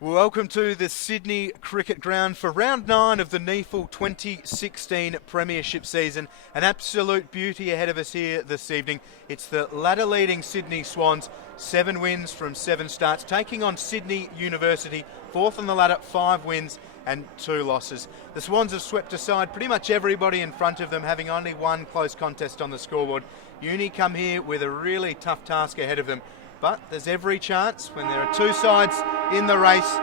Welcome to the Sydney Cricket Ground for round 9 of the NEAFL 2016 Premiership season. An absolute beauty ahead of us here this evening. It's the ladder-leading Sydney Swans, 7 wins from 7 starts, taking on Sydney University, 4th on the ladder, 5 wins and 2 losses. The Swans have swept aside pretty much everybody in front of them, having only one close contest on the scoreboard. Uni come here with a really tough task ahead of them. But there's every chance when there are 2 sides in the race,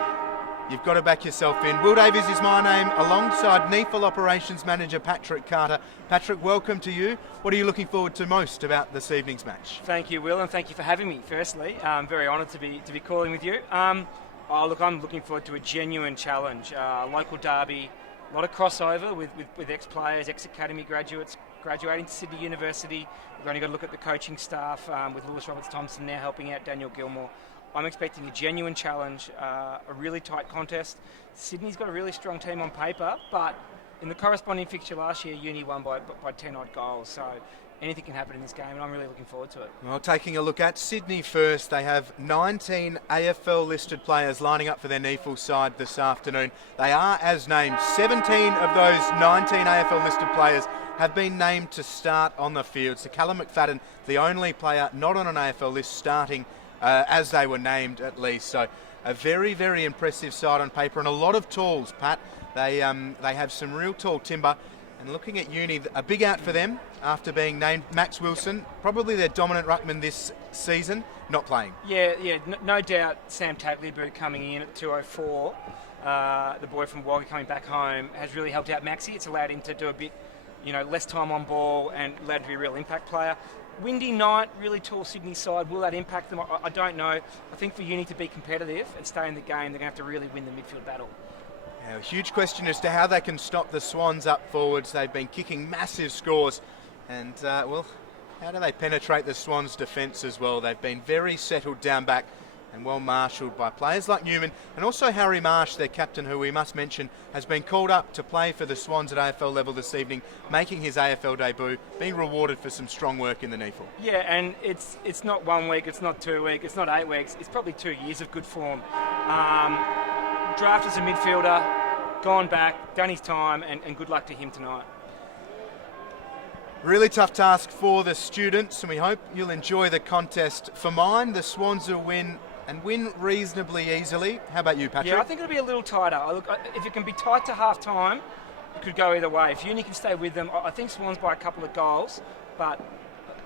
you've got to back yourself in. Will Davies is my name, alongside NEAFL Operations Manager Patrick Carter. Patrick, welcome to you. What are you looking forward to most about this evening's match? Thank you, Will, and thank you for having me. Firstly, I'm very honoured to be calling with you. I'm looking forward to a genuine challenge, local derby, a lot of crossover with ex-players, ex-academy graduates graduating to Sydney University. We've only got to look at the coaching staff with Lewis Roberts-Thompson now helping out Daniel Gilmore. I'm expecting a genuine challenge, a really tight contest. Sydney's got a really strong team on paper, but in the corresponding fixture last year, Uni won by 10 odd goals. So anything can happen in this game, and I'm really looking forward to it. Well, taking a look at Sydney first, they have 19 AFL listed players lining up for their NEAFL side this afternoon. They are as named. 17 of those 19 AFL listed players have been named to start on the field. So Callum McFadden, the only player not on an AFL list, starting as they were named at least. So a very, very impressive side on paper, and a lot of tools, Pat. They have some real tall timber. And looking at Uni, a big out for them after being named. Max Wilson, probably their dominant ruckman this season, not playing. Yeah, no doubt Sam Tagliabue coming in at 2:04, the boy from Wagga coming back home, has really helped out Maxi. It's allowed him to do a bit, less time on ball and allowed him to be a real impact player. Windy night, really tall Sydney side. Will that impact them? I don't know. I think for Uni to be competitive and stay in the game, they're going to have to really win the midfield battle. A huge question as to how they can stop the Swans up forwards. They've been kicking massive scores. And, how do they penetrate the Swans' defence as well? They've been very settled down back and well marshalled by players like Newman. And also Harry Marsh, their captain, who we must mention, has been called up to play for the Swans at AFL level this evening, making his AFL debut, being rewarded for some strong work in the NEAFL. Yeah, and it's not 1 week, it's not 2 weeks, it's not 8 weeks. It's probably 2 years of good form. Drafted as a midfielder, gone back, done his time, and good luck to him tonight. Really tough task for the students, and we hope you'll enjoy the contest. For mine, the Swans will win reasonably easily. How about you, Patrick? Yeah, I think it'll be a little tighter. If it can be tight to half-time, it could go either way. If Uni can stay with them, I think Swans by a couple of goals, but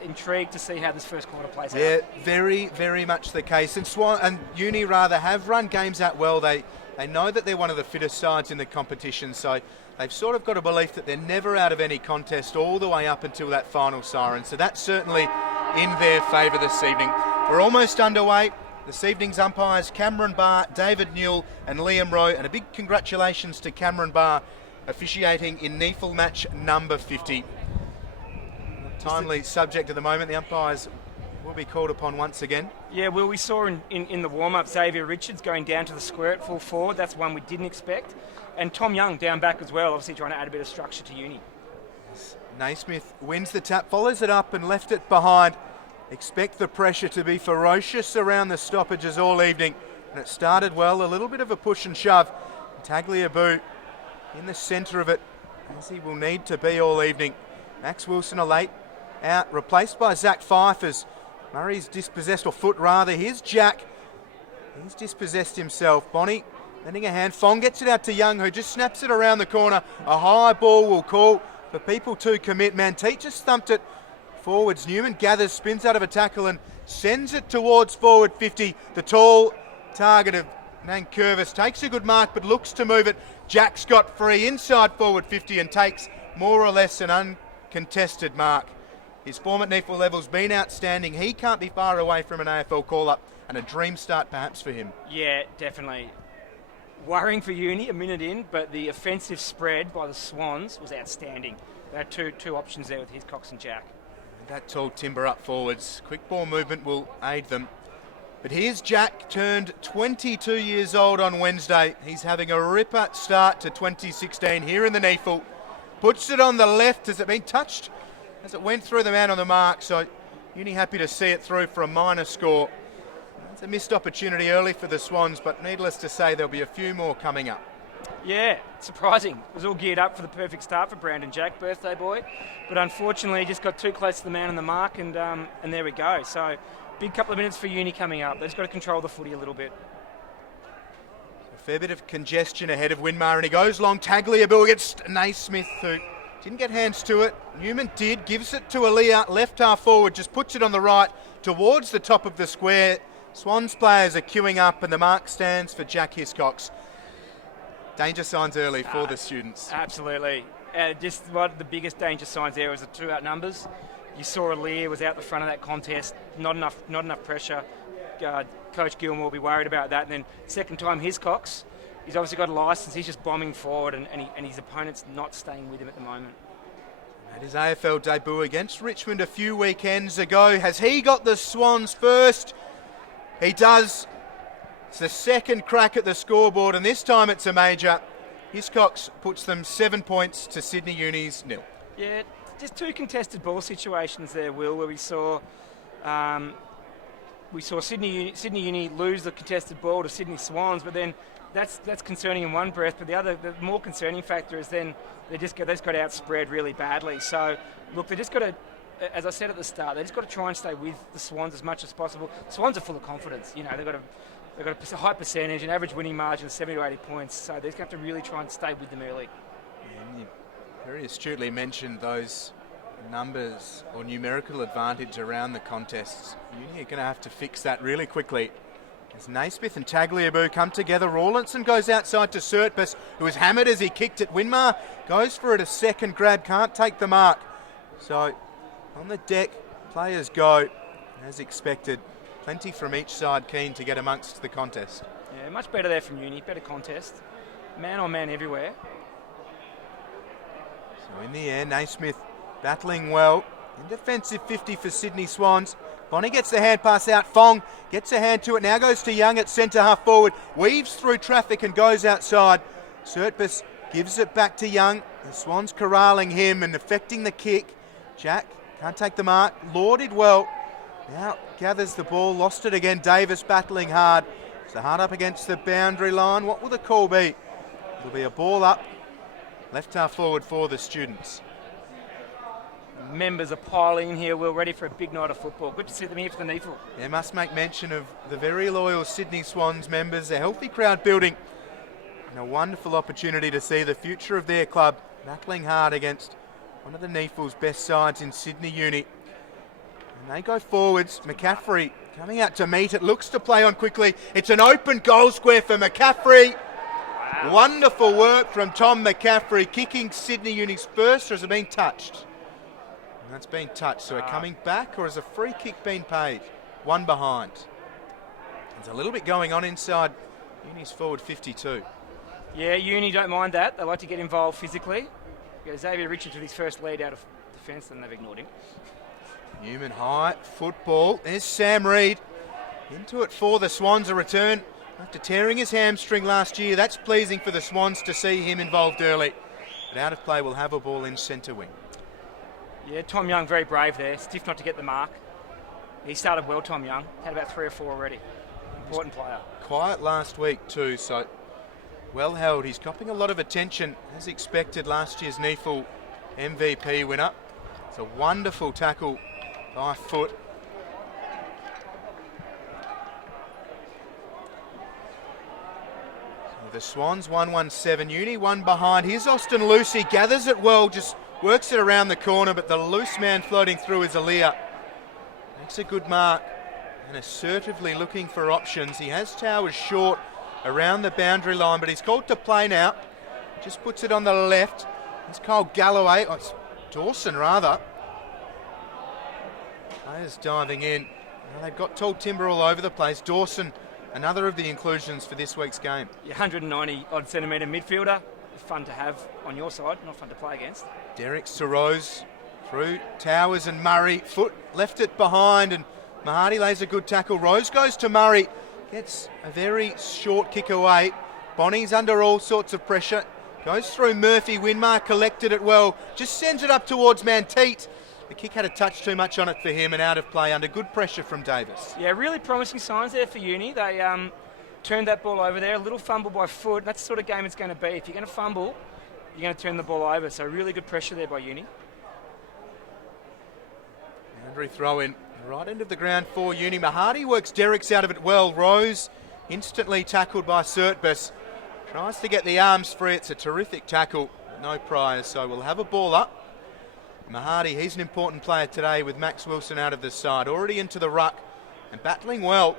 intrigued to see how this first quarter plays out. Yeah, very, very much the case. And Uni have run games out well. They know that they're one of the fittest sides in the competition, so they've sort of got a belief that they're never out of any contest all the way up until that final siren. So that's certainly in their favour this evening. We're almost underway. This evening's umpires, Cameron Barr, David Newell and Liam Rowe. And a big congratulations to Cameron Barr, officiating in NEAFL match number 50. Timely subject at the moment. The umpires will be called upon once again. Yeah, well, we saw in the warm-up Xavier Richards going down to the square at full forward. That's one we didn't expect. And Tom Young down back as well, obviously trying to add a bit of structure to Uni. Naismith wins the tap, follows it up and left it behind. Expect the pressure to be ferocious around the stoppages all evening. And it started well, a little bit of a push and shove. Tagliabue in the centre of it, as he will need to be all evening. Max Wilson a late out, replaced by Zach Fife as Murray's dispossessed, or foot rather. Here's Jack. He's dispossessed himself. Bonnie lending a hand. Fong gets it out to Young, who just snaps it around the corner. A high ball will call for people to commit. Manteet just thumped it forwards. Newman gathers, spins out of a tackle and sends it towards forward 50. The tall target of Nankervis takes a good mark but looks to move it. Jack's got free inside forward 50 and takes more or less an uncontested mark. His form at NEAFL level's been outstanding. He can't be far away from an AFL call-up, and a dream start perhaps for him. Yeah, definitely. Worrying for Uni a minute in, but the offensive spread by the Swans was outstanding. There are two options there with Hiscox and Jack. That tall timber up forwards. Quick ball movement will aid them. But here's Jack, turned 22 years old on Wednesday. He's having a ripper start to 2016 here in the NEAFL. Puts it on the left. Has it been touched as it went through the man on the mark? So Uni happy to see it through for a minor score. It's a missed opportunity early for the Swans, but needless to say, there'll be a few more coming up. Yeah, surprising. It was all geared up for the perfect start for Brandon Jack, birthday boy. But unfortunately, he just got too close to the man on the mark, and there we go. So, big couple of minutes for Uni coming up. They've just got to control the footy a little bit. A fair bit of congestion ahead of Winmar, and he goes long. Tagliabue against Naismith, who didn't get hands to it. Newman did, gives it to Aaliyah, left half forward, just puts it on the right towards the top of the square. Swans players are queuing up, and the mark stands for Jack Hiscox. Danger signs early for the students. Absolutely. Just one of the biggest danger signs there was the 2-out numbers. You saw Aaliyah was out the front of that contest. Not enough pressure. Coach Gilmore will be worried about that. And then second time Hiscox, he's obviously got a licence. He's just bombing forward, and his opponent's not staying with him at the moment. At his AFL debut against Richmond a few weekends ago, has he got the Swans first? He does. It's the second crack at the scoreboard, and this time it's a major. Hiscox puts them 7 points to Sydney Uni's 0. Yeah, just two contested ball situations there, Will, where we saw Sydney Uni lose the contested ball to Sydney Swans, but then that's concerning in one breath. But the more concerning factor is then they just got outspread really badly. So look, they just got to, as I said at the start, they just got to try and stay with the Swans as much as possible. Swans are full of confidence. You know, they've got a high percentage, an average winning margin of 70 to 80 points. So they're just going to have to really try and stay with them early. And you very astutely mentioned those numbers or numerical advantage around the contests. Uni are going to have to fix that really quickly. As Naismith and Tagliabue come together, Rawlinson goes outside to Surtbus, who was hammered as he kicked at Winmar. Goes for it, a second grab, can't take the mark. So on the deck, players go, as expected. Plenty from each side keen to get amongst the contest. Yeah, much better there from Uni, better contest. Man on man everywhere. So in the air, Naismith battling well. In defensive 50 for Sydney Swans. Bonnie gets the hand pass out. Fong gets a hand to it. Now goes to Young at centre half forward. Weaves through traffic and goes outside. Surtbus gives it back to Young. The Swans corralling him and affecting the kick. Jack can't take the mark. Lauded well. Now gathers the ball. Lost it again. Davis battling hard. So hard up against the boundary line. What will the call be? It'll be a ball up. Left half forward for the students. Members are piling in here. We're ready for a big night of football. Good to see them here for the NEAFL. Yeah, must make mention of the very loyal Sydney Swans members, a healthy crowd building, and a wonderful opportunity to see the future of their club battling hard against one of the NEAFL's best sides in Sydney Uni. And they go forwards. McCaffrey coming out to meet it, looks to play on quickly. It's an open goal square for McCaffrey. Wow. Wonderful work from Tom McCaffrey, kicking Sydney Uni's first, or has it been touched? And that's been touched. So we're coming back, or has a free kick been paid? One behind. There's a little bit going on inside Uni's forward 52. Yeah, Uni don't mind that. They like to get involved physically. Xavier Richards with his first lead out of defence, and they've ignored him. Newman high, football. There's Sam Reid. Into it for the Swans, a return after tearing his hamstring last year. That's pleasing for the Swans to see him involved early. But out of play, will have a ball in centre wing. Yeah, Tom Young very brave there. Stiff not to get the mark. He started well, Tom Young. Had about 3 or 4 already. Important player. Quiet last week too, so well held. He's copping a lot of attention, as expected, last year's NEAFL MVP winner. It's a wonderful tackle by foot. So the Swans 1-1-7. Uni one behind. Here's Austin Lucy. Gathers it well, just works it around the corner, but the loose man floating through is Aaliyah. Makes a good mark and assertively looking for options. He has towers short around the boundary line, but he's called to play now. Just puts it on the left. It's Kyle Galloway. Oh, it's Dawson, rather. Players diving in. Well, they've got tall timber all over the place. Dawson, another of the inclusions for this week's game. 190 odd centimetre midfielder. Fun to have on your side, not fun to play against. Derek Sarose through Towers and Murray. Foot left it behind, and Mahadi lays a good tackle. Rose goes to Murray. Gets a very short kick away. Bonnie's under all sorts of pressure. Goes through Murphy. Winmar collected it well. Just sends it up towards Manteet. The kick had a touch too much on it for him and out of play under good pressure from Davis. Yeah, really promising signs there for Uni. They turned that ball over there. A little fumble by foot. That's the sort of game it's going to be. If you're going to fumble, you're going to turn the ball over. So really good pressure there by Uni. Boundary throw in. Right end of the ground for Uni. Mahadi works Derricks out of it well. Rose instantly tackled by Surtbus. Tries to get the arms free. It's a terrific tackle. No prize, so we'll have a ball up. Mahadi, he's an important player today with Max Wilson out of the side. Already into the ruck and battling well.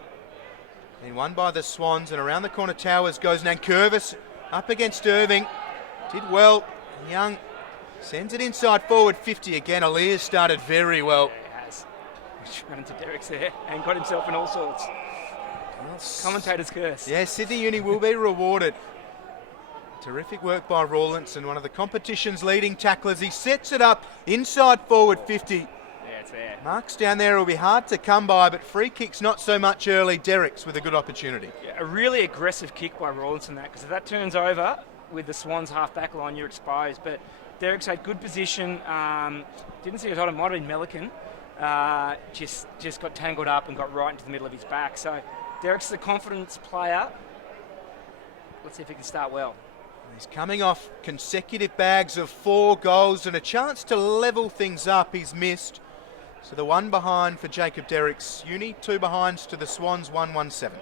Been won by the Swans, and around the corner Towers goes Nankervis up against Irving. Did well. Young sends it inside forward 50 again. Alias started very well. Yeah, he has. He's run into Derricks there and got himself in all sorts. Commentator's curse. Yeah, Sydney Uni will be rewarded. Terrific work by Rawlinson, one of the competition's leading tacklers. He sets it up inside forward 50. Yeah, it's there. Marks down there will be hard to come by, but free kicks not so much early. Derricks with a good opportunity. Yeah, a really aggressive kick by Rawlinson, because if that turns over with the Swans half-back line, you're exposed. But Derricks had good position. Didn't see it hot. It might have been Melican. Just got tangled up and got right into the middle of his back. So Derricks is a confidence player. Let's see if he can start well. He's coming off consecutive bags of 4 goals and a chance to level things up. He's missed. So the one behind for Jacob Derricks. Uni, 2 behinds to the Swans, 1-1-7.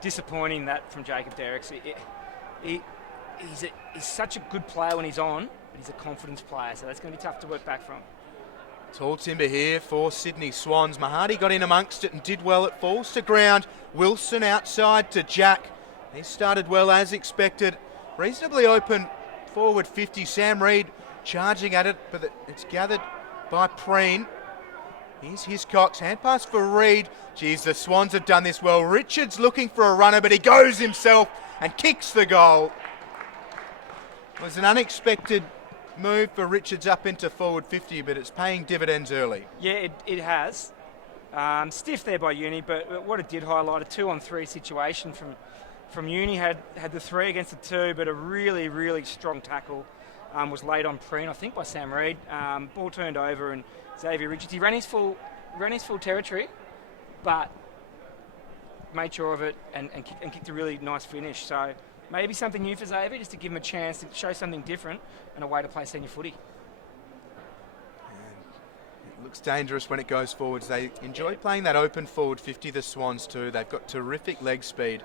Disappointing that from Jacob Derricks. He's such a good player when he's on, but he's a confidence player, so that's going to be tough to work back from. Tall timber here for Sydney Swans. Mahadi got in amongst it and did well. It falls to ground. Wilson outside to Jack. He started well as expected. Reasonably open forward 50. Sam Reid charging at it, but it's gathered by Preen. Here's Hiscox. Hand pass for Reid. Geez, the Swans have done this well. Richards looking for a runner, but he goes himself and kicks the goal. It was an unexpected move for Richards up into forward 50, but it's paying dividends early. Yeah, it has. Stiff there by Uni, but what it did highlight, a 2-on-3 situation from Uni, had the 3 against the 2, but a really, really strong tackle was laid on Preen, I think, by Sam Reid. Ball turned over, and Xavier Richards, he ran his full territory, but made sure of it and kicked a really nice finish. So maybe something new for Xavier, just to give him a chance to show something different and a way to play senior footy. It looks dangerous when it goes forwards. They enjoy playing that open forward 50, the Swans too. They've got terrific leg speed.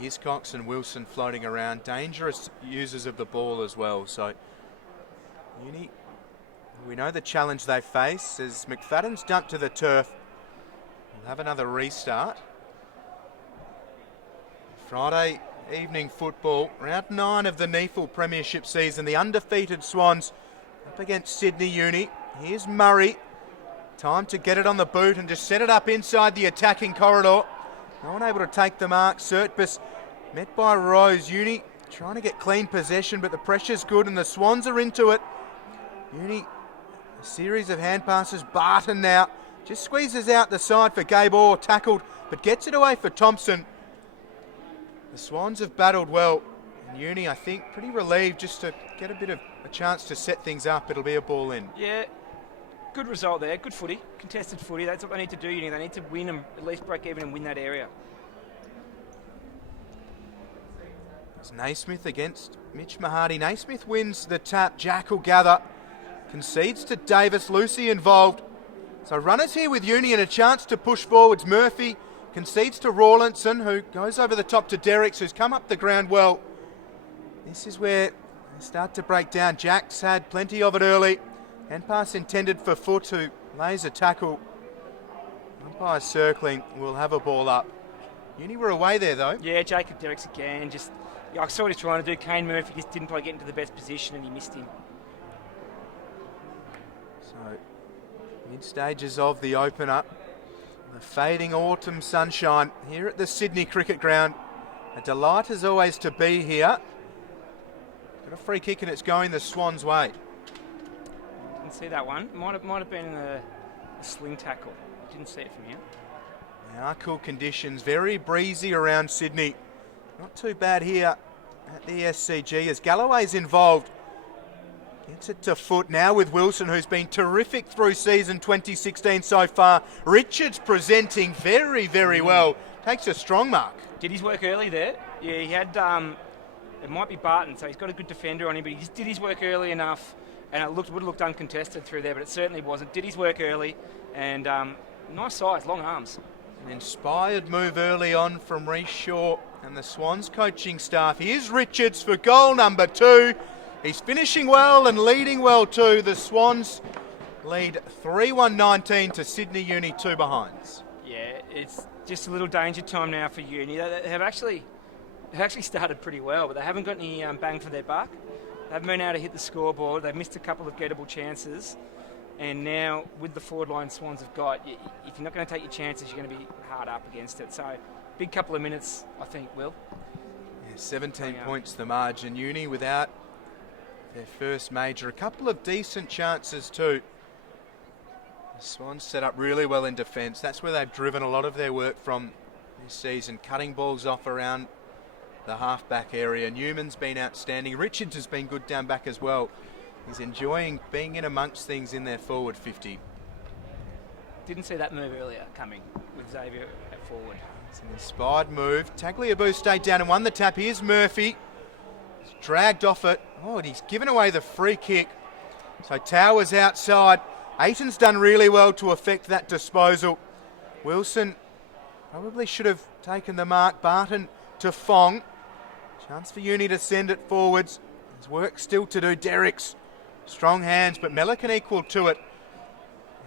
Hiscox and Wilson floating around. Dangerous users of the ball as well. So Uni, we know the challenge they face as McFadden's dumped to the turf. We'll have another restart. Friday evening football, round 9 of the NEAFL Premiership season. The undefeated Swans up against Sydney Uni. Here's Murray. Time to get it on the boot and just set it up inside the attacking corridor. No one able to take the mark. Surtbus met by Rose. Uni trying to get clean possession, but the pressure's good and the Swans are into it. Uni, a series of hand passes. Barton now just squeezes out the side for Gabe Orr, tackled, but gets it away for Thompson. The Swans have battled well. And Uni, I think, pretty relieved just to get a bit of a chance to set things up. It'll be a ball in. Yeah, good result there. Good footy, contested footy. That's what they need to do, Uni. They need to win and at least break even and win that area. It's Naismith against Mitch Mahadi. Naismith wins the tap. Jack will gather. Concedes to Davis. Lucy involved. So runners here with Uni and a chance to push forwards. Murphy concedes to Rawlinson, who goes over the top to Derricks, who's come up the ground well. This is where they start to break down. Jack's had plenty of it early. Hand pass intended for Foot, who lays a tackle. Umpire circling. We'll have a ball up. Uni were away there, though. Yeah, Jacob Derricks again. I saw what he's trying to do. Kane Murphy just didn't quite get into the best position and he missed him. So, mid stages of the opener. The fading autumn sunshine here at the Sydney Cricket Ground. A delight as always to be here. Got a free kick and it's going the Swans' way. Didn't see that one. Might have been a sling tackle. Didn't see it from here. There are cool conditions. Very breezy around Sydney. Not too bad here at the SCG as Galloway's involved. Gets it to foot now with Wilson, who's been terrific through season 2016 so far. Richards presenting very, very well. Takes a strong mark. Did his work early there. Yeah, he had, it might be Barton, so he's got a good defender on him, but he just did his work early enough, and it would have looked uncontested through there, but it certainly wasn't. Did his work early, and nice size, long arms. An inspired move early on from Reece Shaw and the Swans coaching staff. Here's Richards for goal number 2. He's finishing well and leading well too. The Swans lead 3-1-19 to Sydney Uni 2 behinds. Yeah, it's just a little danger time now for Uni. They have actually started pretty well, but they haven't got any bang for their buck. They haven't been able to hit the scoreboard. They've missed a couple of gettable chances. And now, with the forward line Swans have got, if you're not going to take your chances, you're going to be hard up against it. So, big couple of minutes, I think, Will. Yeah, 17 points the margin. Uni without their first major. A couple of decent chances too. The Swans set up really well in defence. That's where they've driven a lot of their work from this season, cutting balls off around the half-back area. Newman's been outstanding. Richards has been good down back as well. He's enjoying being in amongst things in their forward 50. Didn't see that move earlier coming with Xavier at forward. It's an inspired move. Tagliabue stayed down and won the tap. Here's Murphy. He's dragged off it. Oh, and he's given away the free kick. So Towers outside. Aiton's done really well to affect that disposal. Wilson probably should have taken the mark. Barton to Fong. Chance for Uni to send it forwards. There's work still to do. Derrick's strong hands, but Melican equal to it.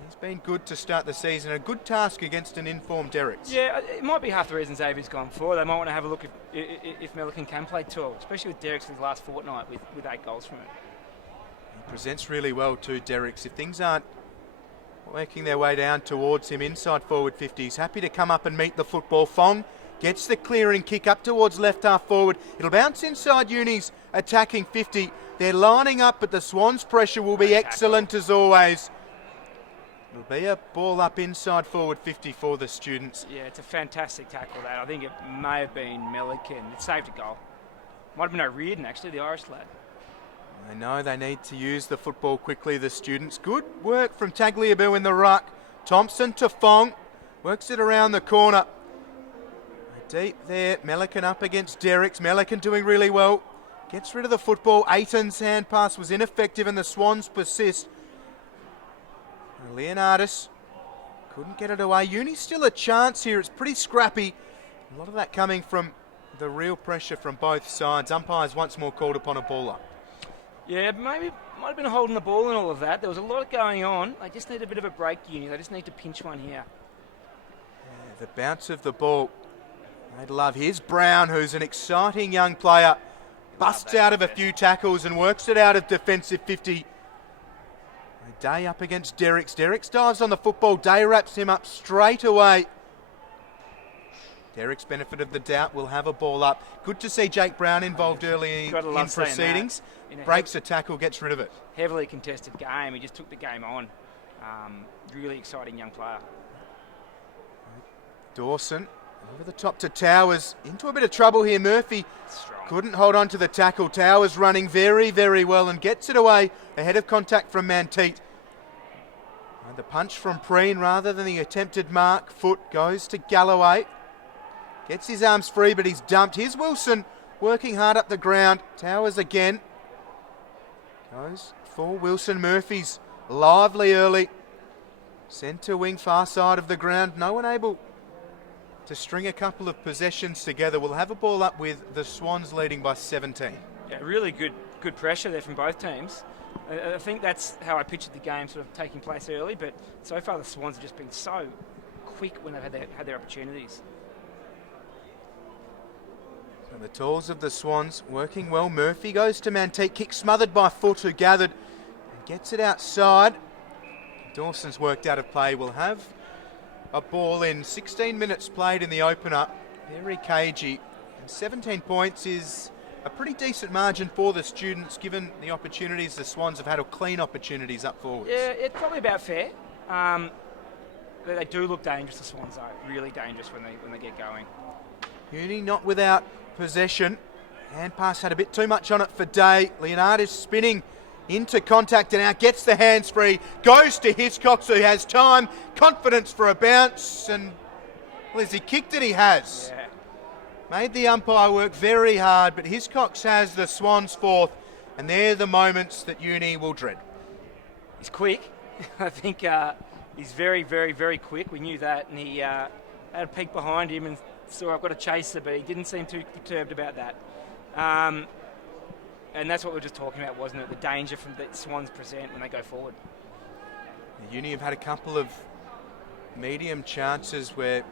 He's been good to start the season. A good task against an informed Derrick's. Yeah, it might be half the reason Xavier's gone for. They might want to have a look if Melican can play 12, especially with Derrick's for the last fortnight with 8 goals from it. He presents really well too, Derrick's. If things aren't working their way down towards him inside forward 50, he's happy to come up and meet the football. Fong gets the clearing kick up towards left half forward. It'll bounce inside Uni's attacking 50. They're lining up, but the Swans' pressure will be excellent as always. It'll be a ball up inside forward 50 for the students. Yeah, it's a fantastic tackle that. I think it may have been Melican. It saved a goal. Might have been O'Riordan, actually, the Irish lad. I know they need to use the football quickly, the students. Good work from Tagliabue in the ruck. Thompson to Fong. Works it around the corner. Deep there. Melican up against Derrick's. Melican doing really well. Gets rid of the football. Aiton's hand pass was ineffective and the Swans persist. Leonardis couldn't get it away. Uni's still a chance here. It's pretty scrappy. A lot of that coming from the real pressure from both sides. Umpires once more called upon a ball up. Yeah, maybe might have been holding the ball and all of that. There was a lot going on. They just need a bit of a break, Uni. They just need to pinch one here. Yeah, the bounce of the ball. They'd love. Here's Brown, who's an exciting young player. Busts out of a few tackles and works it out of defensive 50. Day up against Derrick's. Derrick's dives on the football. Day wraps him up straight away. Derrick's benefit of the doubt will have a ball up. Good to see Jake Brown involved early in proceedings. Breaks a tackle, gets rid of it. Heavily contested game. He just took the game on. Really exciting young player. Dawson over the top to Towers. Into a bit of trouble here. Murphy couldn't hold on to the tackle. Towers running very, very well and gets it away ahead of contact from Manteet. And the punch from Preen rather than the attempted mark. Foot goes to Galloway. Gets his arms free, but he's dumped. Here's Wilson working hard up the ground. Towers again. Goes for Wilson. Murphy's lively early. Centre wing, far side of the ground. No one able to string a couple of possessions together. We'll have a ball up with the Swans leading by 17. Yeah, really good pressure there from both teams. I think that's how I pictured the game sort of taking place early, but so far the Swans have just been so quick when they've had their opportunities. So the tools of the Swans working well. Murphy goes to Manteet, kick smothered by Foot, who gathered and gets it outside. Dawson's worked out of play. We'll have a ball in 16 minutes played in the opener. Very cagey. And 17 points is a pretty decent margin for the students given the opportunities the Swans have had, or clean opportunities up forwards. Yeah, it's probably about fair. They do look dangerous, the Swans, though. Really dangerous when they get going. Uni not without possession. Hand pass had a bit too much on it for Day. Leonard is spinning into contact and out, gets the hands free, goes to Hiscox, who has time, confidence for a bounce, and well, as he kicked it, he has. Yeah. Made the umpire work very hard, but Hiscox has the Swans fourth, and they're the moments that Uni will dread. He's quick. I think he's very, very, very quick. We knew that, and he had a peek behind him and saw I've got a chaser, but he didn't seem too perturbed about that. And that's what we were just talking about, wasn't it? The danger from the Swans present when they go forward. The Uni have had a couple of medium chances where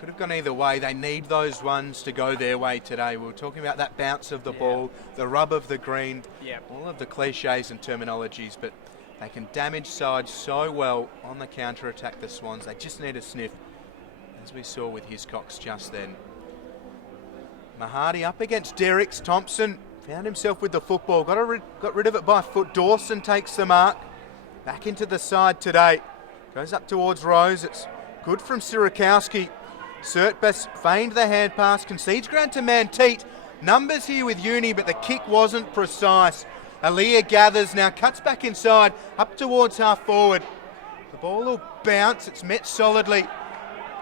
could have gone either way. They need those ones to go their way today. We were talking about that bounce of the ball, the rub of the green, all of the cliches and terminologies, but they can damage sides so well on the counter-attack, the Swans. They just need a sniff, as we saw with Hiscox just then. Mahadi up against Derricks. Thompson found himself with the football. Got rid of it by foot. Dawson takes the mark. Back into the side today. Goes up towards Rose. It's good from Sirakowski. Surtbus feigned the hand pass. Concedes ground to Manteet. Numbers here with Uni, but the kick wasn't precise. Aaliyah gathers now, cuts back inside, up towards half forward. The ball will bounce. It's met solidly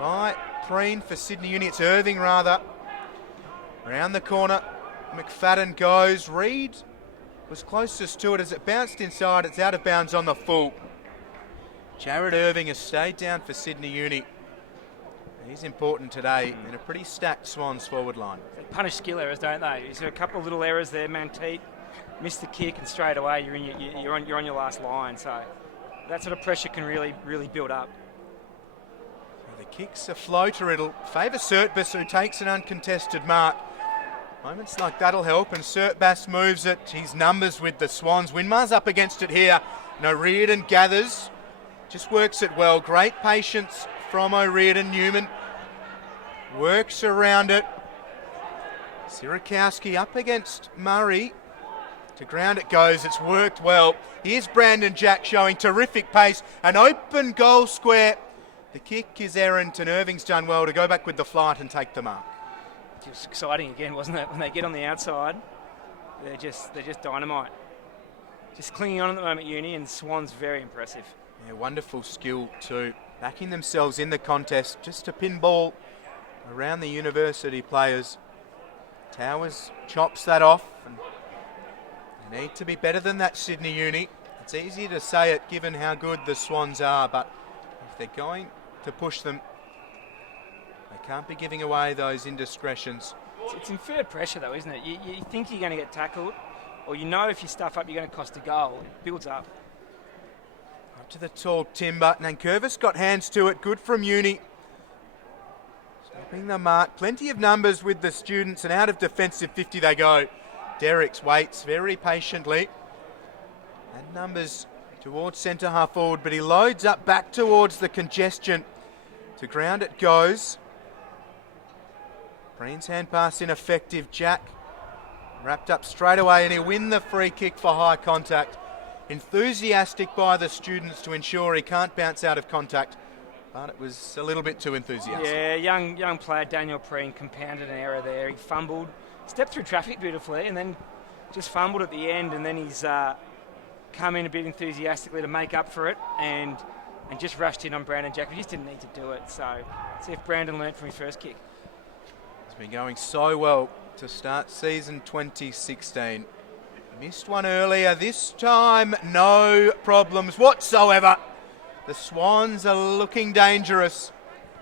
by Preen for Sydney Uni. It's Irving, rather. Around the corner, McFadden goes. Reed was closest to it as it bounced inside. It's out of bounds on the full. Jared Irving has stayed down for Sydney Uni. He's important today in a pretty stacked Swans forward line. They punish skill errors, don't they? There's a couple of little errors there. Manteet missed the kick, and straight away you're on your last line. So that sort of pressure can really build up. The kick's a floater. It'll favour Surtbus, who takes an uncontested mark. Moments like that'll help, and Surtbus moves it. His numbers with the Swans. Winmar's up against it here. And O'Riordan gathers. Just works it well. Great patience from O'Riordan. Newman works around it. Sirakowski up against Murray. To ground it goes. It's worked well. Here's Brandon Jack showing terrific pace. An open goal square. The kick is errant, and Irving's done well to go back with the flight and take the mark. It was exciting again, wasn't it? When they get on the outside, they're just dynamite. Just clinging on at the moment, Uni, and Swans very impressive. Yeah, wonderful skill too. Backing themselves in the contest, just a pinball around the university players. Towers chops that off, and they need to be better than that, Sydney Uni. It's easy to say it given how good the Swans are, but if they're going to push them, they can't be giving away those indiscretions. It's inferred pressure though, isn't it? You think you're going to get tackled, or you know if you stuff up you're going to cost a goal. It builds up. Up to the tall timber. Nankervis got hands to it. Good from Uni. Stopping the mark. Plenty of numbers with the students, and out of defensive 50 they go. Derricks waits very patiently. And numbers towards centre half forward, but he loads up back towards the congestion. To ground it goes. Green's hand pass ineffective. Jack wrapped up straight away, and he'll win the free kick for high contact. Enthusiastic by the students to ensure he can't bounce out of contact, but it was a little bit too enthusiastic. Yeah, young player Daniel Preen compounded an error there. He fumbled, stepped through traffic beautifully, and then just fumbled at the end, and then he's come in a bit enthusiastically to make up for it, and just rushed in on Brandon Jack. He just didn't need to do it. So see if Brandon learnt from his first kick. It's been going so well to start season 2016. Missed one earlier. This time, no problems whatsoever. The Swans are looking dangerous.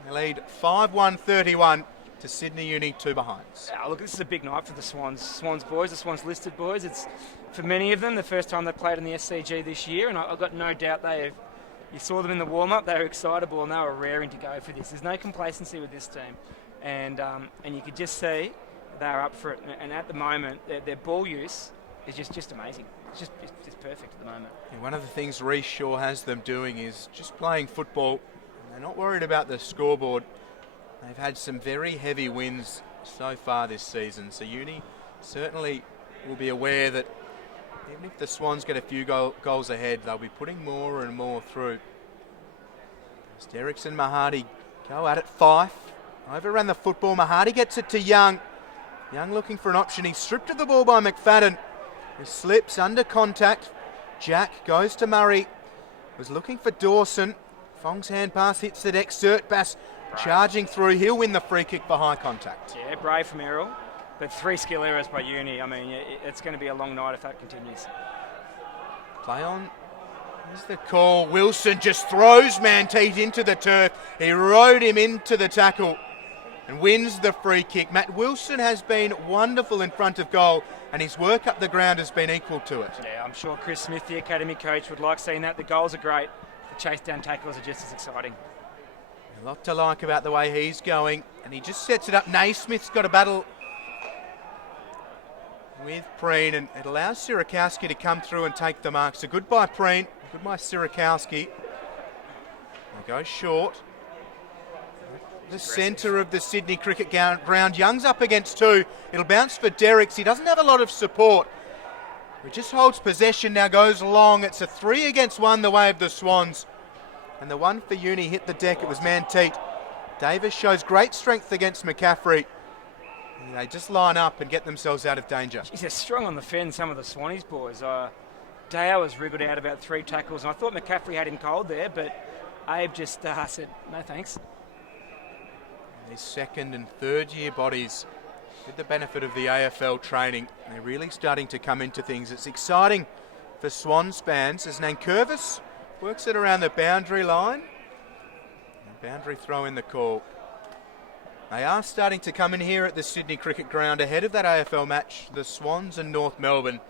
They lead 5-1-31 to Sydney Uni, 2 behinds. Oh, look, this is a big night for the Swans. Swans boys, the Swans listed boys. It's, for many of them, the first time they played in the SCG this year, and I've got no doubt you saw them in the warm-up, they were excitable and they were raring to go for this. There's no complacency with this team, and you could just see they're up for it. And at the moment, their ball use is just amazing. It's just perfect at the moment. Yeah, one of the things Reece Shaw has them doing is just playing football. They're not worried about the scoreboard. They've had some very heavy wins so far this season, so Uni certainly will be aware that even if the Swans get a few goals ahead, they'll be putting more and more through. As Derricks and Mahadi go at it. Fife overran the football. Mahadi gets it to Young. Young looking for an option. He's stripped of the ball by McFadden, who slips under contact. Jack goes to Murray. Was looking for Dawson. Fong's hand pass hits the deck. Bass charging through. He'll win the free kick for high contact. Yeah, brave from Errol. But 3 skill errors by Uni. I mean, it's going to be a long night if that continues. Play on. Here's the call. Wilson just throws Manteet into the turf. He rode him into the tackle and wins the free kick. Matt Wilson has been wonderful in front of goal, and his work up the ground has been equal to it. Yeah, I'm sure Chris Smith, the academy coach, would like seeing that. The goals are great. The chase down tackles are just as exciting. A lot to like about the way he's going, and he just sets it up. Naismith's got a battle with Preen, and it allows Sierakowski to come through and take the mark. So goodbye Preen, goodbye Sierakowski. They go short. The centre of the Sydney cricket ground. Young's up against 2. It'll bounce for Derricks. He doesn't have a lot of support. He just holds possession, now goes long. It's a 3 against 1 the way of the Swans. And the one for Uni hit the deck. It was Manteet. Davis shows great strength against McCaffrey. And they just line up and get themselves out of danger. Geez, they're strong on the fend, some of the Swannies boys. Deo was wriggled out about 3 tackles, and I thought McCaffrey had him cold there, but Abe just said, no thanks. These second and third year bodies, with the benefit of the AFL training, they're really starting to come into things. It's exciting for Swans fans as Nankervis works it around the boundary line. And boundary throw in the call. They are starting to come in here at the Sydney Cricket Ground ahead of that AFL match, the Swans and North Melbourne.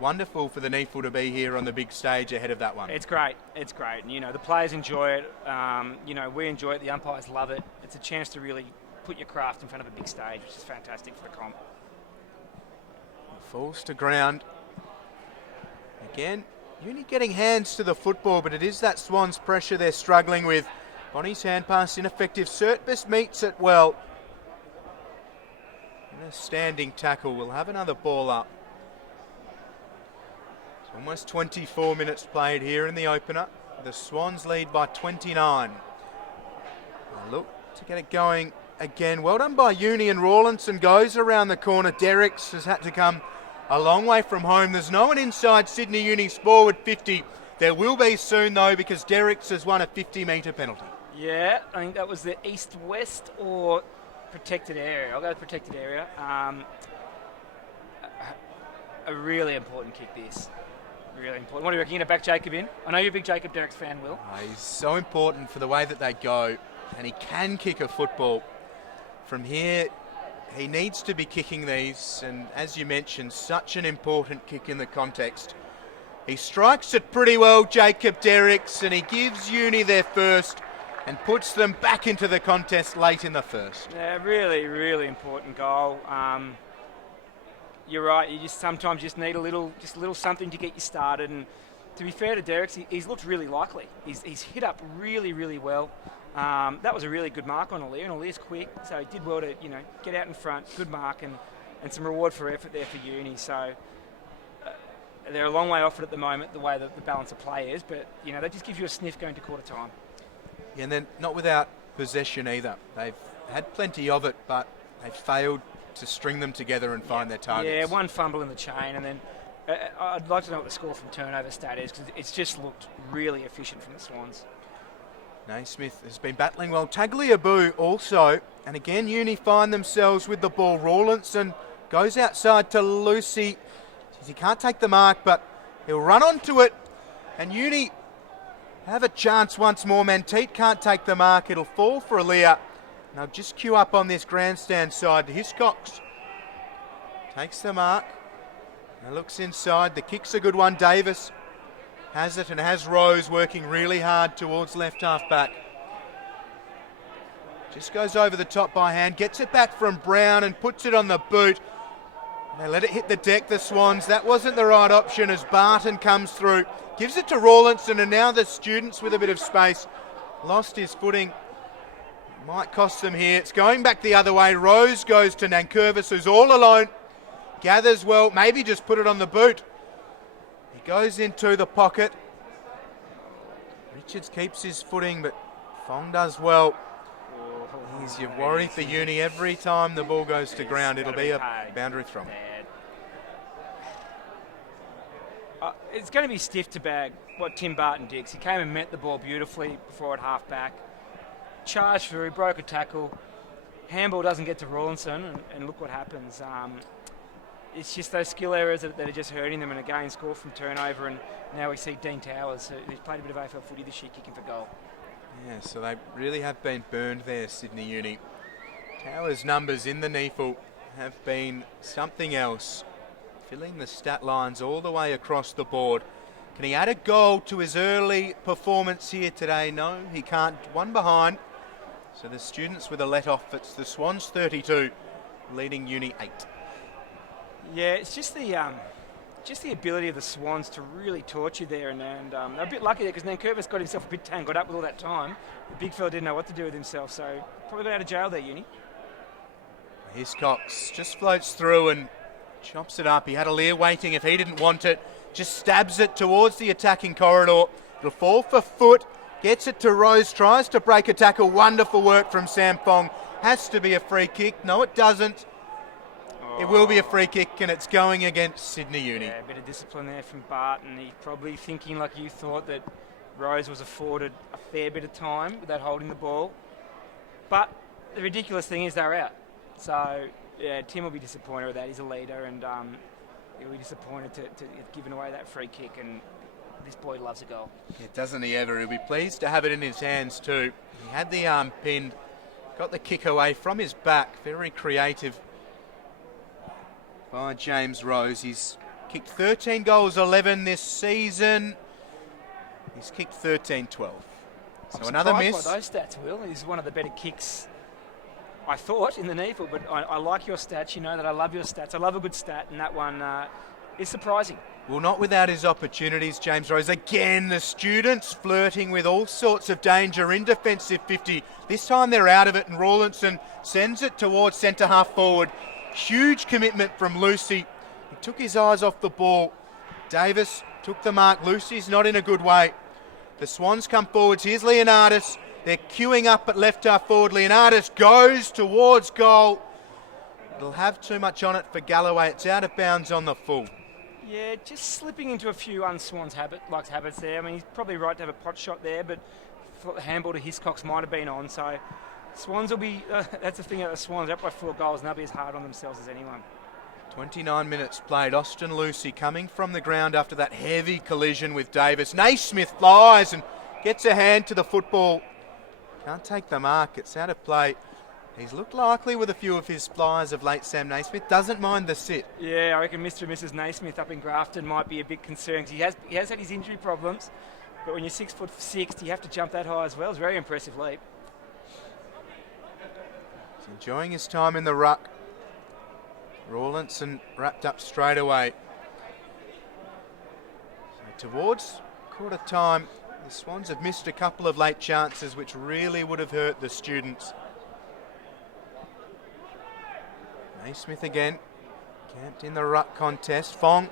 Wonderful for the NEAFL to be here on the big stage ahead of that one. It's great. It's great. And, the players enjoy it. We enjoy it. The umpires love it. It's a chance to really put your craft in front of a big stage, which is fantastic for the comp. Falls to ground. Again, Uni getting hands to the football, but it is that Swans pressure they're struggling with. Bonnie's hand pass ineffective. Surtbus meets it well. And a standing tackle. We'll have another ball up. Almost 24 minutes played here in the opener. The Swans lead by 29. They look to get it going again. Well done by Uni, and Rawlinson goes around the corner. Derricks has had to come a long way from home. There's no one inside Sydney Uni's forward 50. There will be soon though, because Derricks has won a 50-metre penalty. Yeah, I think that was the east-west or protected area. I'll go with protected area. A really important kick this. Really important. What do you reckon? You're going to back Jacob in? I know you're a big Jacob Derricks fan, Will. He's so important for the way that they go, and he can kick a football. From here, he needs to be kicking these, and as you mentioned, such an important kick in the context. He strikes it pretty well, Jacob Derricks, and he gives Uni their first and puts them back into the contest late in the first. Yeah, really, really important goal. You're right. You sometimes need a little something to get you started. And to be fair to Derricks, he's looked really likely. He's hit up really, really well. That was a really good mark on Aliir, and Alir's quick, so he did well to get out in front. Good mark and some reward for effort there for Uni. So they're a long way off it at the moment, the way that the balance of play is. But that just gives you a sniff going to quarter time. Yeah, and then not without possession either. They've had plenty of it, but they've failed to string them together and find their targets. Yeah, one fumble in the chain, and then I'd like to know what the score from turnover stat is, because it's just looked really efficient from the Swans. Naismith has been battling well. Tagliabue also, and again Uni find themselves with the ball. Rawlinson goes outside to Lucy. He can't take the mark, but he'll run onto it, and Uni have a chance once more. Manteet can't take the mark. It'll fall for Aliir. Now just queue up on this grandstand side. Hiscox takes the mark. Now looks inside. The kick's a good one. Davis has it and has Rose working really hard towards left half back. Just goes over the top by hand. Gets it back from Brown and puts it on the boot. They let it hit the deck, the Swans. That wasn't the right option as Barton comes through. Gives it to Rawlinson, and now the students with a bit of space. Lost his footing. Might cost them here. It's going back the other way. Rose goes to Nankervis, who's all alone. Gathers well. Maybe just put it on the boot. He goes into the pocket. Richards keeps his footing, but Fong does well. You worry for Uni every time the ball goes to ground. It'll be a boundary throw. it's going to be stiff to bag what Tim Barton did. He came and met the ball beautifully before at half back, charged through, broke a tackle. Handball doesn't get to Rawlinson, and look what happens. It's just those skill errors that are just hurting them, and again score from turnover. And now we see Dean Towers, who's played a bit of AFL footy this year, kicking for goal. Yeah, so they really have been burned there, Sydney Uni. Towers' numbers in the NEAFL have been something else, filling the stat lines all the way across the board. Can he add a goal to his early performance here today? No, he can't. One behind. So the students with a let-off, it's the Swans 32, leading Uni 8. Yeah, it's just the ability of the Swans to really torture there, and they're a bit lucky there because Nankervis got himself a bit tangled up with all that time. The big fella didn't know what to do with himself, so probably got out of jail there, Uni. Hiscox just floats through and chops it up. He had a Lear waiting if he didn't want it. Just stabs it towards the attacking corridor. It'll fall for foot. Gets it to Rose. Tries to break a tackle. Wonderful work from Sam Fong. Has to be a free kick. No, it doesn't. It will be a free kick, and it's going against Sydney Uni. Yeah, a bit of discipline there from Barton. He's probably thinking like you thought, that Rose was afforded a fair bit of time without holding the ball. But the ridiculous thing is they're out. So, yeah, Tim will be disappointed with that. He's a leader, and he'll be disappointed to have given away that free kick, and this boy loves a goal. Yeah, doesn't he ever? He'll be pleased to have it in his hands too. He had the arm pinned, got the kick away from his back. Very creative by James Rose. He's kicked 13 goals, 11 this season. He's kicked 13-12. So another miss. By those stats, Will. He's one of the better kicks, I thought, in the NEAFL, but I like your stats. You know that I love your stats. I love a good stat, and that one is surprising. Well, not without his opportunities, James Rose. Again, the students flirting with all sorts of danger in defensive 50. This time they're out of it, and Rawlinson sends it towards centre half forward. Huge commitment from Lucy. He took his eyes off the ball. Davis took the mark. Lucy's not in a good way. The Swans come forwards. Here's Leonardis. They're queuing up at left half forward. Leonardis goes towards goal. It'll have too much on it for Galloway. It's out of bounds on the full. Yeah, just slipping into a few un-Swans habits there. I mean, he's probably right to have a pot shot there, but thought the handball to Hiscox might have been on. So Swans will be, that's the thing about the Swans, they're up by 4 goals, and they'll be as hard on themselves as anyone. 29 minutes played. Austin Lucy coming from the ground after that heavy collision with Davis. Naismith flies and gets a hand to the football. Can't take the mark. It's out of play. He's looked likely with a few of his flyers of late. Sam Naismith doesn't mind the sit. Yeah, I reckon Mr. and Mrs. Naismith up in Grafton might be a bit concerned. He has had his injury problems, but when you're 6'6", you have to jump that high as well. It's a very impressive leap. He's enjoying his time in the ruck. Rawlinson wrapped up straight away. So towards quarter time, the Swans have missed a couple of late chances which really would have hurt the students. Naismith again, camped in the ruck contest. Fong,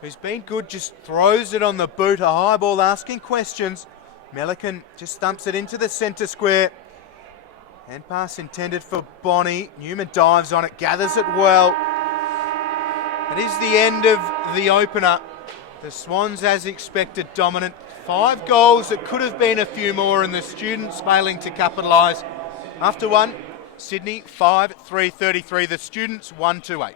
who's been good, just throws it on the boot. A high ball asking questions. Melican just thumps it into the centre square. Hand pass intended for Bonnie. Newman dives on it, gathers it well. That is the end of the opener. The Swans, as expected, dominant. 5 goals, it could have been a few more, and the students failing to capitalise. After one, Sydney 5-3-33. The students 1-8.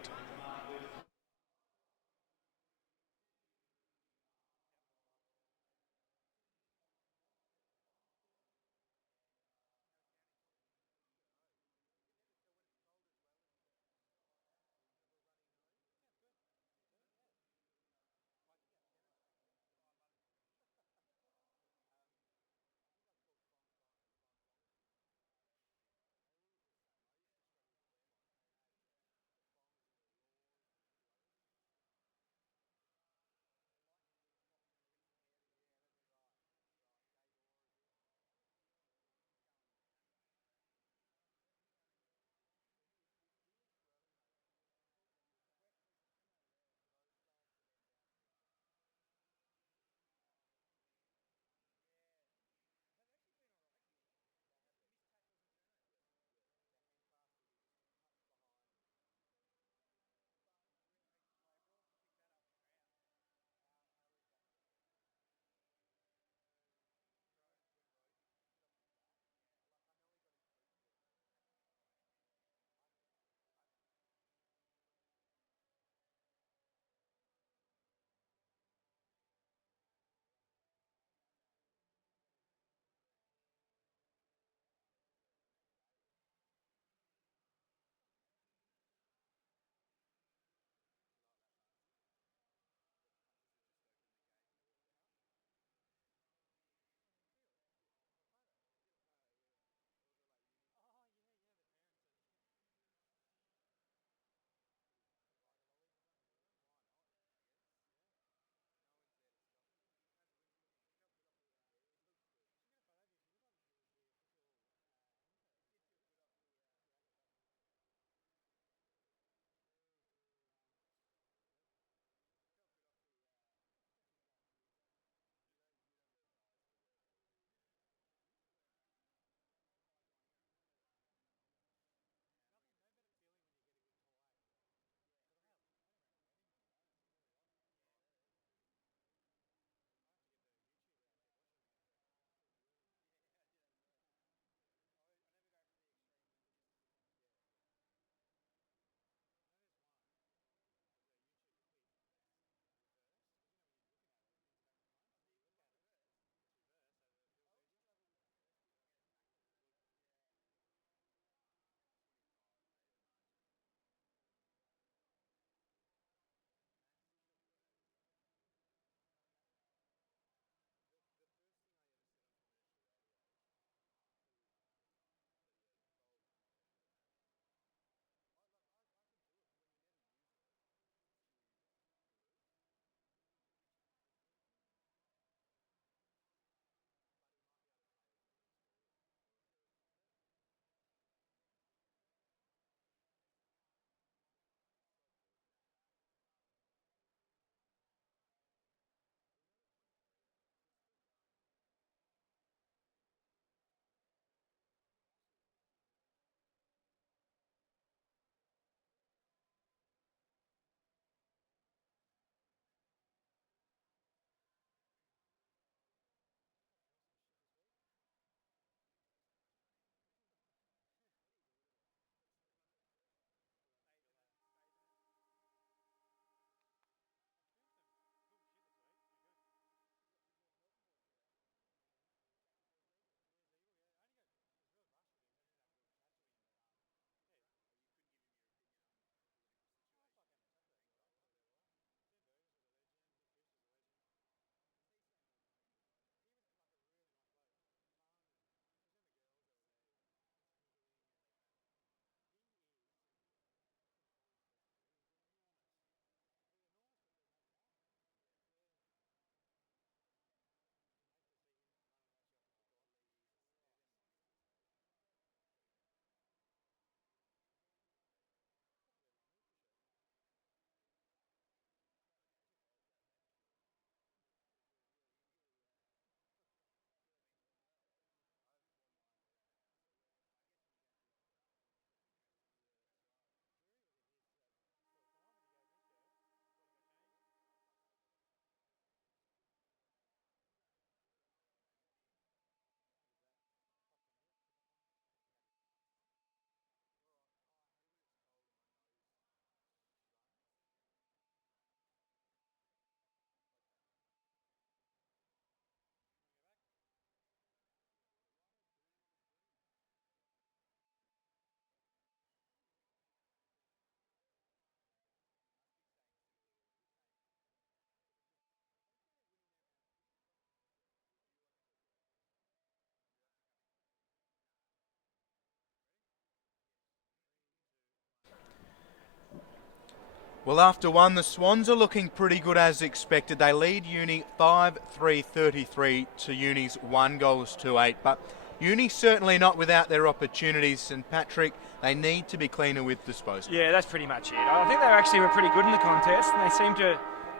Well, after one, the Swans are looking pretty good as expected. They lead Uni 5-3-33 to Uni's 1 goals to 8. But Uni certainly not without their opportunities. And Patrick, they need to be cleaner with disposal. Yeah, that's pretty much it. I think they actually were pretty good in the contest, and they seemed to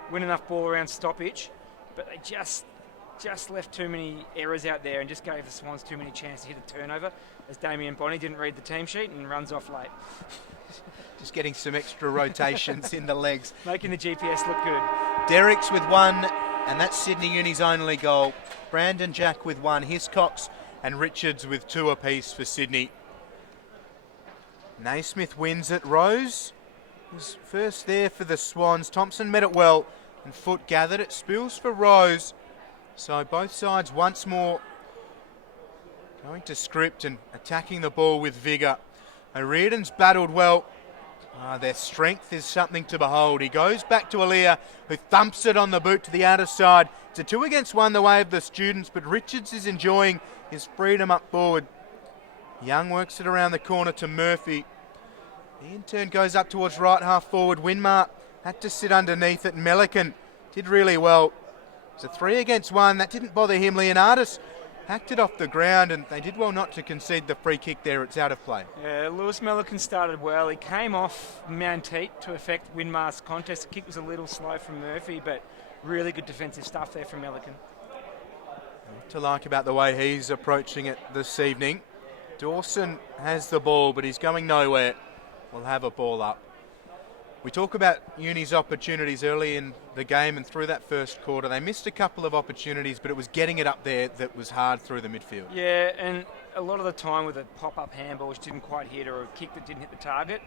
win enough ball around stoppage, but they just left too many errors out there and just gave the Swans too many chances to hit a turnover, as Damien Bonney didn't read the team sheet and runs off late. Just getting some extra rotations in the legs. Making the GPS look good. Derricks with 1, and that's Sydney Uni's only goal. Brandon Jack with 1, Hiscox and Richards with 2 apiece for Sydney. Naismith wins it. Rose was first there for the Swans. Thompson met it well and Foot gathered it. Spills for Rose. So both sides once more going to script and attacking the ball with vigour. O'Riordan's battled well. Their strength is something to behold. He goes back to Aaliyah, who thumps it on the boot to the outer side. It's a 2 against 1 the way of the students, but Richards is enjoying his freedom up forward. Young works it around the corner to Murphy. He in turn goes up towards right half forward. Winmar had to sit underneath it. Melican did really well. It's a 3 against 1. That didn't bother him. Leonardis hacked it off the ground, and they did well not to concede the free kick there. It's out of play. Yeah, Lewis Melican started well. He came off Manteet to affect Winmar's contest. The kick was a little slow from Murphy, but really good defensive stuff there from Melican. What to like about the way he's approaching it this evening. Dawson has the ball, but he's going nowhere. We'll have a ball up. We talk about Uni's opportunities early in the game and through that first quarter. They missed a couple of opportunities, but it was getting it up there that was hard through the midfield. Yeah, and a lot of the time with a pop-up handball which didn't quite hit, or a kick that didn't hit the target.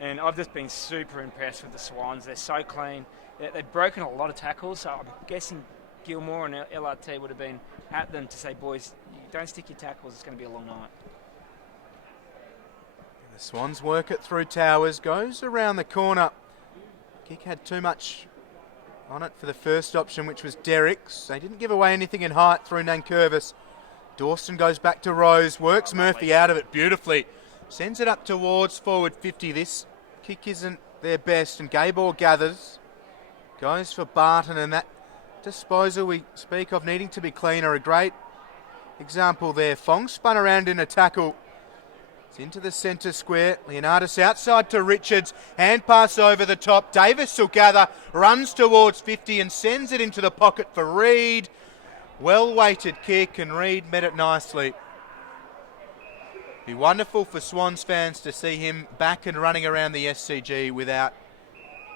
And I've just been super impressed with the Swans. They're so clean. They've broken a lot of tackles, so I'm guessing Gilmore and LRT would have been at them to say, boys, you don't stick your tackles, it's going to be a long night. The Swans work it through Towers, goes around the corner. Kick had too much on it for the first option, which was Derricks. They didn't give away anything in height through Nankervis. Dawson goes back to Rose, works Murphy out of it beautifully. Sends it up towards forward 50. This kick isn't their best, and Gabor gathers. Goes for Barton, and that disposal we speak of needing to be cleaner. A great example there. Fong spun around in a tackle. Into the centre square. Leonardis outside to Richards. Hand pass over the top. Davis will gather. Runs towards 50 and sends it into the pocket for Reid. Well weighted kick, and Reid met it nicely. Be wonderful for Swans fans to see him back and running around the SCG without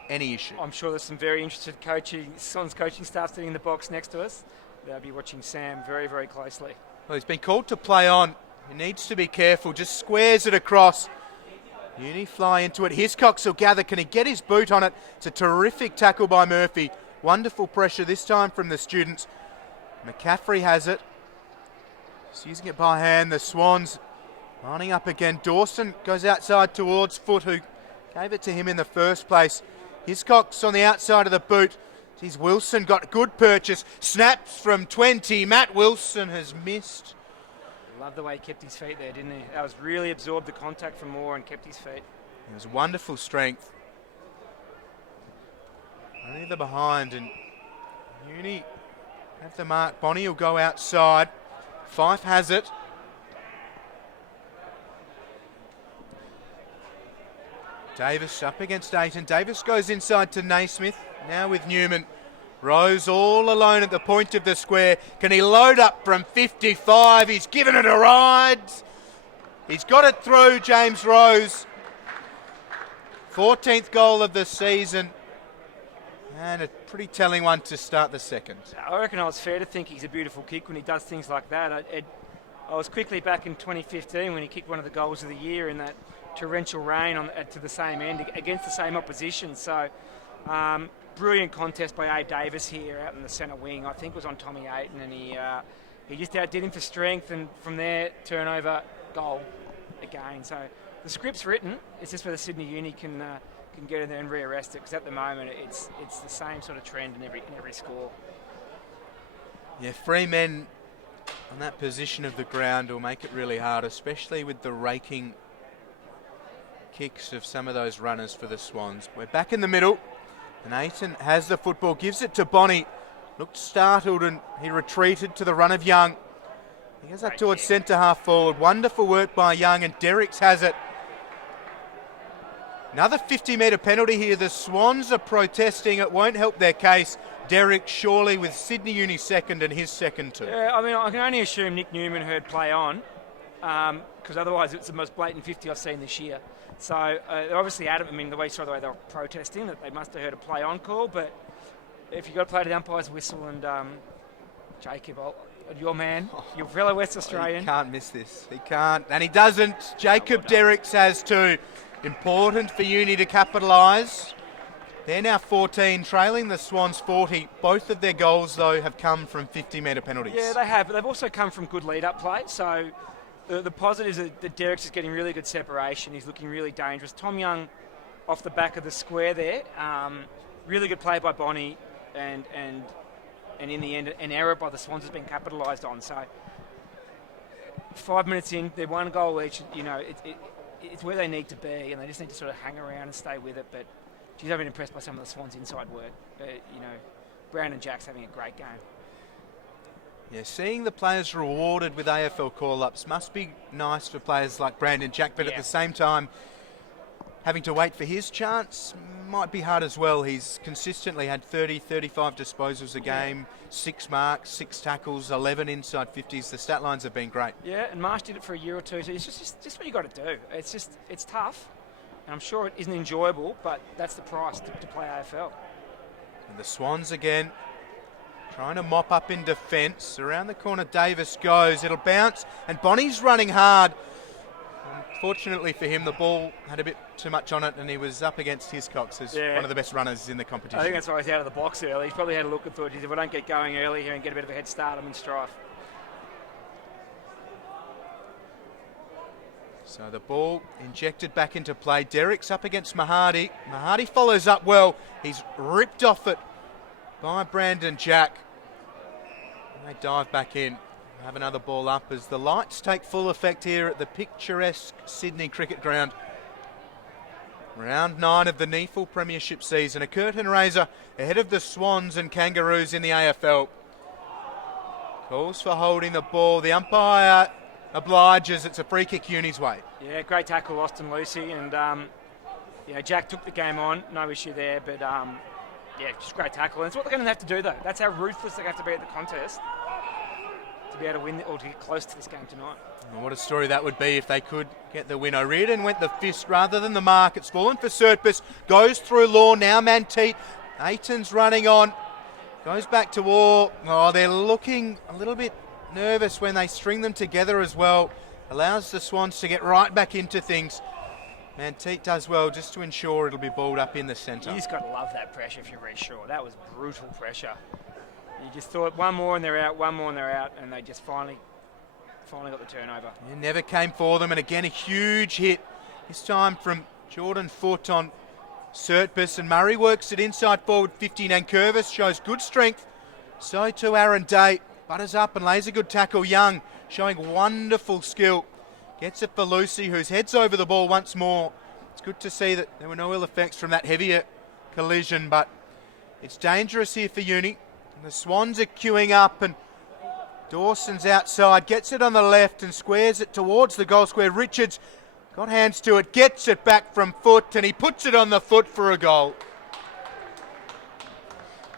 any issue. I'm sure there's some very interested Swans coaching staff sitting in the box next to us. They'll be watching Sam very, very closely. Well, he's been called to play on. He needs to be careful, just squares it across. Uni fly into it. Hiscox will gather. Can he get his boot on it? It's a terrific tackle by Murphy. Wonderful pressure this time from the students. McCaffrey has it. Just using it by hand. The Swans lining up again. Dawson goes outside towards Foot, who gave it to him in the first place. Hiscox on the outside of the boot. Geez, Wilson got good purchase. Snaps from 20. Matt Wilson has missed. Love the way he kept his feet there, didn't he? That was really absorbed the contact from Moore and kept his feet. It was wonderful strength. Only the behind, and Uni have the mark. Bonney will go outside. Fife has it. Davis up against Ayton. Davis goes inside to Naismith. Now with Newman. Rose all alone at the point of the square. Can he load up from 55? He's given it a ride. He's got it through, James Rose. 14th goal of the season. And a pretty telling one to start the second. I reckon it's fair to think he's a beautiful kick when he does things like that. I was quickly back in 2015 when he kicked one of the goals of the year in that torrential rain to the same end against the same opposition. So, brilliant contest by Abe Davis here out in the centre wing. I think was on Tommy Ayton, and he just outdid him for strength, and from there, turnover, goal again. So the script's written. It's just whether Sydney Uni can get in there and rearrest it, because at the moment it's the same sort of trend in every score. Yeah, 3 men on that position of the ground will make it really hard, especially with the raking kicks of some of those runners for the Swans. We're back in the middle, and Aiton has the football, gives it to Bonnie. Looked startled, and he retreated to the run of Young. He goes up towards centre half forward. Wonderful work by Young, and Derricks has it. Another 50-metre penalty here. The Swans are protesting. It won't help their case. Derricks surely with Sydney Uni second and his second too. Yeah, I mean, I can only assume Nick Newman heard play on, because otherwise it's the most blatant 50 I've seen this year. So they're obviously adamant. I mean, the way they were protesting, that they must have heard a play on call. But if you've got to play to the umpire's whistle, and Jacob, your man, your fellow West Australian. He can't miss this. He can't, and he doesn't. Jacob Derricks has too. Important for Uni to capitalise. They're now 14, trailing the Swans 40. Both of their goals, though, have come from 50-metre penalties. Yeah, they have, but they've also come from good lead-up play. So the positives are that Derricks is getting really good separation. He's looking really dangerous. Tom Young off the back of the square there. Really good play by Bonnie, and in the end, an error by the Swans has been capitalised on. So 5 minutes in, they're one goal each. You know, it's where they need to be, and they just need to sort of hang around and stay with it. But geez, I've been impressed by some of the Swans' inside work. Brandon Jack's having a great game. Yeah, seeing the players rewarded with AFL call-ups must be nice for players like Brandon Jack, but at the same time, having to wait for his chance might be hard as well. He's consistently had 30, 35 disposals a game, 6 marks, 6 tackles, 11 inside 50s. The stat lines have been great. Yeah, and Marsh did it for a year or two, so it's just what you got to do. It's tough, and I'm sure it isn't enjoyable, but that's the price to play AFL. And the Swans again, trying to mop up in defence. Around the corner, Davis goes. It'll bounce, and Bonnie's running hard. Unfortunately for him, the ball had a bit too much on it, and he was up against Hiscox, who's one of the best runners in the competition. I think that's why he's out of the box early. He's probably had a look and thought, if I don't get going early here and get a bit of a head start, I'm in strife. So the ball injected back into play. Derricks up against Mahadi. Mahadi follows up well. He's ripped off it by Brandon Jack. And they dive back in. Have another ball up as the lights take full effect here at the picturesque Sydney Cricket Ground. Round 9 of the NEAFL Premiership season. A curtain raiser ahead of the Swans and Kangaroos in the AFL. Calls for holding the ball. The umpire obliges. It's a free kick Uni's way. Yeah, great tackle, Austin Lucy. And, Jack took the game on. No issue there. But, just great tackle. And it's what they're going to have to do, though. That's how ruthless they have to be at the contest to be able to win or to get close to this game tonight. Well, what a story that would be if they could get the win. O'Riordan went the fist rather than the mark. It's fallen for Surpus. Goes through Law. Now Manteet. Aiton's running on. Goes back to War. Oh, they're looking a little bit nervous when they string them together as well. Allows the Swans to get right back into things. Manteet does well just to ensure it'll be balled up in the centre. You just got to love that pressure if you're really sure. That was brutal pressure. You just thought one more and they're out, and they just finally got the turnover. It never came for them, and again a huge hit. This time from Jordan Foote on Surtbus, and Murray works it inside forward 50. Nankervis shows good strength. So too Aaron Day. Butters up and lays a good tackle. Young showing wonderful skill. Gets it for Lucy, whose heads over the ball once more. It's good to see that there were no ill effects from that heavier collision, but it's dangerous here for Uni. And the Swans are queuing up, and Dawson's outside, gets it on the left and squares it towards the goal square. Richards got hands to it, gets it back from Foot, and he puts it on the foot for a goal.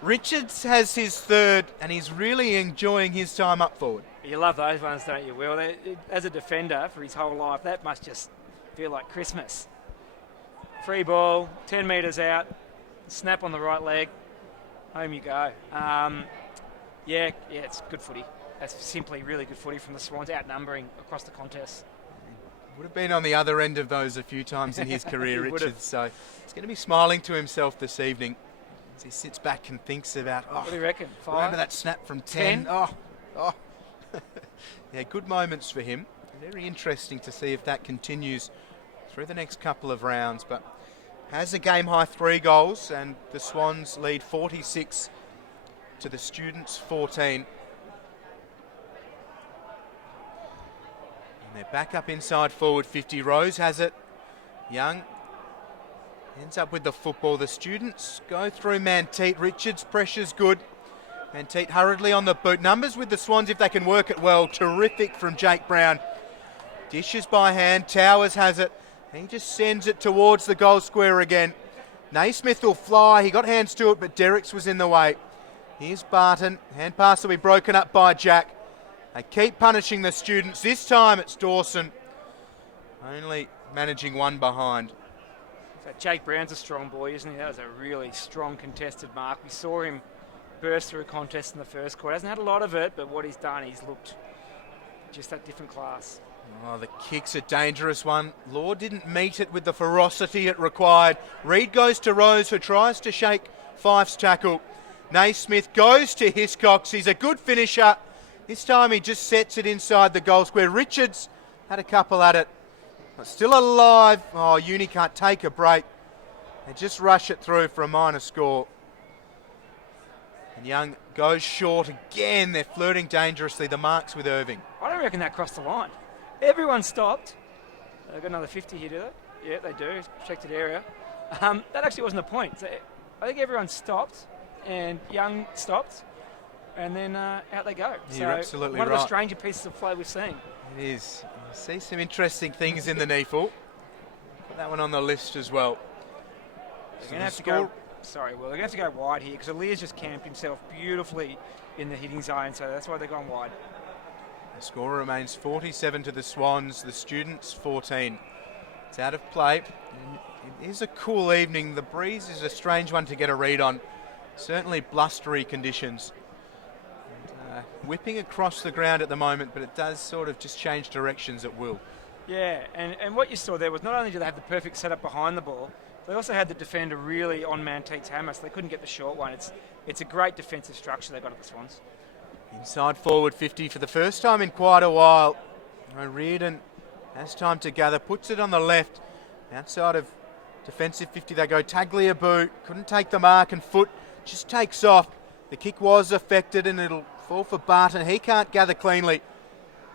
Richards has his third, and he's really enjoying his time up forward. You love those ones, don't you, Will? As a defender for his whole life, that must just feel like Christmas. Free ball, 10 metres out, snap on the right leg, home you go. It's good footy. That's simply really good footy from the Swans, outnumbering across the contest. Would have been on the other end of those a few times in his career, Richards. So he's going to be smiling to himself this evening as he sits back and thinks about, what do you reckon? 5? Remember that snap from 10? Oh. Yeah, good moments for him. Very interesting to see if that continues through the next couple of rounds. But has a game-high 3 goals, and the Swans lead 46 to the Students 14. And they're back up inside forward 50. Rose has it. Young Ends up with the football. The students go through Manteet. Richards' pressure's good. Manteet hurriedly on the boot. Numbers with the Swans if they can work it well. Terrific from Jake Brown. Dishes by hand. Towers has it. He just sends it towards the goal square again. Naismith will fly. He got hands to it, but Derricks was in the way. Here's Barton. Hand pass will be broken up by Jack. They keep punishing the students. This time it's Dawson. Only managing one behind. So Jake Brown's a strong boy, isn't he? That was a really strong contested mark. We saw him burst through a contest in the first quarter. Hasn't had a lot of it, but what he's done, he's looked just that different class. Oh, the kick's a dangerous one. Law didn't meet it with the ferocity it required. Reid goes to Rose, who tries to shake Fife's tackle. Naismith goes to Hiscox. He's a good finisher. This time he just sets it inside the goal square. Richards had a couple at it. But still alive. Oh, Uni can't take a break. They just rush it through for a minor score. And Young goes short again. They're flirting dangerously. The marks with Irving. I don't reckon that crossed the line. Everyone stopped. They've got another 50 here, do they? Yeah, they do. Checked the area. That actually wasn't the point. So I think everyone stopped, and Young stopped, and then out they go. You're absolutely one right. of the stranger pieces of play we've seen. It is. I see some interesting things in the NEAFL. Put that one on the list as well. They're going to have to go. Sorry, well, they're going to have to go wide here because Alia's just camped himself beautifully in the hitting zone, so that's why they're going wide. The score remains 47 to the Swans, the students 14. It's out of play. It is a cool evening. The breeze is a strange one to get a read on. Certainly blustery conditions. And, whipping across the ground at the moment, but it does sort of just change directions at will. Yeah, and what you saw there was not only did they have the perfect setup behind the ball, they also had the defender really on Manteet's hammer, so they couldn't get the short one. It's a great defensive structure they've got at the Swans. Inside forward 50 for the first time in quite a while. Reardon has time to gather, puts it on the left. Outside of defensive 50 they go. Tagliabue couldn't take the mark and foot just takes off. The kick was affected and it'll fall for Barton. He can't gather cleanly.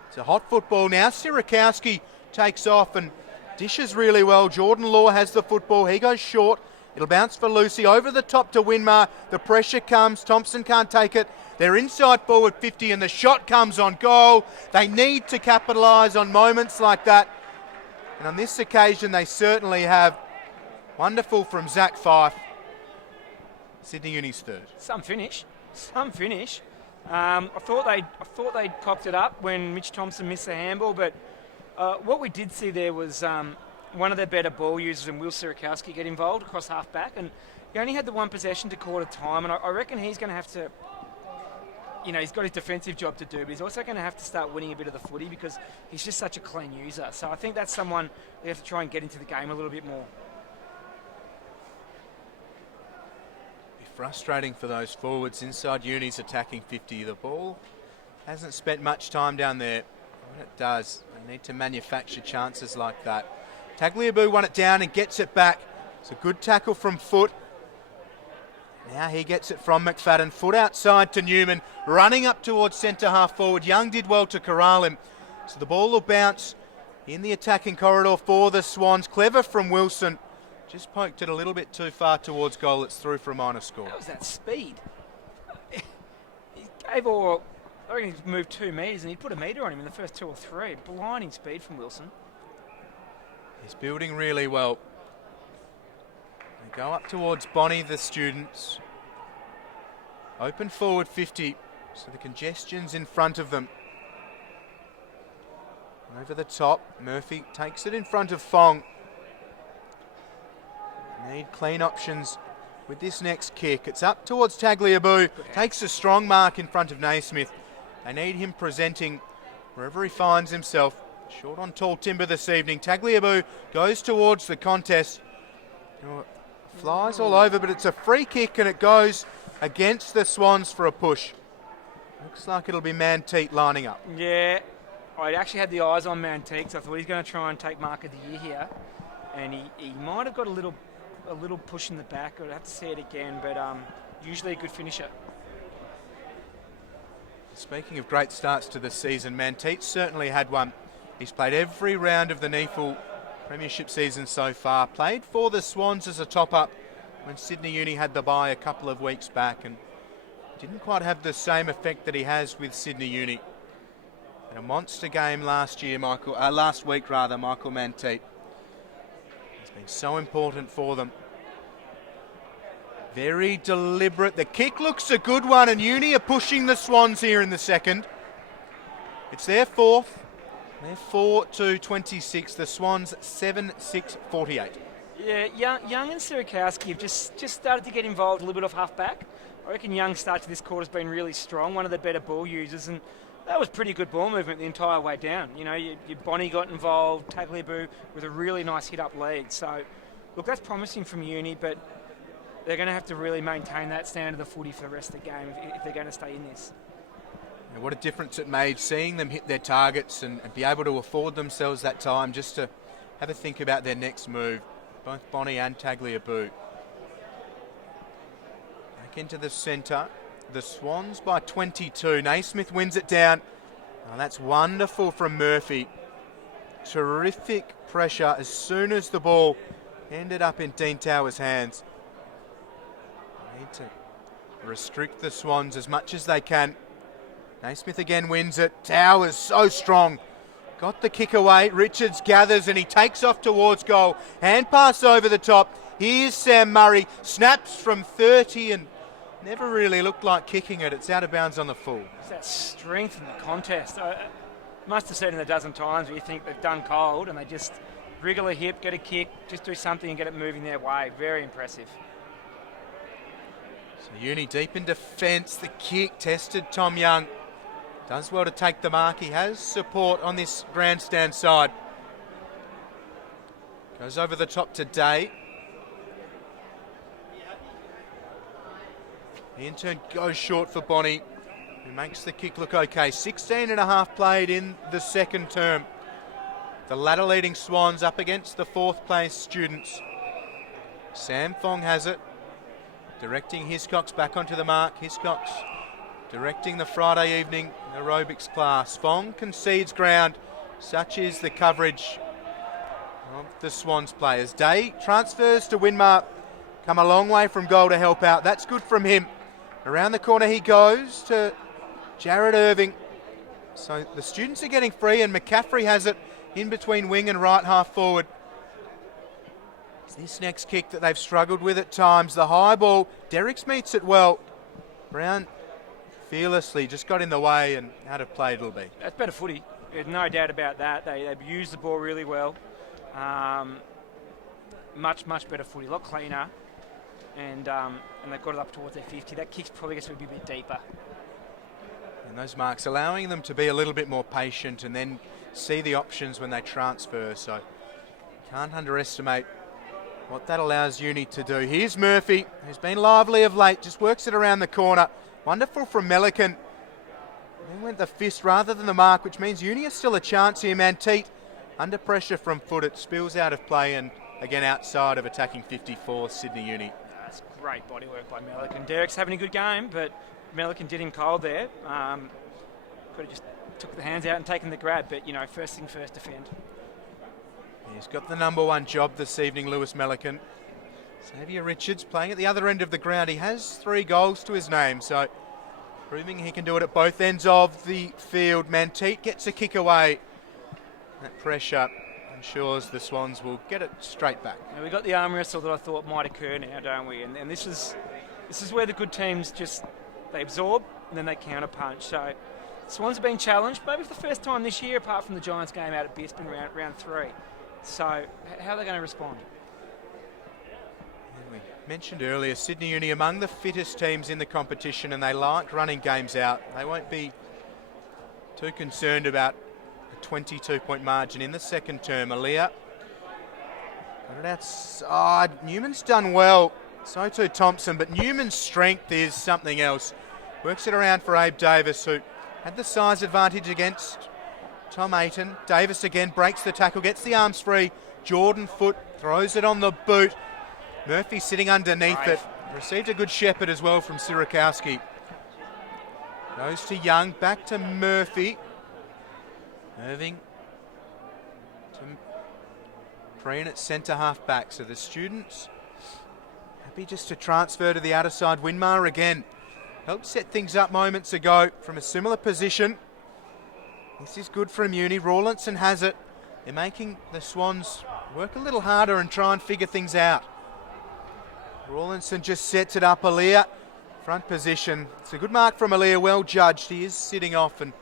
It's a hot football now. Sierakowski takes off and dishes really well. Jordan Law has the football. He goes short. It'll bounce for Lucy. Over the top to Winmar. The pressure comes. Thompson can't take it. They're inside forward 50 and the shot comes on goal. They need to capitalise on moments like that. And on this occasion they certainly have. Wonderful from Zach Fife. Sydney Uni's third. Some finish. I thought they'd cocked it up when Mitch Thompson missed the handball, but what we did see there was one of their better ball users and Will Sierakowski get involved across half back, and he only had the one possession to call at a time, and I reckon he's going to have to, he's got his defensive job to do, but he's also going to have to start winning a bit of the footy because he's just such a clean user. So I think that's someone they have to try and get into the game a little bit more. Frustrating for those forwards. Inside Uni's attacking 50. The ball hasn't spent much time down there. When it does, they need to manufacture chances like that. Tagliabue won it down and gets it back. It's a good tackle from Foot. Now he gets it from McFadden. Foot outside to Newman. Running up towards centre half forward. Young did well to corral him. So the ball will bounce in the attacking corridor for the Swans. Clever from Wilson. Just poked it a little bit too far towards goal. It's through for a minor score. That was that speed. He gave all, I reckon he moved 2 metres and he put a metre on him in the first 2 or 3. Blinding speed from Wilson. He's building really well. They go up towards Bonnie, the students. Open forward 50, so the congestion's in front of them. Over the top, Murphy takes it in front of Fong. Need clean options with this next kick. It's up towards Tagliabue. Takes a strong mark in front of Naismith. They need him presenting wherever he finds himself. Short on tall timber this evening. Tagliabue goes towards the contest. Flies all over, but it's a free kick and it goes against the Swans for a push. Looks like it'll be Manteet lining up. Yeah, I actually had the eyes on Manteet, so I thought he's going to try and take mark of the year here. And he might have got a little push in the back. I'd have to see it again, but usually a good finisher. Speaking of great starts to the season, Manteet certainly had one. He's played every round of the NEAFL premiership season so far. Played for the Swans as a top-up when Sydney Uni had the bye a couple of weeks back, and didn't quite have the same effect that he has with Sydney Uni. In a monster game last week, Michael Manteet. It's been so important for them. Very deliberate. The kick looks a good one, and Uni are pushing the Swans here in the second. It's their fourth. They're 4-26. The Swans 7-6-48. Yeah, Young and Sirikowski have just started to get involved a little bit off half-back. I reckon Young's start to this quarter has been really strong, one of the better ball users, and that was pretty good ball movement the entire way down. You know, your Bonnie got involved, Tagliabue with a really nice hit-up lead. So, look, that's promising from Uni, but they're going to have to really maintain that standard of the footy for the rest of the game if they're going to stay in this. And what a difference it made seeing them hit their targets and be able to afford themselves that time just to have a think about their next move. Both Bonnie and Tagliabue. Back into the centre. The Swans by 22. Naismith wins it down. Oh, that's wonderful from Murphy. Terrific pressure as soon as the ball ended up in Dean Towers' hands. Need to restrict the Swans as much as they can. Naismith again wins it. Towers so strong. Got the kick away. Richards gathers and he takes off towards goal. Hand pass over the top. Here's Sam Murray. Snaps from 30 and never really looked like kicking it. It's out of bounds on the full. It's that strength in the contest. I must have seen it a dozen times where you think they've done cold and they just wriggle a hip, get a kick, just do something and get it moving their way. Very impressive. So Uni deep in defence. The kick tested Tom Young. Does well to take the mark. He has support on this grandstand side. Goes over the top to Day. He in turn goes short for Bonnie, who makes the kick look okay. 16 and a half played in the second term. The ladder leading Swans up against the fourth place Students. Sam Fong has it. Directing Hiscox back onto the mark. Hiscox directing the Friday evening aerobics class. Fong concedes ground. Such is the coverage of the Swans players. Day transfers to Winmar. Come a long way from goal to help out. That's good from him. Around the corner he goes to Jared Irving. So the Students are getting free and McCaffrey has it in between wing and right half forward. It's this next kick that they've struggled with at times. The high ball. Derricks meets it well. Brown fearlessly just got in the way and how to play it'll be. That's better footy. There's no doubt about that. They've used the ball really well. Much better footy. A lot cleaner. And they've got it up towards their 50. That kick's probably going to be a bit deeper. And those marks allowing them to be a little bit more patient and then see the options when they transfer. So can't underestimate what that allows Uni to do. Here's Murphy, who's been lively of late, just works it around the corner. Wonderful from Melican. Then went the fist rather than the mark, which means Uni has still a chance here. Manteet under pressure from foot. It spills out of play and again outside of attacking 54, Sydney Uni. That's great body work by Melican. Derrick's having a good game, but Melican did him cold there. Could have just took the hands out and taken the grab, but, you know, first thing first, defend. He's got the number one job this evening, Lewis Melican. Xavier Richards playing at the other end of the ground. He has 3 goals to his name, so proving he can do it at both ends of the field. Manteet gets a kick away. That pressure ensures the Swans will get it straight back. Now we've got the arm wrestle that I thought might occur now, don't we? And this is where the good teams just, they absorb and then they counter punch. So Swans have been challenged, maybe for the first time this year, apart from the Giants game out at Brisbane round 3. So how are they going to respond? We mentioned earlier, Sydney Uni among the fittest teams in the competition and they like running games out. They won't be too concerned about a 22-point margin in the second term. Aaliyah got it outside. Newman's done well. So too Thompson, but Newman's strength is something else. Works it around for Abe Davis, who had the size advantage against Tom Ayton. Davis again breaks the tackle, gets the arms free. Jordan Foot throws it on the boot. Murphy sitting underneath it. Received a good shepherd as well from Sirikowski. Goes to Young, back to Murphy. Irving to free and at centre half back. So the students happy just to transfer to the outer side. Winmar again helped set things up moments ago from a similar position. This is good from Uni. Rawlinson has it. They're making the Swans work a little harder and try and figure things out. Rawlinson just sets it up. Aaliyah, front position. It's a good mark from Aaliyah, well judged. He is sitting off and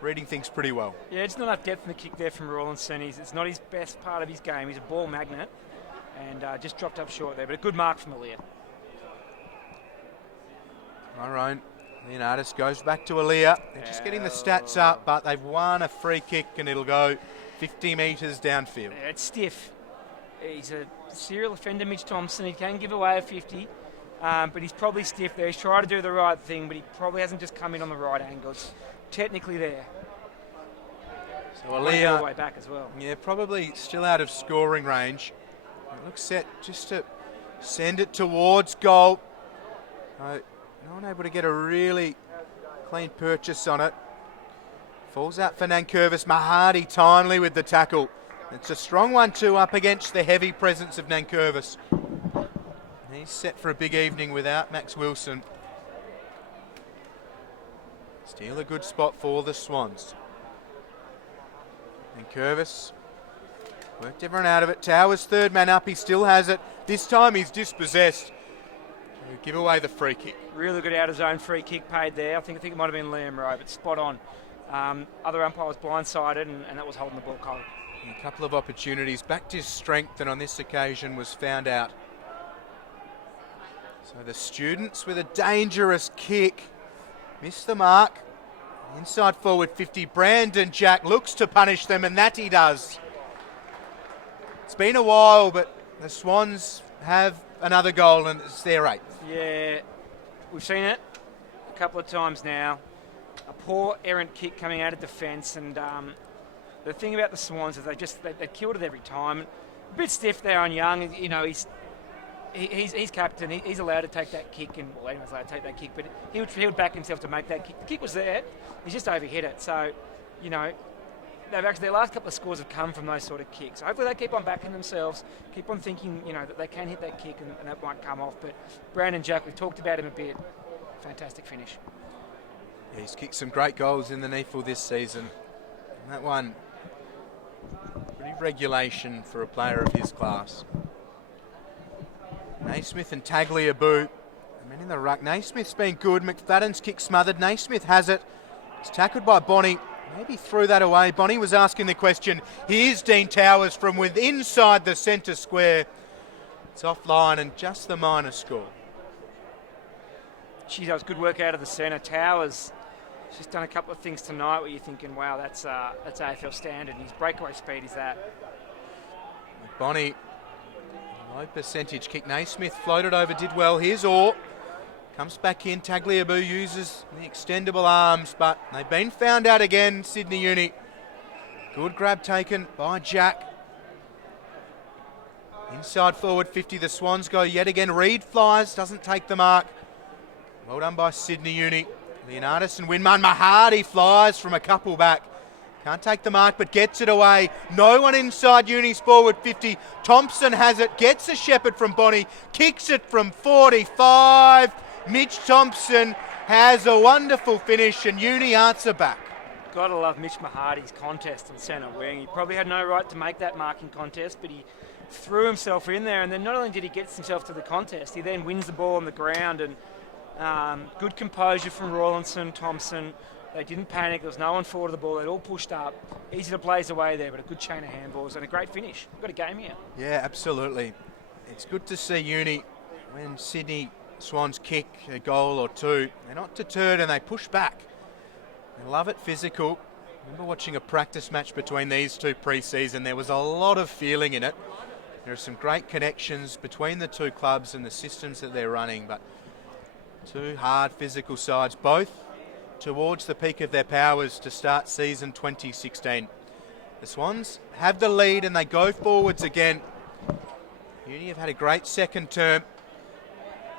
reading things pretty well. Yeah, it's not enough depth in the kick there from Rawlinson. It's not his best part of his game. He's a ball magnet and just dropped up short there, but a good mark from Aaliyah. Maroon, Leonardis goes back to Aaliyah. They're just getting the stats up, but they've won a free kick and it'll go 50 metres downfield. Yeah, it's stiff. He's a serial offender, Mitch Thompson. He can give away a 50, but he's probably stiff there. He's tried to do the right thing, but he probably hasn't just come in on the right angle. It's technically there. So Aaliyah, way back as well. Yeah, probably still out of scoring range. It looks set just to send it towards goal. No one able to get a really clean purchase on it. Falls out for Nankervis. Mahadi timely with the tackle. It's a strong 1-2 up against the heavy presence of Nankervis. He's set for a big evening without Max Wilson. Still a good spot for the Swans. Nankervis worked everyone out of it. Towers third man up. He still has it. This time he's dispossessed. He'll give away the free kick. Really good out of zone free kick paid there. I think it might have been Liam Rowe, but spot on. Other umpire was blindsided, and that was holding the ball cold. A couple of opportunities, backed his strength, and on this occasion was found out. So the students with a dangerous kick miss the mark. Inside forward 50, Brandon Jack looks to punish them, and that he does. It's been a while, but the Swans have another goal, and it's their 8th. Yeah, we've seen it a couple of times now. A poor errant kick coming out of defence, and the thing about the Swans is they killed it every time. A bit stiff there on Young. You know, he's captain. He's allowed to take that kick, and well, anyone's allowed to take that kick, but he would back himself to make that kick. The kick was there. He's just overhit it. So, you know, their last couple of scores have come from those sort of kicks. So hopefully they keep on backing themselves, keep on thinking, you know, that they can hit that kick and that might come off. But Brandon Jack, we've talked about him a bit. Fantastic finish. Yeah, he's kicked some great goals in the NEAFL this season. And that one, pretty regulation for a player of his class. Naismith and Tagliabue, in the ruck. Naismith's been good. McFadden's kick smothered. Naismith has it. It's tackled by Bonnie. Maybe threw that away. Bonnie was asking the question. Here's Dean Towers from within inside the centre square. It's offline and just the minor score. Gee, that was good work out of the centre. Towers, she's done a couple of things tonight where you're thinking, wow, that's AFL standard. His breakaway speed is that. Bonnie, low percentage kick. Naismith floated over, did well. Here's Orr. Comes back in. Tagliabue uses the extendable arms, but they've been found out again, Sydney Uni. Good grab taken by Jack. Inside forward 50, the Swans go yet again. Reed flies, doesn't take the mark. Well done by Sydney Uni. Leonardis and Winman. Mahadi flies from a couple back. Can't take the mark, but gets it away. No one inside Uni's forward 50. Thompson has it, gets a shepherd from Bonnie, kicks it from 45. Mitch Thompson has a wonderful finish, and Uni answer back. Gotta love Mitch Mahadi's contest on centre wing. He probably had no right to make that marking contest, but he threw himself in there, and then not only did he get himself to the contest, he then wins the ball on the ground, and good composure from Rawlinson, Thompson. They didn't panic. There was no one forward of the ball. They'd all pushed up. Easy to blaze away there, but a good chain of handballs and a great finish. We've got a game here. Yeah, absolutely. It's good to see Uni when Sydney Swans kick a goal or two. They're not deterred and they push back. They love it physical. I remember watching a practice match between these two pre-season. There was a lot of feeling in it. There are some great connections between the two clubs and the systems that they're running, but two hard physical sides, both towards the peak of their powers to start season 2016. The Swans have the lead and they go forwards again. Uni have had a great second term.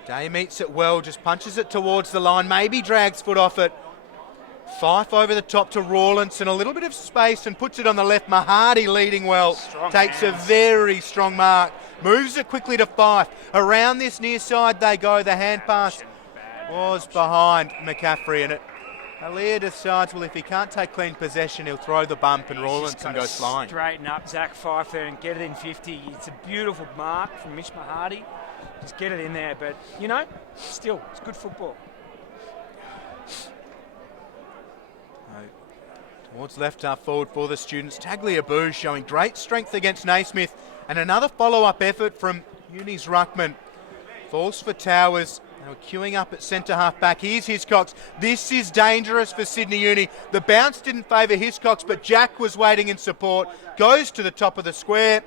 Day meets it well, just punches it towards the line, maybe drags foot off it. Fife over the top to Rawlinson, a little bit of space and puts it on the left. Mahadi leading well, Strong takes hands. a very strong mark, moves it quickly to Fife. Around this near side they go. The hand pass was behind McCaffrey, and Alir decides, well, if he can't take clean possession, he'll throw the bump, and Rawlinson goes flying. Straighten up Zach Fife there and get it in 50. It's a beautiful mark from Mitch Mahadi. Just get it in there, but still, it's good football. Towards left half forward for the students. Tagliabue showing great strength against Naismith, and another follow-up effort from Uni's ruckman. Falls for Towers. They were queuing up at centre half back. Here's Hiscox. This is dangerous for Sydney Uni. The bounce didn't favour Hiscox, but Jack was waiting in support. Goes to the top of the square.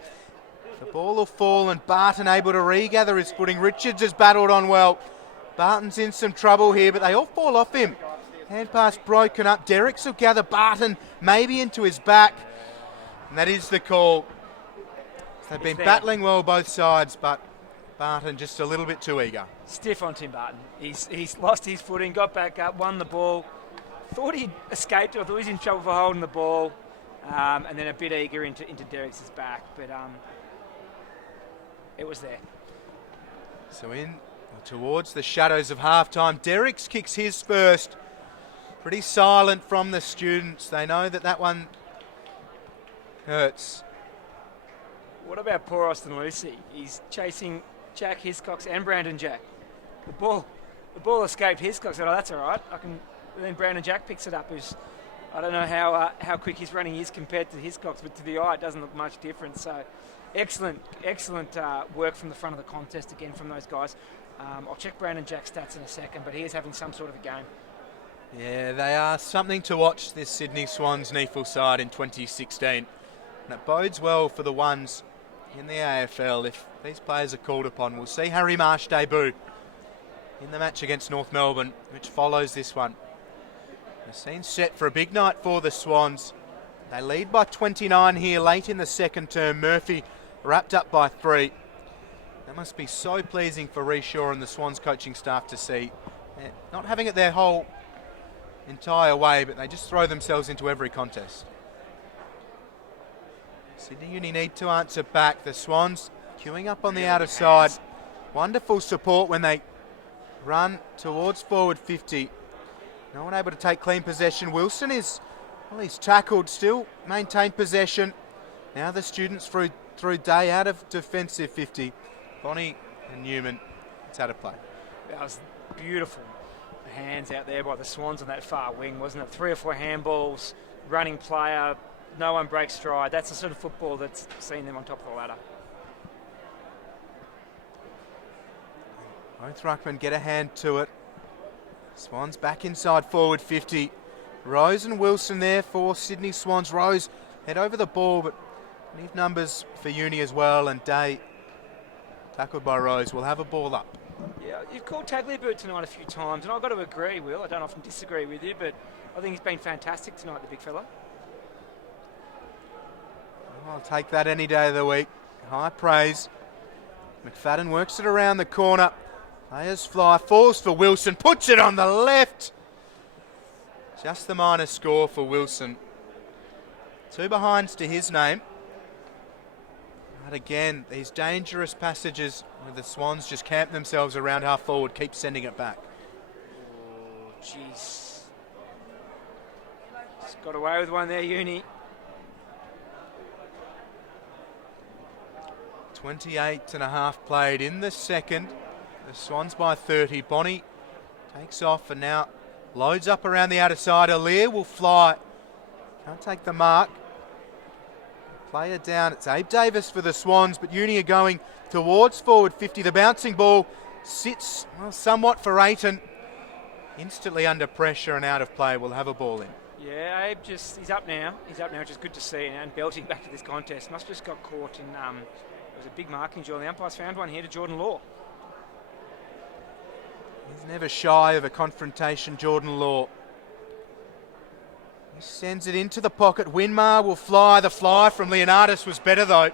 The ball will fall, and Barton able to regather his footing. Richards has battled on well. Barton's in some trouble here, but they all fall off him. Hand pass broken up. Derricks will gather Barton maybe into his back. And that is the call. They've been battling well both sides, but Barton just a little bit too eager. Stiff on Tim Barton. He's lost his footing, got back up, won the ball. Thought he'd escaped it. I thought he was in trouble for holding the ball. And then a bit eager into Derricks' back. But it was there. So towards the shadows of halftime. Derricks kicks his first. Pretty silent from the students. They know that one hurts. What about poor Austin Lucy? He's chasing Jack Hiscox and Brandon Jack. The ball escaped Hiscox. Said, "Oh, that's all right. And then Brandon Jack picks it up. I don't know how quick his running is compared to Hiscox, but to the eye, it doesn't look much different." So, excellent work from the front of the contest again from those guys. I'll check Brandon Jack's stats in a second, but he is having some sort of a game. Yeah, they are something to watch, this Sydney Swans NEAFL side in 2016. And it bodes well for the ones in the AFL if these players are called upon. We'll see Harry Marsh debut in the match against North Melbourne, which follows this one. The scene's set for a big night for the Swans. They lead by 29 here late in the second term. Murphy wrapped up by 3. That must be so pleasing for Reshaw and the Swans coaching staff to see. Not having it their whole entire way, but they just throw themselves into every contest. Sydney Uni need to answer back. The Swans queuing up on the outer side. Wonderful support when they run towards forward 50. No one able to take clean possession. Wilson he's tackled, still maintained possession. Now the students through Day out of defensive 50. Bonnie and Newman, it's out of play. That was beautiful. Hands out there by the Swans on that far wing, wasn't it? 3 or 4 handballs, running player, no one breaks stride. That's the sort of football that's seen them on top of the ladder. Both ruckmen get a hand to it. Swans back inside forward 50. Rose and Wilson there for Sydney Swans. Rose head over the ball, but leave numbers for Uni as well, and Day tackled by Rose. Will have a ball up. Yeah, you've called Tagliabue tonight a few times, and I've got to agree, Will. I don't often disagree with you, but I think he's been fantastic tonight, the big fella. I'll take that any day of the week. High praise. McFadden works it around the corner. Players fly, falls for Wilson, puts it on the left. Just the minor score for Wilson. 2 behinds to his name. But again, these dangerous passages where the Swans just camp themselves around half forward, keep sending it back. Oh, jeez. Just got away with one there, Uni. 28 and a half played in the second. The Swans by 30. Bonnie takes off and now loads up around the outer side. Alir will fly. Can't take the mark. Player down. It's Abe Davis for the Swans, but Uni are going towards forward 50. The bouncing ball sits somewhat for Ayton. Instantly under pressure and out of play. Will have a ball in. Yeah, Abe he's up now. Which is good to see. And belting back to this contest. Must just got caught in. It was a big marking duel. The umpires found one here to Jordan Law. He's never shy of a confrontation, Jordan Law. He sends it into the pocket. Winmar will fly. The fly from Leonardis was better though.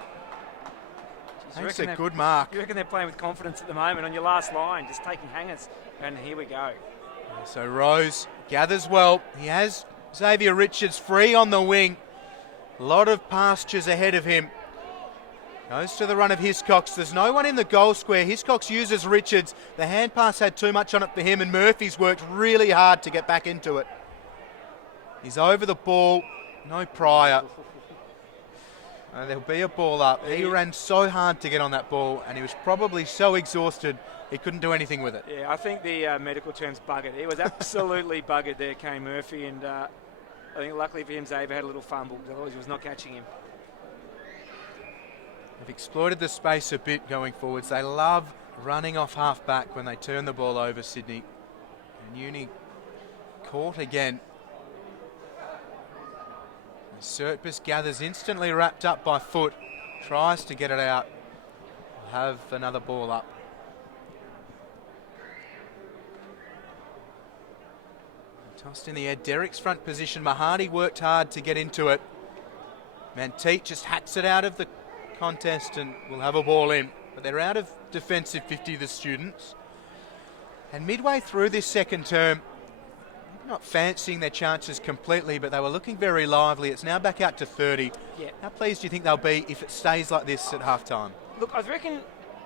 That's a good mark. You reckon they're playing with confidence at the moment on your last line, just taking hangers. And here we go. So Rose gathers well. He has Xavier Richards free on the wing. A lot of pastures ahead of him. Goes to the run of Hiscox. There's no one in the goal square. Hiscox uses Richards. The hand pass had too much on it for him, and Murphy's worked really hard to get back into it. He's over the ball. No Pryor. There'll be a ball up. He ran so hard to get on that ball, and he was probably so exhausted he couldn't do anything with it. Yeah, I think the medical term's buggered. He was absolutely buggered there, Kane Murphy, and I think luckily for him, Xavier had a little fumble, otherwise he was not catching him. They've exploited the space a bit going forwards. They love running off half back when they turn the ball over, Sydney. And Uni caught again. Sertbus gathers, instantly wrapped up by Foot, tries to get it out. We'll have another ball up. Tossed in the air. Derek's front position. Mahadi worked hard to get into it. Manteet just hacks it out of the contest and we'll have a ball in. But they're out of defensive 50, the students. And midway through this second term, not fancying their chances completely, but they were looking very lively. It's now back out to 30. Yeah. How pleased do you think they'll be if it stays like this at halftime? Look, I reckon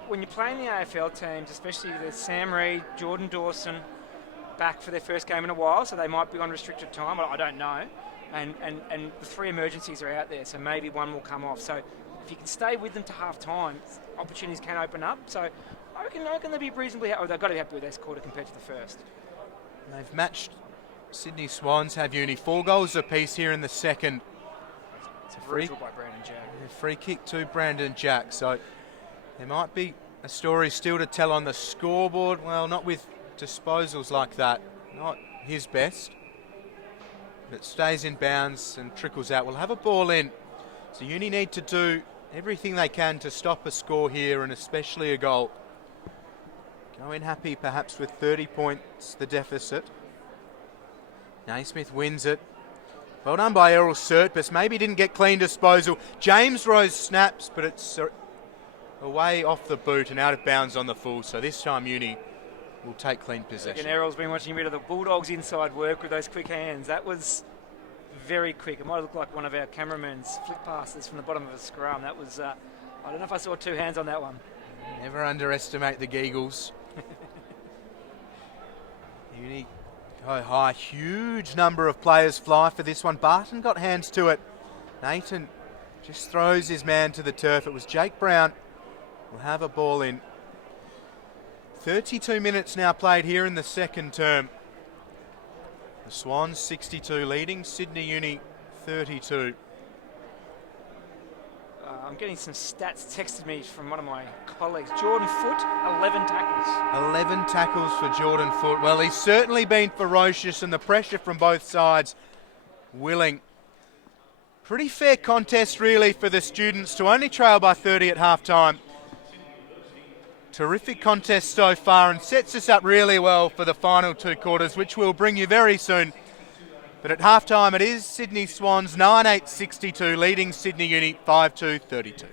when you're playing the AFL teams, especially the Sam Reid, Jordan Dawson, back for their first game in a while, so they might be on restricted time. I don't know. And the three emergencies are out there, so maybe one will come off. So if you can stay with them to half-time, opportunities can open up. So I reckon they'll be reasonably happy. They've got to be happy with this quarter compared to the first. They've matched Sydney Swans, have Uni 4 goals apiece here in the second. It's a free by Brandon Jack. A free kick to Brandon Jack. So there might be a story still to tell on the scoreboard. Well, not with disposals like that. Not his best. But stays in bounds and trickles out. We'll have a ball in. So Uni need to do everything they can to stop a score here, and especially a goal. Go in happy perhaps with 30 points, the deficit. Naismith wins it. Well done by Errol Sertbus. Maybe didn't get clean disposal. James Rose snaps, but it's away off the boot and out of bounds on the full. So this time Uni will take clean possession. And Errol's been watching a bit of the Bulldogs inside work with those quick hands. That was very quick. It might look like one of our cameraman's flick passes from the bottom of a scrum. That was, I don't know if I saw two hands on that one. Never underestimate the Geagles. Uni go high. Huge number of players fly for this one. Barton got hands to it. Nathan just throws his man to the turf. It was Jake Brown. We'll have a ball in. 32 minutes now played here in the second term. The Swans 62 leading, Sydney Uni 32. I'm getting some stats texted me from one of my colleagues. Jordan Foot, 11 tackles. 11 tackles for Jordan Foot. Well, he's certainly been ferocious, and the pressure from both sides willing. Pretty fair contest really for the students to only trail by 30 at halftime. Terrific contest so far, and sets us up really well for the final two quarters, which we'll bring you very soon. But at halftime it is Sydney Swans 9-8-62 leading Sydney Uni 5-2-32.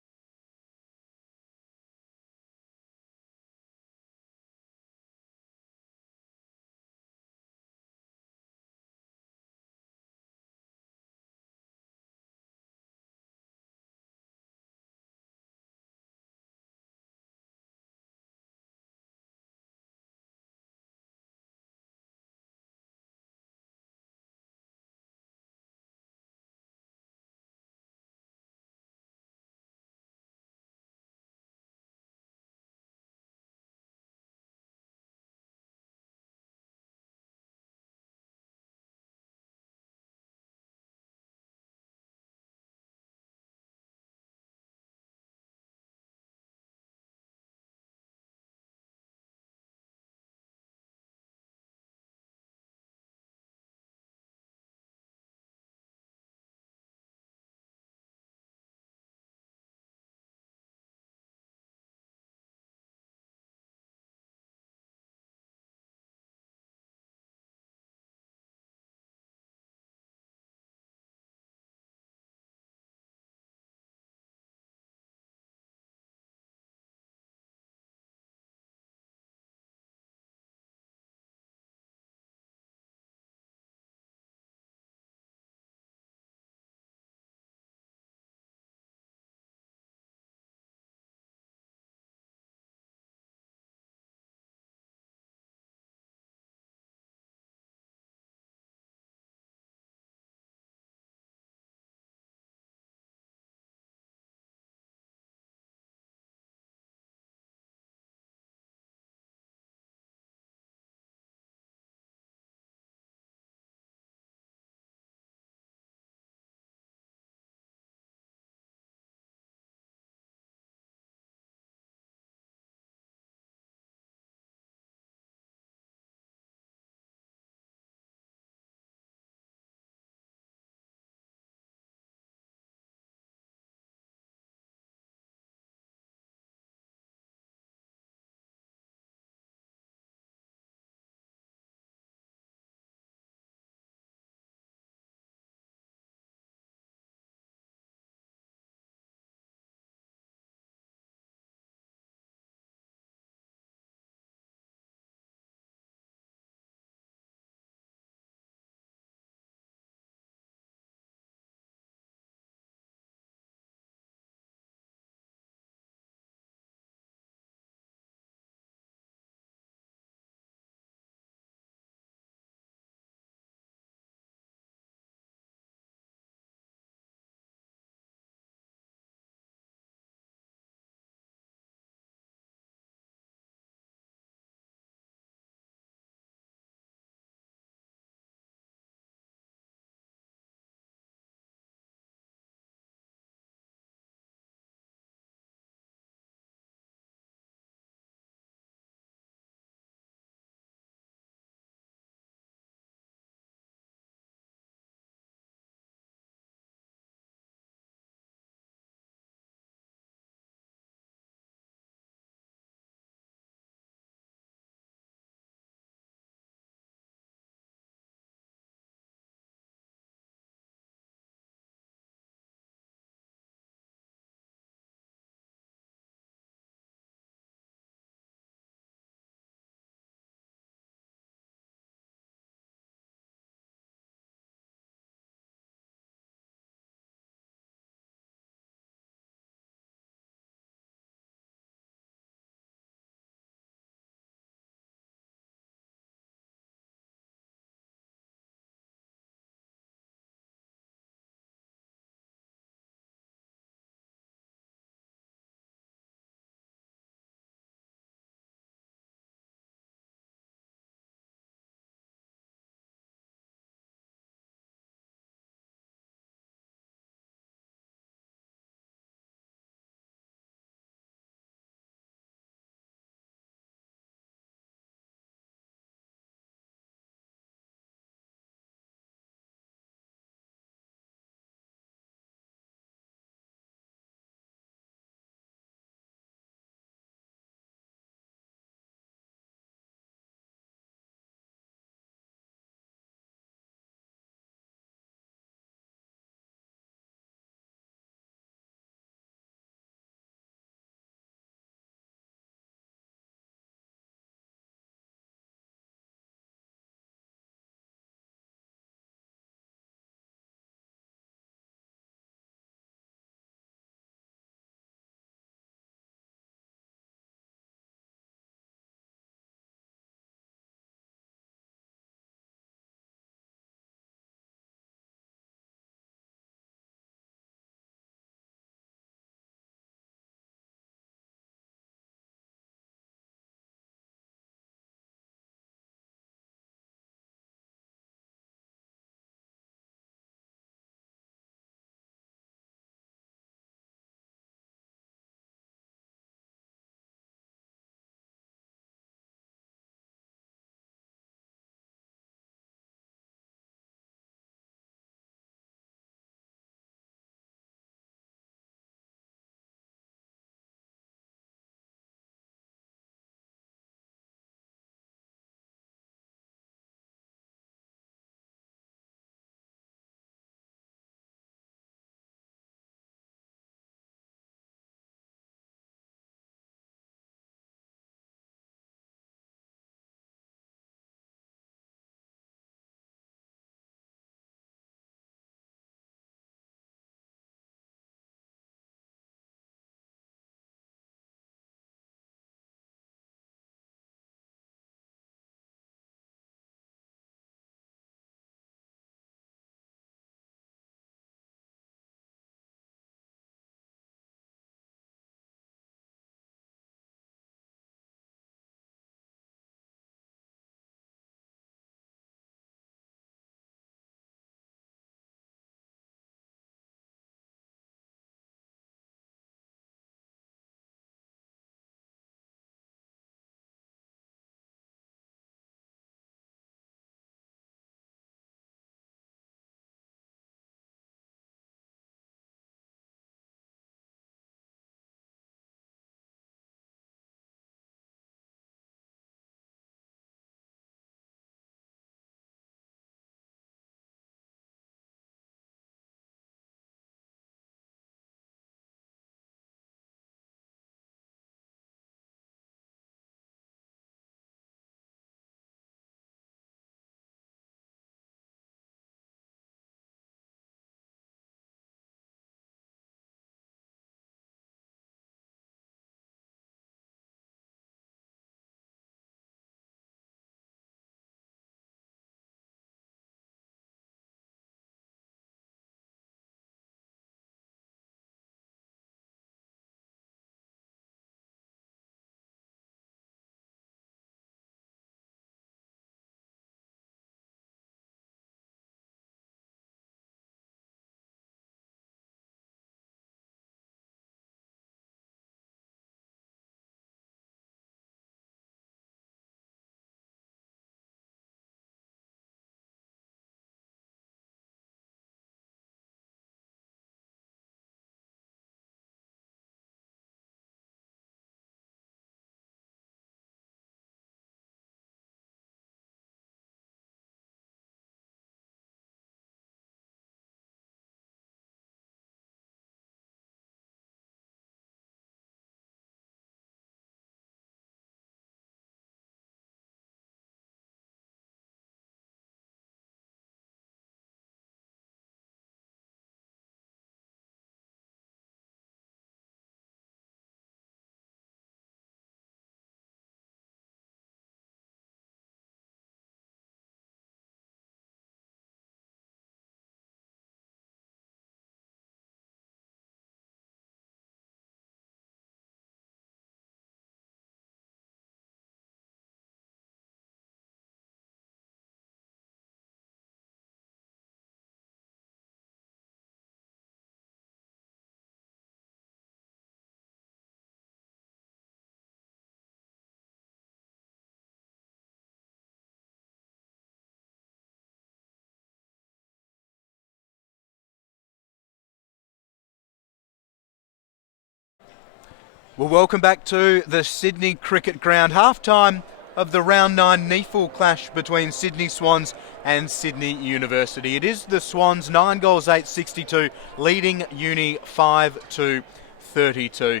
Well, welcome back to the Sydney Cricket Ground. Half-time of the Round 9 NEAFL clash between Sydney Swans and Sydney University. It is the Swans, 9 goals, 862, leading Uni 5-32.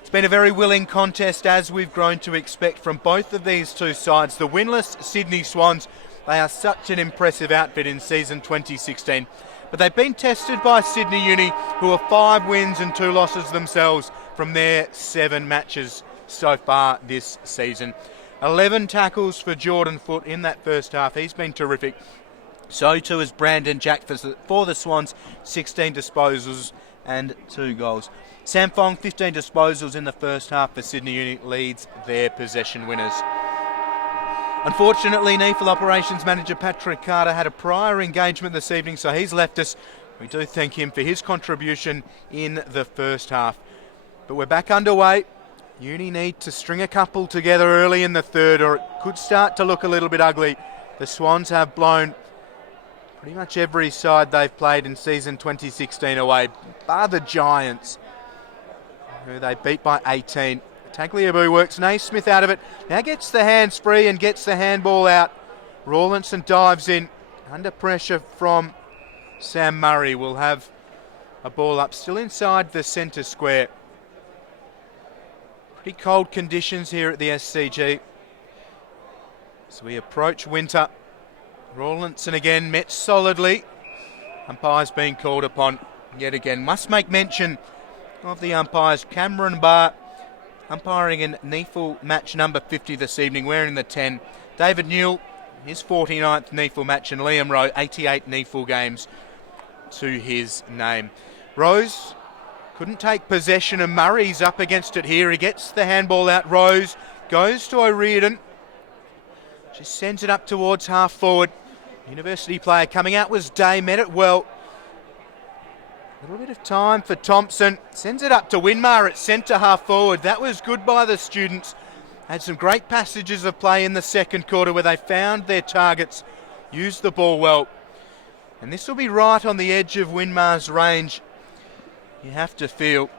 It's been a very willing contest, as we've grown to expect from both of these two sides. The winless Sydney Swans, they are such an impressive outfit in season 2016. But they've been tested by Sydney Uni, who are 5 wins and 2 losses themselves from their 7 matches so far this season. 11 tackles for Jordan Foote in that first half. He's been terrific. So too is Brandon Jack for the Swans, 16 disposals and 2 goals. Sam Fong, 15 disposals in the first half for Sydney Uni, leads their possession winners. Unfortunately, NEAFL Operations Manager Patrick Carter had a prior engagement this evening, so he's left us. We do thank him for his contribution in the first half. But we're back underway. Uni need to string a couple together early in the third, or it could start to look a little bit ugly. The Swans have blown pretty much every side they've played in season 2016 away, bar the Giants, who they beat by 18. Tagliabue works Naismith out of it. Now gets the hands free and gets the handball out. Rawlinson dives in. Under pressure from Sam Murray. Will have a ball up, still inside the centre square. Pretty cold conditions here at the SCG. So we approach winter. Rawlinson again met solidly. Umpire's being called upon yet again. Must make mention of the umpires. Cameron Barr umpiring in NEAFL match number 50 this evening, wearing the 10. David Newell, his 49th NEAFL match, and Liam Rowe, 88 NEAFL games to his name. Rose couldn't take possession, and Murray's up against it here. He gets the handball out. Rose goes to O'Riordan. Just sends it up towards half forward. University player coming out was Day, met it well. A little bit of time for Thompson. Sends it up to Winmar at centre half forward. That was good by the students. Had some great passages of play in the second quarter where they found their targets, used the ball well. And this will be right on the edge of Winmar's range, you have to feel.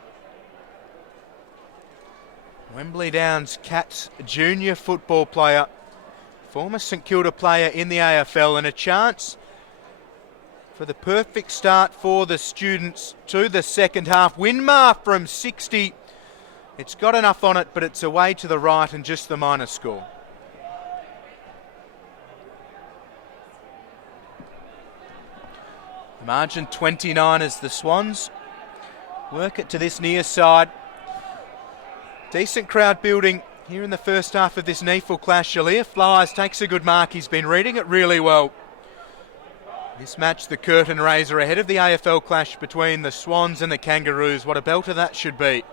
Wembley Downs Cats junior football player, former St Kilda player in the AFL, and a chance for the perfect start for the students to the second half. Winmar from 60. It's got enough on it, but it's away to the right and just the minor score. The margin 29 as the Swans work it to this near side. Decent crowd building here in the first half of this NEAFL clash. Shalir Flyers takes a good mark. He's been reading it really well. This match, the curtain raiser ahead of the AFL clash between the Swans and the Kangaroos. What a belter that should be.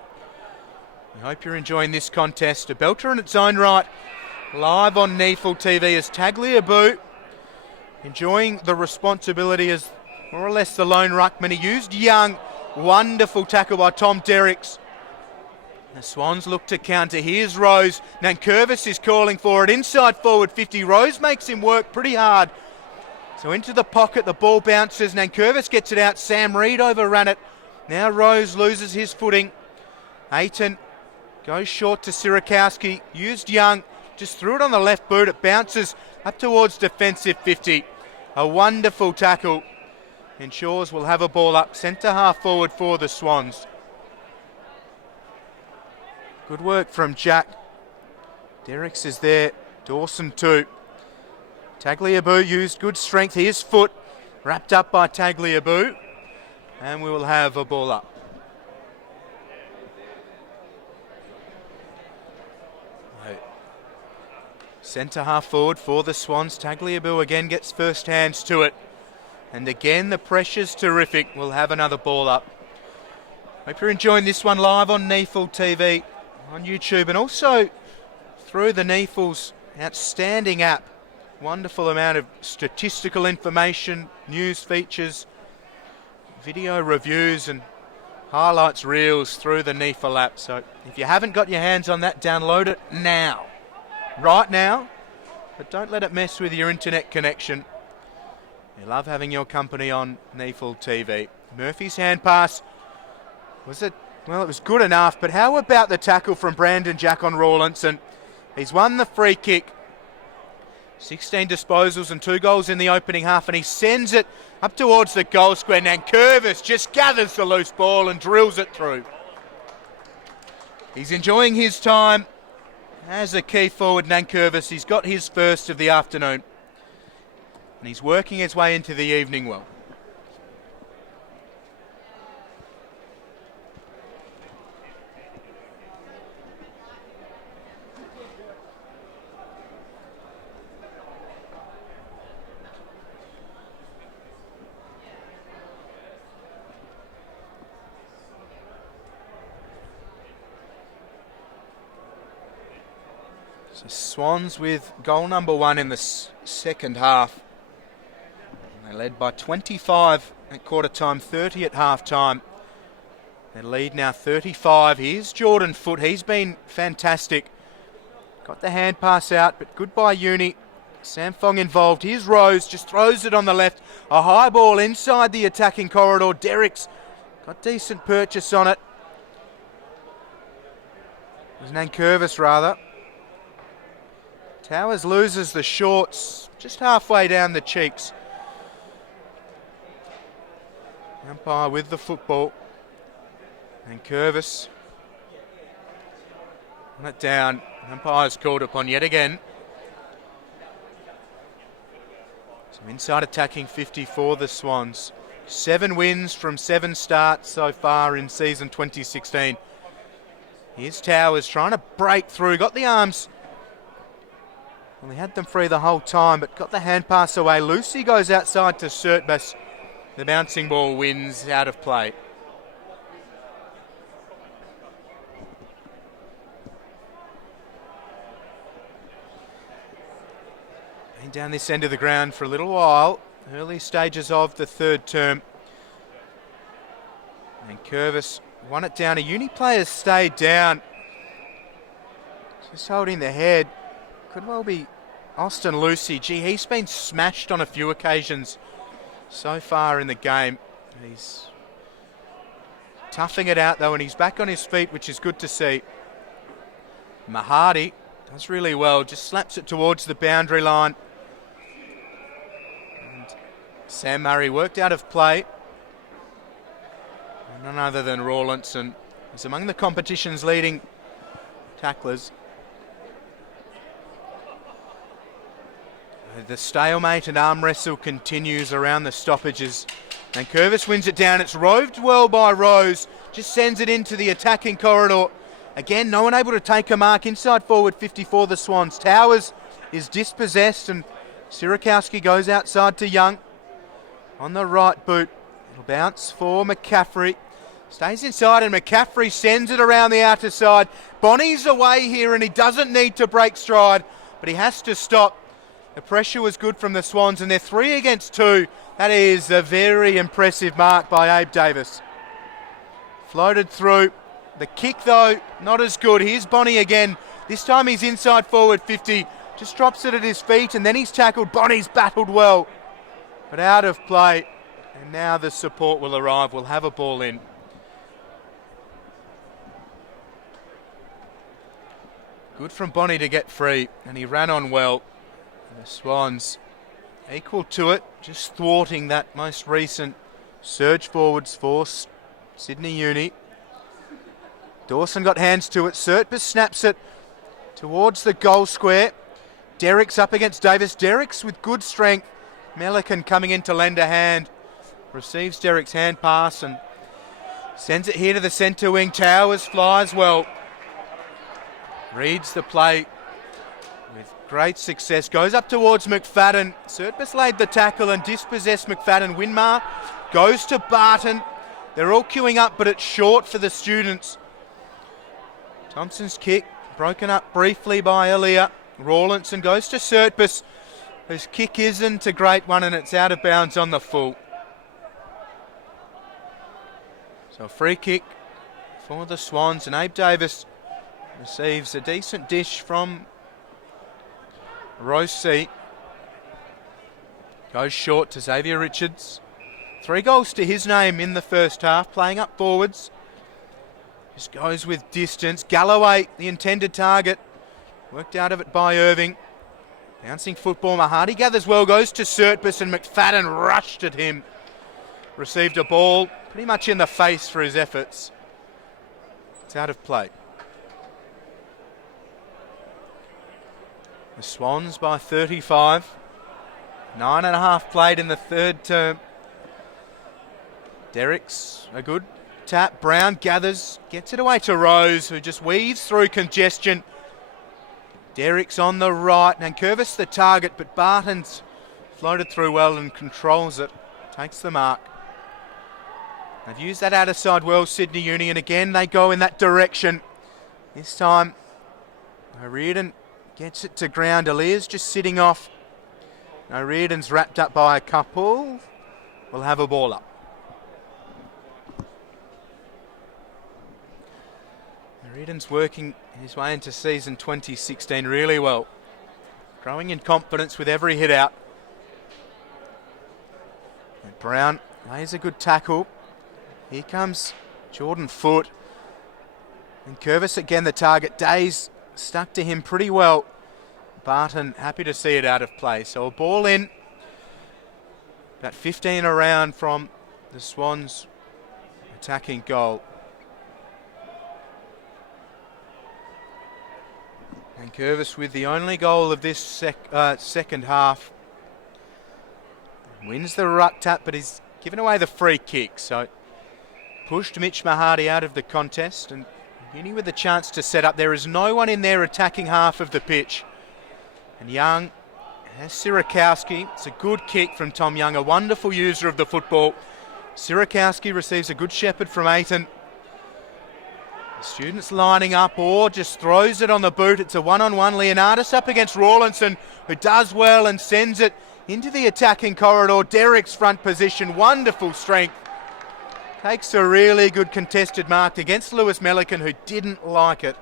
I hope you're enjoying this contest. A belter in its own right. Live on NEAFL TV as Tagliabue enjoying the responsibility as more or less the lone ruckman. He used Young. Wonderful tackle by Tom Derricks. The Swans look to counter. Here's Rose. Nankervis is calling for it. Inside forward 50. Rose makes him work pretty hard. So into the pocket, the ball bounces. Nankervis gets it out. Sam Reid overran it. Now Rose loses his footing. Ayton goes short to Sirakowski. Used Young. Just threw it on the left boot. It bounces up towards defensive 50. A wonderful tackle. And Shaw's will have a ball up. Centre half forward for the Swans. Good work from Jack. Derricks is there. Dawson too. Tagliabue used good strength. Here's Foote, wrapped up by Tagliabue, and we will have a ball up. Centre half forward for the Swans. Tagliabue again gets first hands to it. And again, the pressure's terrific. We'll have another ball up. Hope you're enjoying this one live on NEAFL TV, on YouTube, and also through the NEAFL's outstanding app. Wonderful amount of statistical information, news features, video reviews and highlights reels through the NEAFL app. So if you haven't got your hands on that, download it now. Right now. But don't let it mess with your internet connection. You love having your company on NEAFL TV. Murphy's hand pass. Was it Well, it was good enough, but how about the tackle from Brandon Jack on Rawlinson? He's won the free kick. 16 disposals and 2 goals in the opening half, and he sends it up towards the goal square. Nankervis just gathers the loose ball and drills it through. He's enjoying his time as a key forward, Nankervis. He's got his first of the afternoon, and he's working his way into the evening well. So Swans with goal number 1 in the second half. They led by 25 at quarter time, 30 at half time. They lead now 35. Here's Jordan Foote. He's been fantastic. Got the hand pass out, but good by Uni. Sam Fong involved. Here's Rose, just throws it on the left. A high ball inside the attacking corridor. Derrick's got decent purchase on it. It was Nankervis rather. Towers loses the shorts just halfway down the cheeks. Umpire with the football. Nankervis on it down. Umpire's called upon yet again. So inside attacking 50 for the Swans. 7 wins from 7 starts so far in season 2016. Here's Towers trying to break through. Got the arms. Well, he had them free the whole time, but got the hand pass away. Lucy goes outside to Surtbus. The bouncing ball wins out of play. Been down this end of the ground for a little while. Early stages of the third term. And Curvis won it down. A Uni player stayed down. Just holding the head. Could well be Austin Lucy. Gee, he's been smashed on a few occasions so far in the game. He's toughing it out though, and he's back on his feet, which is good to see. Mahadi does really well, just slaps it towards the boundary line. And Sam Murray worked out of play. And none other than Rawlinson is among the competition's leading tacklers. The stalemate and arm wrestle continues around the stoppages. And Curvis wins it down. It's roved well by Rose. Just sends it into the attacking corridor. Again, no one able to take a mark. Inside forward 54, the Swans. Towers is dispossessed and Sirakowski goes outside to Young. On the right boot. It'll bounce for McCaffrey. Stays inside and McCaffrey sends it around the outer side. Bonnie's away here and he doesn't need to break stride, but he has to stop. The pressure was good from the Swans, and they're 3 against 2. That is a very impressive mark by Abe Davis. Floated through. The kick, though, not as good. Here's Bonnie again. This time he's inside forward 50. Just drops it at his feet, and then he's tackled. Bonnie's battled well, but out of play. And now the support will arrive. We'll have a ball in. Good from Bonnie to get free, and he ran on well. The Swans equal to it, just thwarting that most recent surge forwards for Sydney Uni. Dawson got hands to it. Surtbus snaps it towards the goal square. Derrick's up against Davis. Derrick's with good strength. Melican coming in to lend a hand. Receives Derrick's hand pass and sends it here to the centre wing. Towers flies well. Reads the play with great success. Goes up towards McFadden. Surtbus laid the tackle and dispossessed McFadden. Winmar goes to Barton. They're all queuing up, but it's short for the students. Thompson's kick broken up briefly by Aaliyah. Rawlinson goes to Surtbus, whose kick isn't a great one, and it's out of bounds on the full. So a free kick for the Swans, and Abe Davis receives a decent dish from Rose C. Goes short to Xavier Richards. 3 goals to his name in the first half, playing up forwards. Just goes with distance. Galloway, the intended target. Worked out of it by Irving. Bouncing football. Mahadi gathers well, goes to Surtbus, and McFadden rushed at him. Received a ball pretty much in the face for his efforts. It's out of play. The Swans by 35. 9.5 played in the third term. Derrick's a good tap. Brown gathers, gets it away to Rose, who just weaves through congestion. Derrick's on the right. Nankervis the target, but Barton's floated through well and controls it. Takes the mark. They've used that outer side well, Sydney Uni, and again they go in that direction. This time, O'Riordan gets it to ground. Alia's just sitting off. O'Riordan's wrapped up by a couple. We'll have a ball up. O'Riordan's working his way into season 2016 really well. Growing in confidence with every hit out. And Brown lays a good tackle. Here comes Jordan Foote. And Curvis again the target. Days stuck to him pretty well. Barton happy to see it out of play. So a ball in. About 15 around from the Swans attacking goal. And Curvis with the only goal of this second half. Wins the ruck tap, but he's given away the free kick. So pushed Mitch Mahadi out of the contest, and Uni with the chance to set up. There is no one in their attacking half of the pitch. And Young has Sirakowski. It's a good kick from Tom Young, a wonderful user of the football. Sirakowski receives a good shepherd from Aiton. The students lining up, or just throws it on the boot. It's a one-on-one. Leonardis up against Rawlinson, who does well and sends it into the attacking corridor. Derrick's front position, wonderful strength. Takes a really good contested mark against Lewis Melican, who didn't like it.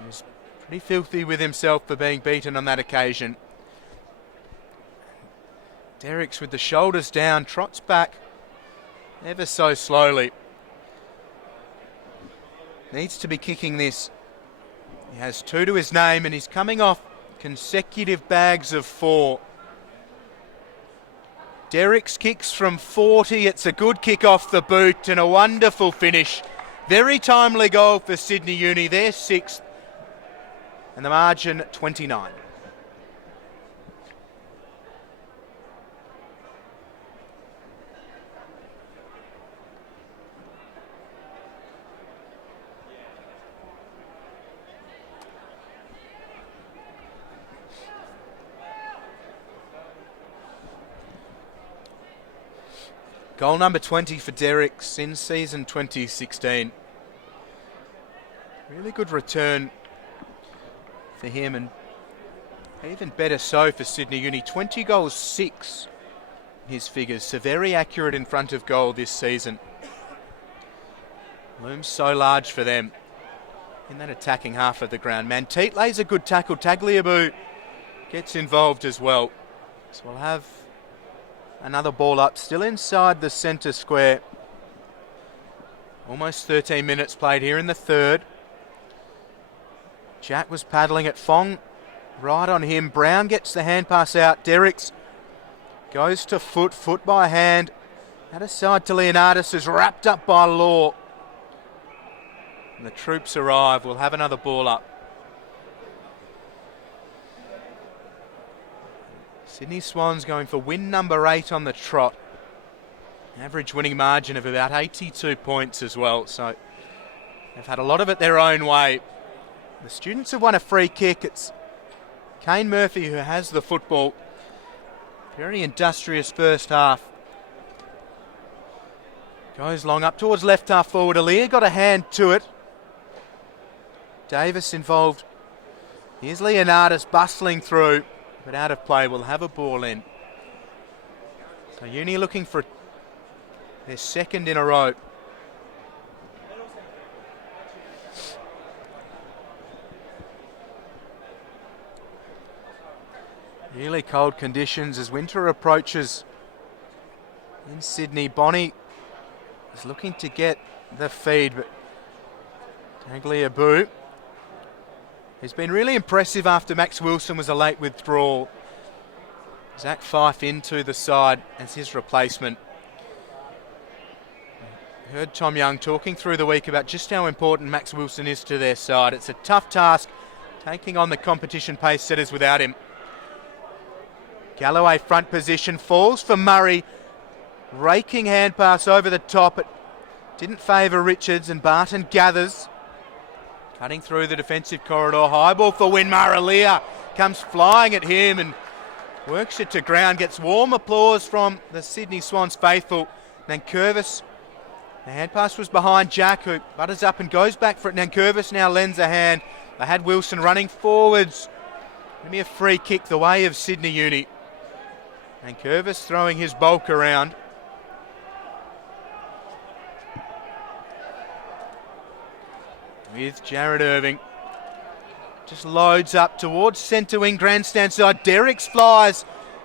He was pretty filthy with himself for being beaten on that occasion. Derrick's with the shoulders down, trots back ever so slowly. Needs to be kicking this. He has 2 to his name, and he's coming off consecutive bags of 4. Derrick's kicks from 40. It's a good kick off the boot and a wonderful finish. Very timely goal for Sydney Uni. They're 6th, and the margin 29. Goal number 20 for Derrick's in season 2016. Really good return for him, and even better so for Sydney Uni. 20 goals, 6 his figures, so very accurate in front of goal this season. Looms so large for them in that attacking half of the ground. Manteet lays a good tackle. Tagliabue gets involved as well. So we'll have another ball up, still inside the centre square. Almost 13 minutes played here in the third. Jack was paddling it. Fong right on him. Brown gets the hand pass out. Derrick's goes to Foot. Foot by hand. Out aside to Leonardis, is wrapped up by Law. And the troops arrive. We'll have another ball up. Sydney Swans going for win number 8 on the trot. Average winning margin of about 82 points as well. So they've had a lot of it their own way. The students have won a free kick. It's Kane Murphy who has the football. Very industrious first half. Goes long up towards left half forward. Alia got a hand to it. Davis involved. Here's Leonardis bustling through, but out of play. We'll have a ball in. So Uni looking for their second in a row. Really cold conditions as winter approaches in Sydney. Bonnie is looking to get the feed, but Tagliabue. He's been really impressive after Max Wilson was a late withdrawal. Zach Fife into the side as his replacement. Heard Tom Young talking through the week about just how important Max Wilson is to their side. It's a tough task taking on the competition pace setters without him. Galloway front position, falls for Murray. Raking hand pass over the top. It didn't favour Richards, and Barton gathers. Cutting through the defensive corridor. High ball for Winmar. Alia comes flying at him and works it to ground. Gets warm applause from the Sydney Swans faithful. Nankervis. The hand pass was behind Jack, who butters up and goes back for it. Nankervis now lends a hand. They had Wilson running forwards. Going to be a free kick the way of Sydney Uni. Nankervis throwing his bulk around. With Jared Irving. Just loads up towards centre wing, grandstand side. Derricks flies.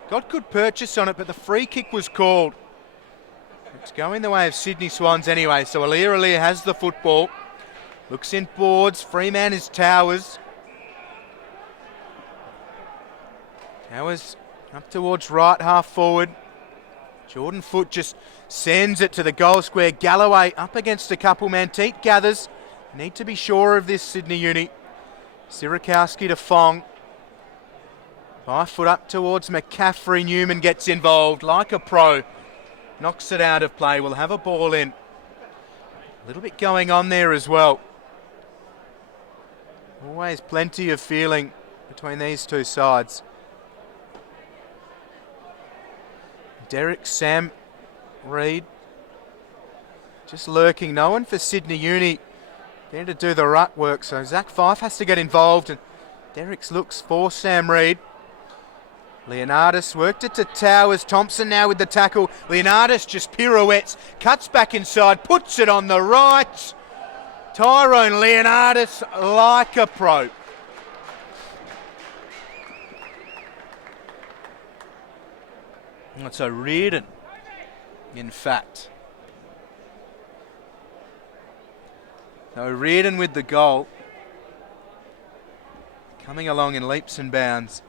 Got good purchase on it, but the free kick was called. It's going the way of Sydney Swans anyway, so Alia has the football. Looks in boards. Free man is Towers. Towers up towards right half forward. Jordan Foote just sends it to the goal square. Galloway up against a couple. Manteet gathers. Need to be sure of this Sydney Uni. Sirakowski to Fong. 5 foot up towards McCaffrey. Newman gets involved like a pro. Knocks it out of play. We'll have a ball in. A little bit going on there as well. Always plenty of feeling between these two sides. Derek, Sam, Reid. Just lurking. No one for Sydney Uni. There to do the ruck work. So Zach Fife has to get involved. And Derricks looks for Sam Reid. Leonardis worked it to Towers. Thompson now with the tackle. Leonardis just pirouettes, cuts back inside, puts it on the right. Tyrone Leonardis like a pro. That's a Reardon, in fact. So Reardon with the goal. Coming along in leaps and bounds.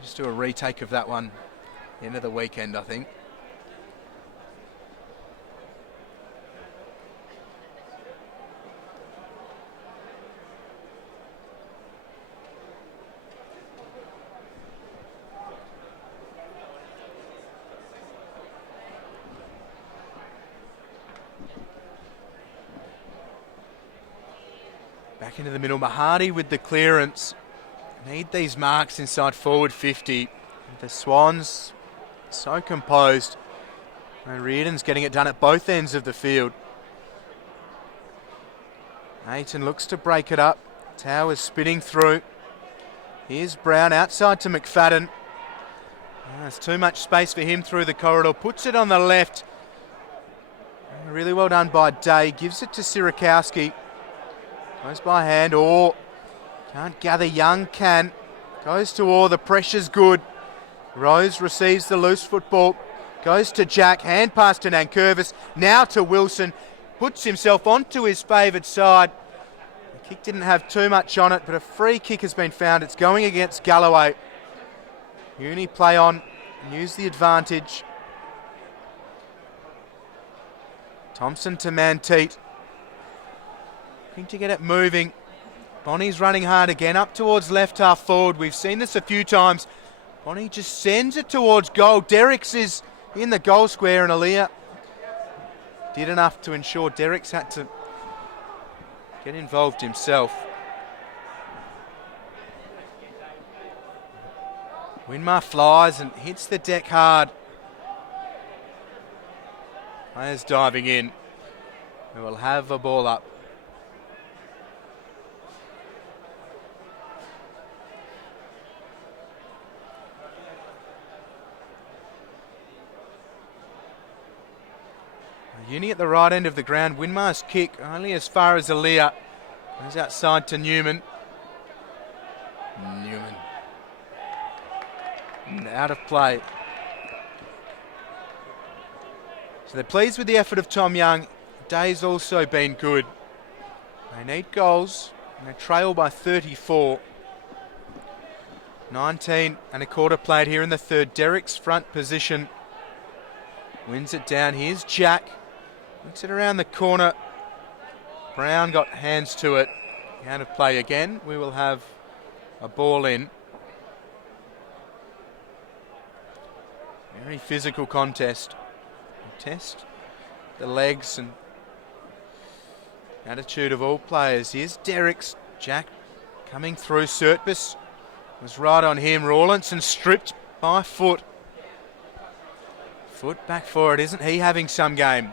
Just do a retake of that one. End of the weekend, I think. Back into the middle. Mahadi with the clearance. Need these marks inside forward 50. The Swans so composed. And Reardon's getting it done at both ends of the field. Ayton looks to break it up. Towers spinning through. Here's Brown outside to McFadden. There's too much space for him through the corridor. Puts it on the left. Really well done by Day. Gives it to Sirakowski. Goes by hand. Or can't gather. Young can. Goes to Orr. The pressure's good. Rose receives the loose football. Goes to Jack. Hand pass to Nankervis. Now to Wilson. Puts himself onto his favoured side. The kick didn't have too much on it, but a free kick has been found. It's going against Galloway. Uni play on and use the advantage. Thompson to Manteet. Looking to get it moving. Bonnie's running hard again up towards left half forward. We've seen this a few times. Bonnie just sends it towards goal. Derricks is in the goal square and Alia did enough to ensure Derricks had to get involved himself. Winmar flies and hits the deck hard. Players diving in. We will have a ball up. Uni at the right end of the ground. Winmar's kick only as far as Alia. Goes outside to Newman. Newman. Out of play. So they're pleased with the effort of Tom Young. Day's also been good. They need goals, and they trail by 34. 19 and a quarter played here in the third. Derrick's front position. Wins it down. Here's Jack. Looks it around the corner. Brown got hands to it. Out of play again. We will have a ball in. Very physical contest. Test the legs and attitude of all players. Here's Derrick's. Jack coming through. Surtbus was right on him. Rawlinson stripped by Foot. Foot back for it. Isn't he having some game?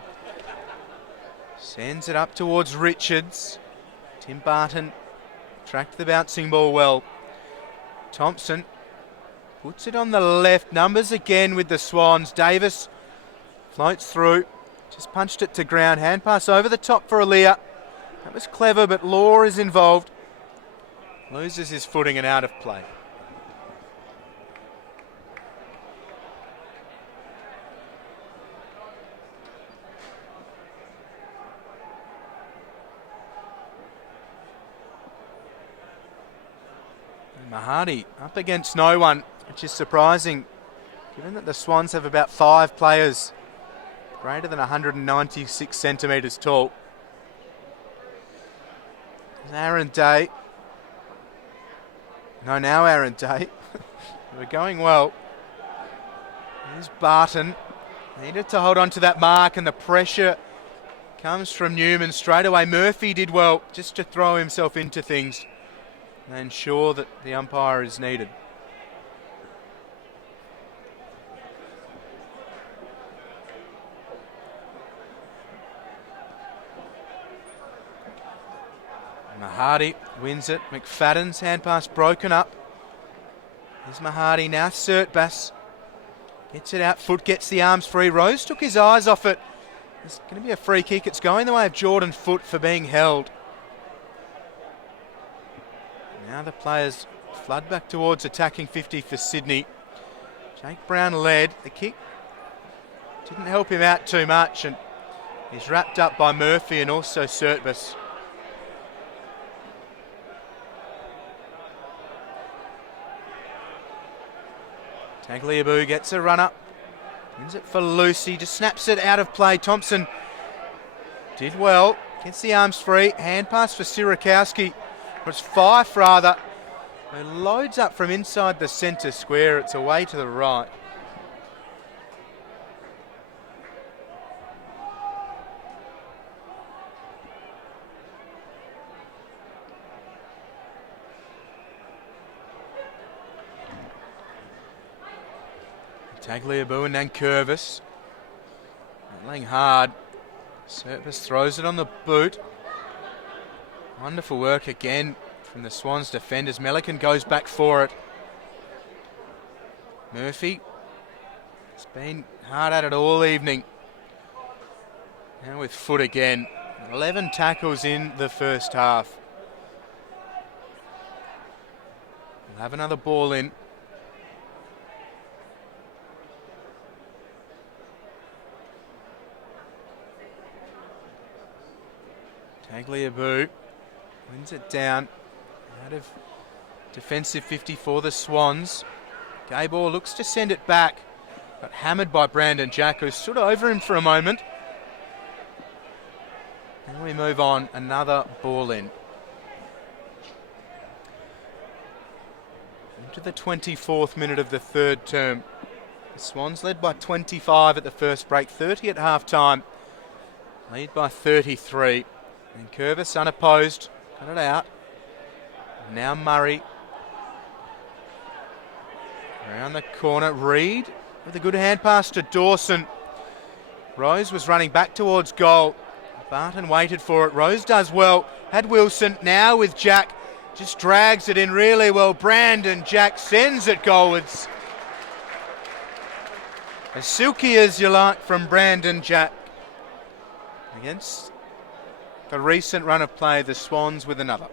Sends it up towards Richards. Tim Barton tracked the bouncing ball well. Thompson puts it on the left. Numbers again with the Swans. Davis floats through. Just punched it to ground. Hand pass over the top for Aaliyah. That was clever, but Law is involved. Loses his footing and out of play. Mahadi up against no one, which is surprising, given that the Swans have about 5 players greater than 196 centimetres tall. There's Aaron Day. No, now Aaron Day. We're going well. Here's Barton. Needed to hold on to that mark, and the pressure comes from Newman straight away. Murphy did well just to throw himself into things and ensure that the umpire is needed. Mahadi wins it. McFadden's hand pass broken up. Here's Mahadi now. Surtbus gets it out. Foot gets the arms free. Rose took his eyes off it. It's going to be a free kick. It's going the way of Jordan Foot for being held. Now the players flood back towards attacking 50 for Sydney. Jake Brown led. The kick didn't help him out too much, and he's wrapped up by Murphy and also Surtbus. Tagliabue gets a run up. Wins it for Lucy. Just snaps it out of play. Thompson did well. Gets the arms free. Hand pass for Sirakowski. It's Fife rather. Who loads up from inside the centre square. It's away to the right. Tagliabue and Nankervis. Playing hard. Surtbus throws it on the boot. Wonderful work again from the Swans defenders. Melican goes back for it. Murphy has been hard at it all evening. Now with Foot again. 11 tackles in the first half. We'll have another ball in. Tagliabue wins it down out of defensive 50 for the Swans. Gabor looks to send it back, but hammered by Brandon Jack, who stood over him for a moment. And we move on, another ball in. Into the 24th minute of the third term. The Swans led by 25 at the first break, 30 at half time. Lead by 33. And Curvis unopposed, cut it out. Now Murray. Around the corner, Reed with a good hand pass to Dawson. Rose was running back towards goal. Barton waited for it. Rose does well. Had Wilson, now with Jack. Just drags it in really well. Brandon Jack sends it goalwards. As silky as you like from Brandon Jack. Against the recent run of play, the Swans with another.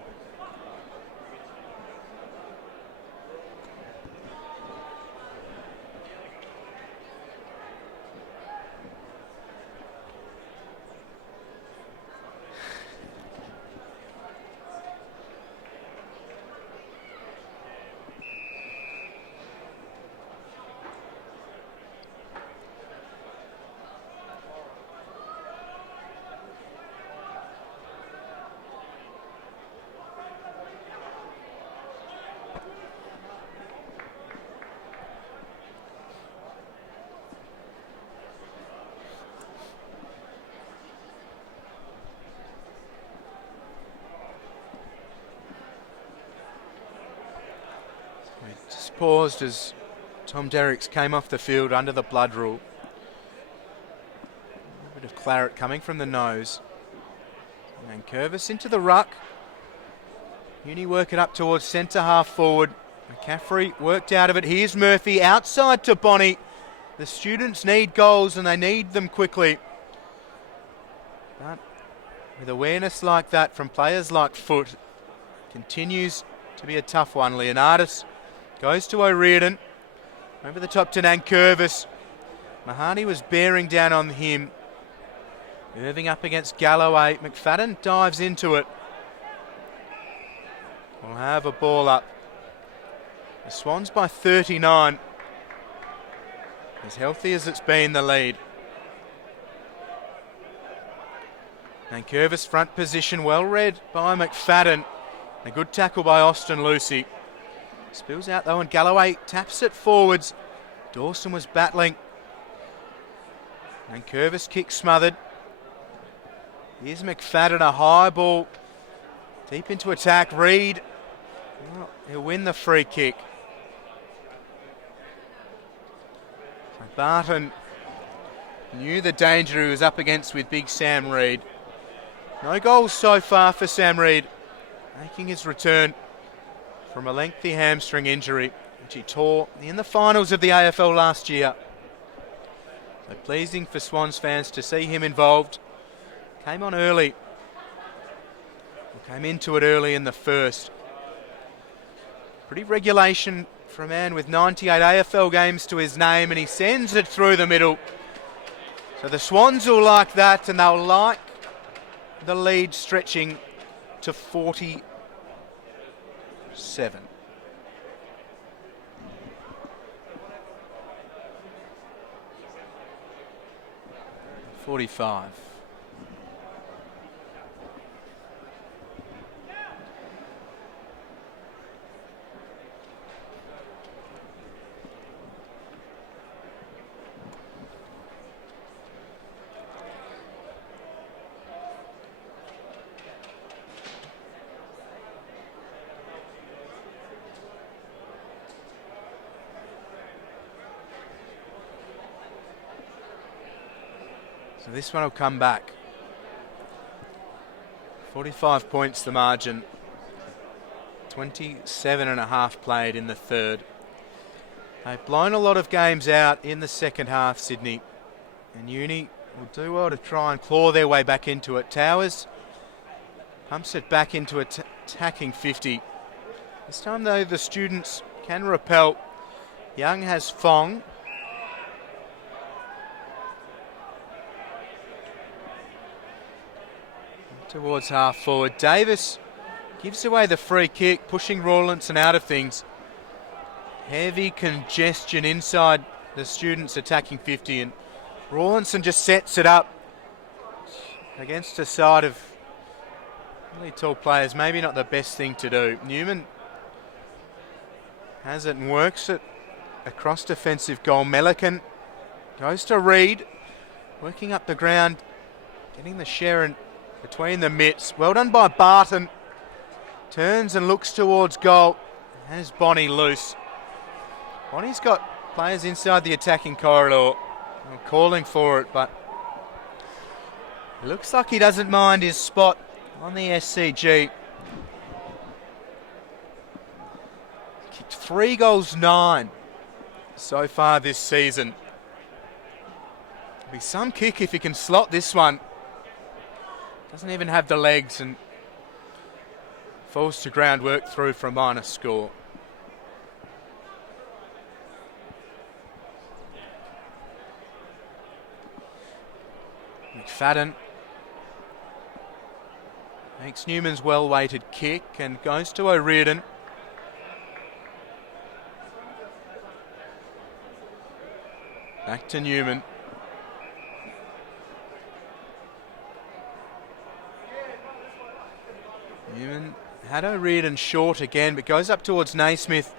We just paused as Tom Derricks came off the field under the blood rule. A bit of claret coming from the nose. And Curvis into the ruck. Uni work it up towards centre half forward. McCaffrey worked out of it. Here's Murphy outside to Bonnie. The students need goals and they need them quickly. But with awareness like that from players like Foote, continues to be a tough one. Leonardis goes to O'Riordan. Over the top to Nankervis. Mahoney was bearing down on him. Irving up against Galloway. McFadden dives into it. We'll have a ball up. The Swans by 39. As healthy as it's been, the lead. Nankervis front position, well read by McFadden. A good tackle by Austin Lucy. Spills out though and Galloway taps it forwards. Dawson was battling. Nankervis kick smothered. Here's McFadden, a high ball. Deep into attack, Reid. Well, he'll win the free kick. So Barton knew the danger he was up against with big Sam Reid. No goals so far for Sam Reid, making his return from a lengthy hamstring injury, which he tore in the finals of the AFL last year. So pleasing for Swans fans to see him involved. Came on early. Came into it early in the first. Pretty regulation for a man with 98 AFL games to his name, and he sends it through the middle. So the Swans will like that, and they'll like the lead stretching to 47. 45. So this one will come back. 45 points the margin. 27 and a half played in the third. They've blown a lot of games out in the second half, Sydney. And Uni will do well to try and claw their way back into it. Towers pumps it back into attacking 50. This time though the students can repel. Young has Fong. Towards half forward. Davis gives away the free kick, pushing Rawlinson out of things. Heavy congestion inside the students attacking 50, and Rawlinson just sets it up against a side of really tall players. Maybe not the best thing to do. Newman has it and works it across defensive goal. Melican goes to Reid, working up the ground, getting the share and between the mitts. Well done by Barton. Turns and looks towards goal. Has Bonnie loose. Bonnie's got players inside the attacking corridor. I'm calling for it, but it looks like he doesn't mind his spot on the SCG. Kicked 3 goals, 9 so far this season. It'll be some kick if he can slot this one. Doesn't even have the legs and falls to ground, work through for a minor score. McFadden makes Newman's well-weighted kick and goes to O'Riordan. Back to Newman. Newman had O'Riordan short again, but goes up towards Naismith,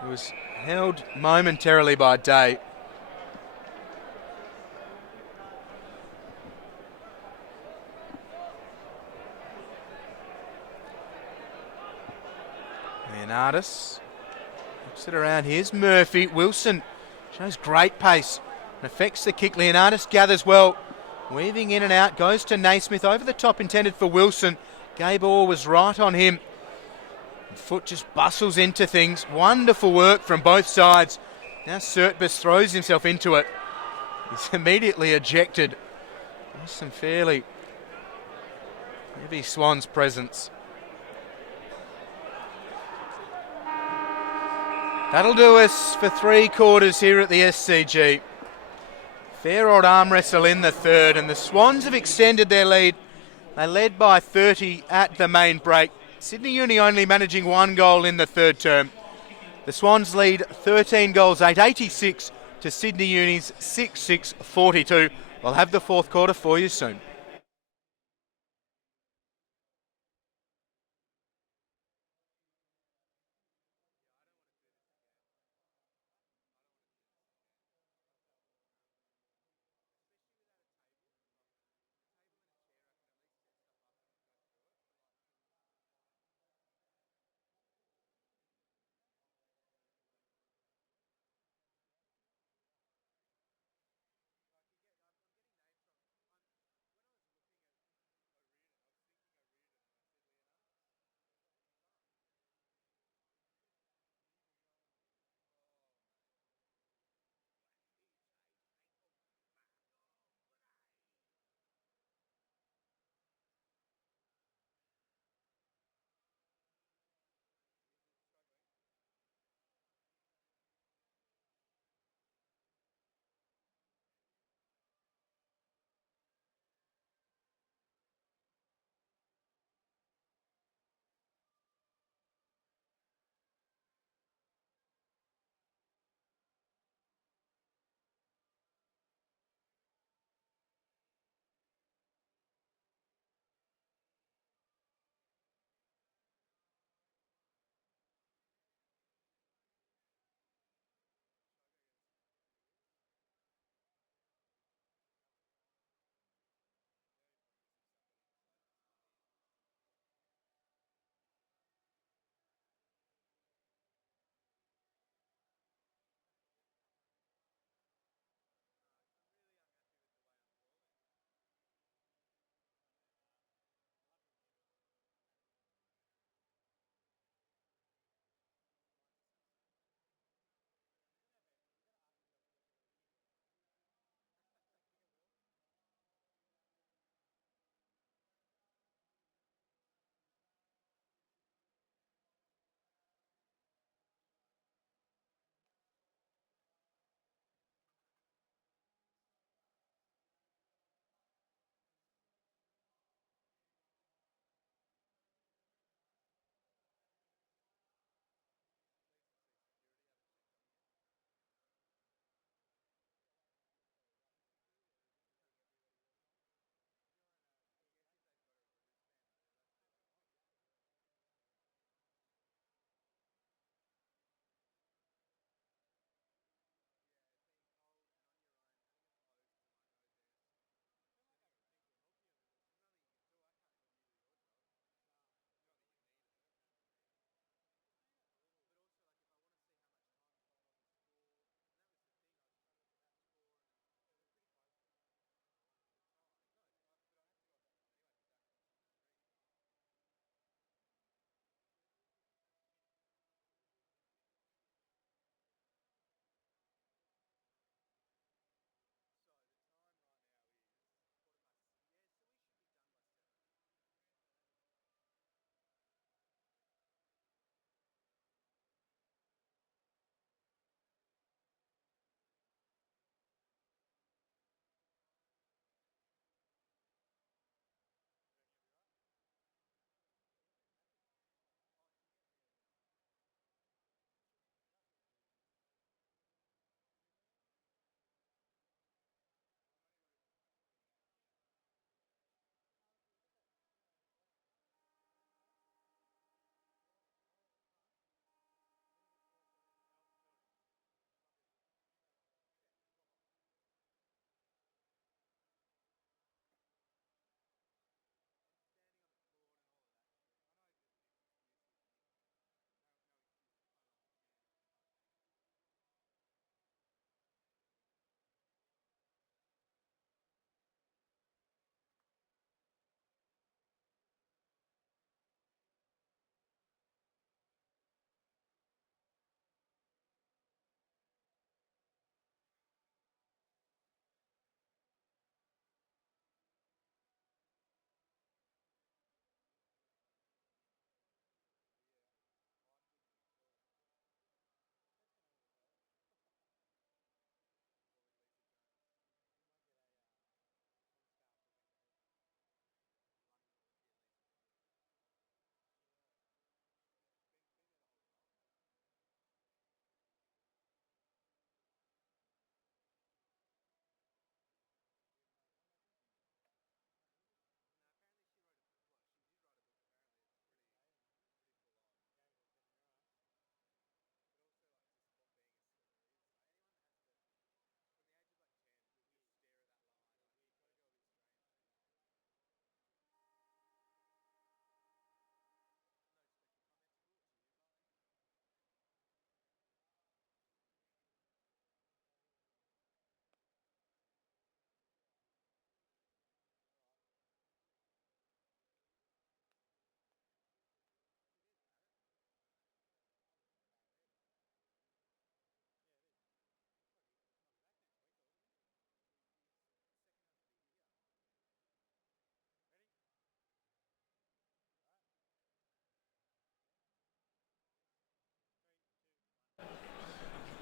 who was held momentarily by Day. Leonardis It around. Here's Murphy. Wilson shows great pace and affects the kick. Leonardis gathers well. Weaving in and out. Goes to Naismith. Over the top intended for Wilson. Gabe Orr was right on him. Foot just bustles into things. Wonderful work from both sides. Now Surtbus throws himself into it. He's immediately ejected. There's some fairly heavy Swans presence. That'll do us for 3 quarters here at the SCG. Fair old arm wrestle in the third, and the Swans have extended their lead. They led by 30 at the main break. Sydney Uni only managing 1 goal in the third term. The Swans lead 13 goals, 886 to Sydney Uni's 6-6-42. We'll have the fourth quarter for you soon.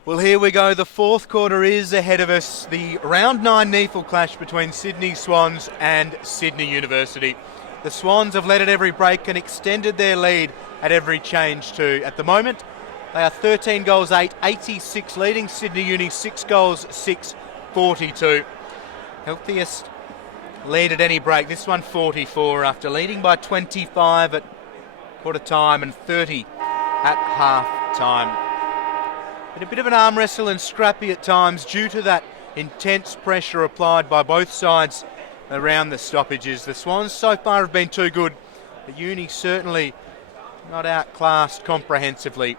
Well, here we go. The fourth quarter is ahead of us. The round 9 NEAFL clash between Sydney Swans and Sydney University. The Swans have led at every break and extended their lead at every change too. At the moment, they are 13 goals 8, 86, leading Sydney Uni 6 goals 6, 42. Healthiest lead at any break. This one 44 after leading by 25 at quarter time and 30 at half time. Been a bit of an arm wrestle and scrappy at times due to that intense pressure applied by both sides around the stoppages. The Swans so far have been too good, but Uni certainly not outclassed comprehensively.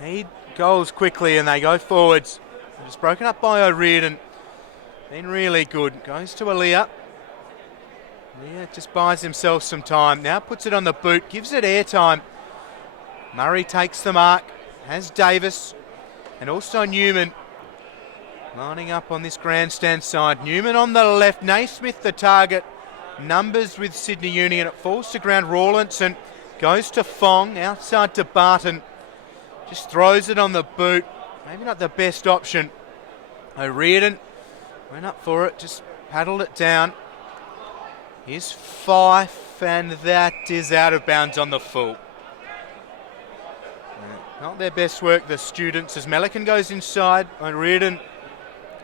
Need goals quickly and they go forwards. Just broken up by O'Riordan. Been really good. Goes to Aaliyah. Aaliyah just buys himself some time. Now puts it on the boot, gives it airtime. Murray takes the mark, has Davis and also Newman lining up on this grandstand side. Newman on the left, Naismith the target, numbers with Sydney Uni, and it falls to ground. Rawlinson goes to Fong, outside to Barton, just throws it on the boot, maybe not the best option. O'Riordan went up for it, just paddled it down. Here's Fife, and that is out of bounds on the full. Not their best work, the students, as Melican goes inside. O'Riordan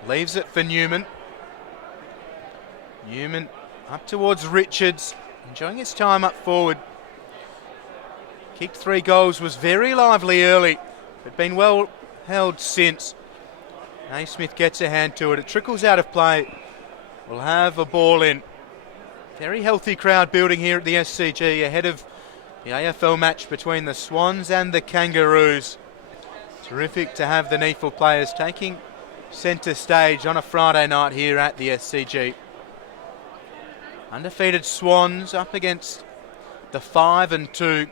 leaves it for Newman. Newman up towards Richards, enjoying his time up forward. Kicked 3 goals, was very lively early, but been well held since. Naismith gets a hand to it. It trickles out of play. We'll have a ball in. Very healthy crowd building here at the SCG ahead of the AFL match between the Swans and the Kangaroos. Terrific to have the NEAFL players taking centre stage on a Friday night here at the SCG. Undefeated Swans up against the 5 and 2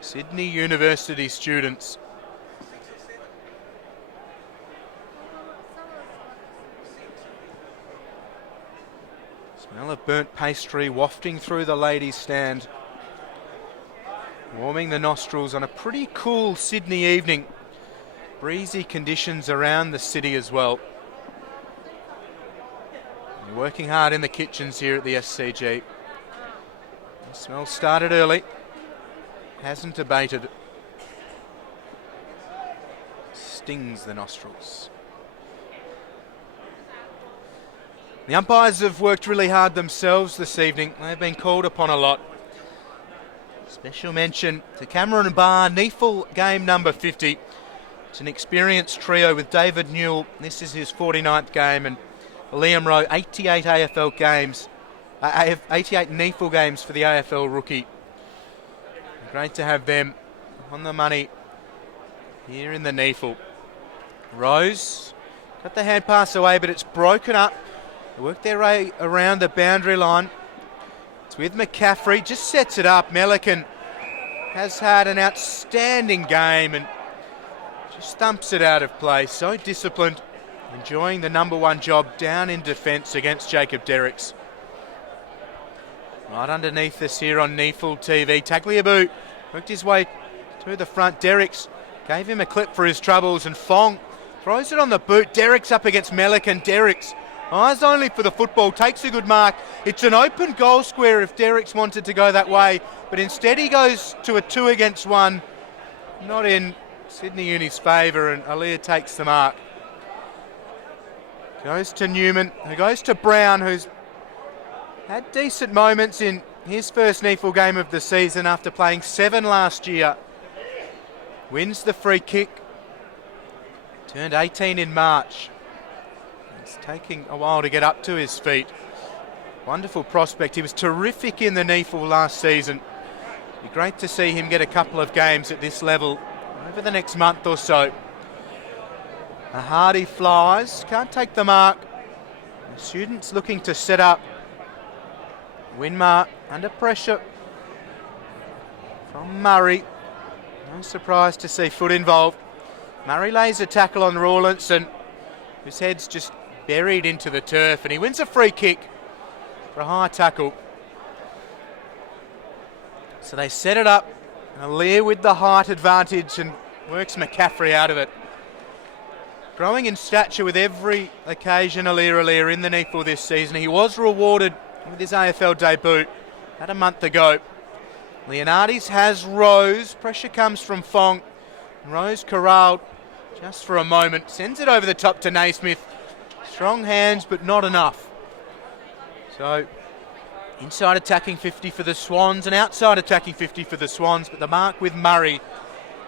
Sydney University students. Smell of burnt pastry wafting through the ladies' stand, warming the nostrils on a pretty cool Sydney evening. Breezy conditions around the city as well. They're working hard in the kitchens here at the SCG. The smell started early, hasn't abated. Stings the nostrils. The umpires have worked really hard themselves this evening. They've been called upon a lot. Special mention to Cameron Barr, NEAFL game number 50. It's an experienced trio with David Newell. This is his 49th game, and Liam Rowe, 88 AFL games, 88 NEAFL games for the AFL rookie. Great to have them on the money here in the NEAFL. Rose got the hand pass away, but it's broken up. They work their way around the boundary line. It's with McCaffrey, just sets it up. Melican has had an outstanding game and just thumps it out of play. So disciplined, enjoying the number 1 job down in defence against Jacob Derricks. Right underneath us here on NEAFL TV, Tagliabue worked his way to the front. Derricks gave him a clip for his troubles, and Fong throws it on the boot. Derricks up against Melican. Derricks, eyes only for the football, takes a good mark. It's an open goal square if Derricks wanted to go that way, but instead he goes to a 2 against 1. Not in Sydney Uni's favour, and Aaliyah takes the mark. Goes to Newman, who goes to Brown, who's had decent moments in his first NEAFL game of the season after playing 7 last year. Wins the free kick. Turned 18 in March. It's taking a while to get up to his feet. Wonderful prospect. He was terrific in the NEAFL last season. It'd be great to see him get a couple of games at this level over the next month or so. A Hardy flies, can't take the mark. The students looking to set up. Winmar under pressure from Murray. No surprise to see foot involved. Murray lays a tackle on Rawlinson, whose head's just buried into the turf, and he wins a free kick for a high tackle. So they set it up Lear with the height advantage and works McCaffrey out of it. Growing in stature with every occasion, Lear in the NEAFL this season. He was rewarded with his AFL debut about a month ago. Leonardis has Rose. Pressure comes from Fong. Rose corralled just for a moment. Sends it over the top to Naismith. Strong hands, but not enough. So, inside attacking 50 for the Swans and outside attacking 50 for the Swans. But the mark with Murray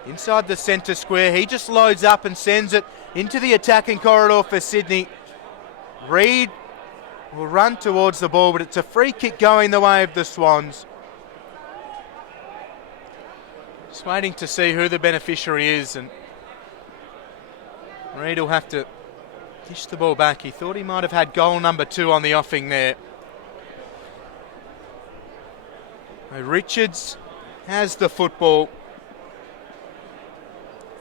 inside the centre square. He just loads up and sends it into the attacking corridor for Sydney. Reid will run towards the ball, but it's a free kick going the way of the Swans. Just waiting to see who the beneficiary is, and Reid will have to dish the ball back. He thought he might have had goal number 2 on the offing there. Richards has the football.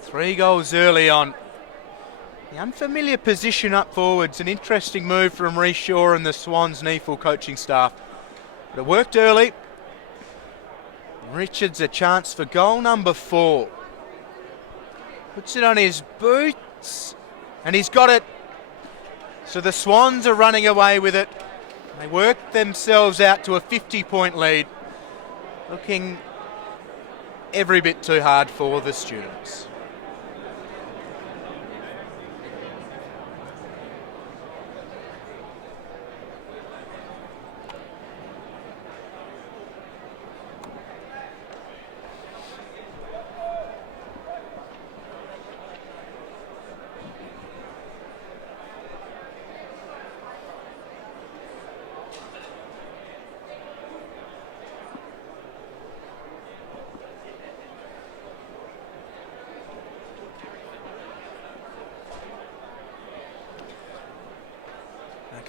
3 goals early on. The unfamiliar position up forwards, an interesting move from Rhys Shaw and the Swans NEAFL coaching staff. But it worked early. Richards a chance for goal number 4. Puts it on his boots and he's got it. So the Swans are running away with it. They work themselves out to a 50-point lead. Looking every bit too hard for the Students.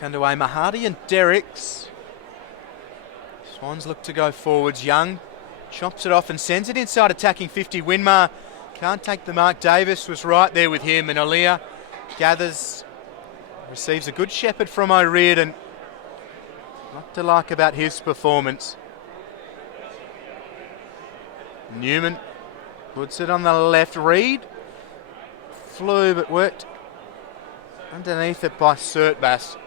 Underway, Mahadi and Derricks. Swans look to go forwards. Young chops it off and sends it inside attacking 50. Winmar can't take the mark. Davis was right there with him, and Alia gathers, receives a good shepherd from O'Riordan. Not to like about his performance. Newman puts it on the left. Reid flew but worked underneath it by Surtbass.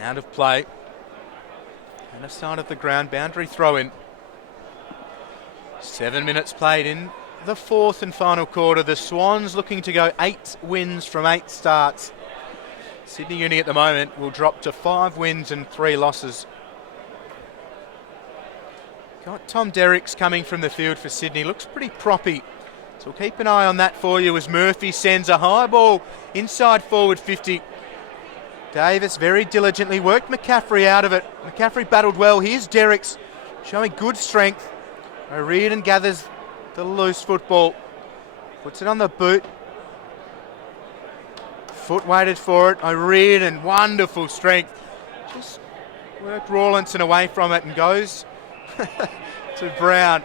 Out of play. And a side of the ground, boundary throw in. 7 minutes played in the 4th and final quarter. The Swans looking to go 8 wins from 8 starts. Sydney Uni at the moment will drop to 5 wins and 3 losses. Got Tom Derricks coming from the field for Sydney. Looks pretty proppy. So we'll keep an eye on that for you as Murphy sends a high ball inside forward 50. Davis very diligently worked McCaffrey out of it. McCaffrey battled well. Here's Derricks showing good strength. O'Riordan gathers the loose football. Puts it on the boot. Foot waited for it. O'Riordan, wonderful strength. Just worked Rawlinson away from it and goes to Brown.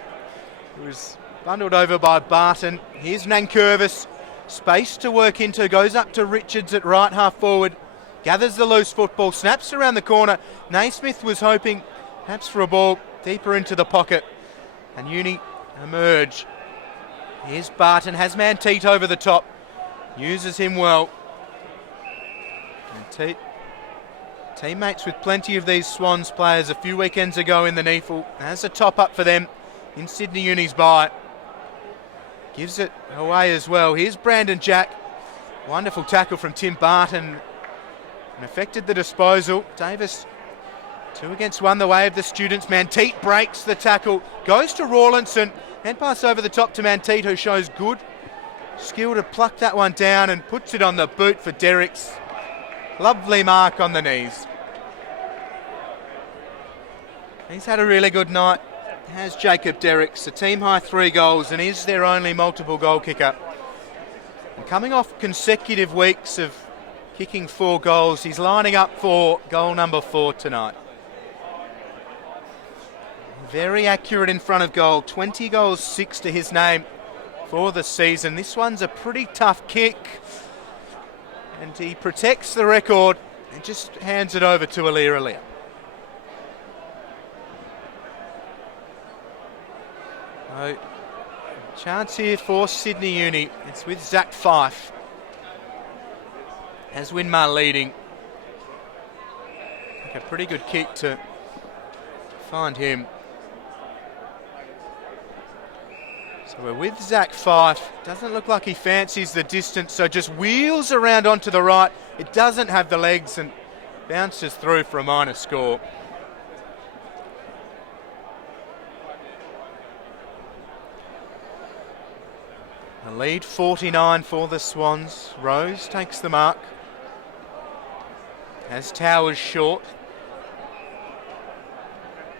It was bundled over by Barton. Here's Nankervis. Space to work into. Goes up to Richards at right half forward. Gathers the loose football, snaps around the corner. Naismith was hoping perhaps for a ball deeper into the pocket. And Uni emerge. Here's Barton, has Manteet over the top. Uses him well. Manteet, teammates with plenty of these Swans players a few weekends ago in the NEAFL. Has a top up for them in Sydney Uni's bye. Gives it away as well. Here's Brandon Jack. Wonderful tackle from Tim Barton. And affected the disposal. Davis 2 against 1 the way of the Students. Manteet breaks the tackle. Goes to Rawlinson. And pass over the top to Manteet, who shows good skill to pluck that one down and puts it on the boot for Derricks. Lovely mark on the knees. He's had a really good night. Has Jacob Derricks, a team high 3 goals, and is their only multiple goal kicker. And coming off consecutive weeks of kicking 4 goals, he's lining up for goal number 4 tonight. Very accurate in front of goal. 20 goals, 6 to his name for the season. This one's a pretty tough kick. And he protects the record and just hands it over to Alia. So, chance here for Sydney Uni. It's with Zach Fife. As Winmar leading. A pretty good kick to find him. So we're with Zach Fife. Doesn't look like he fancies the distance, so just wheels around onto the right. It doesn't have the legs and bounces through for a minor score. The lead 49 for the Swans. Rose takes the mark. Has Towers short.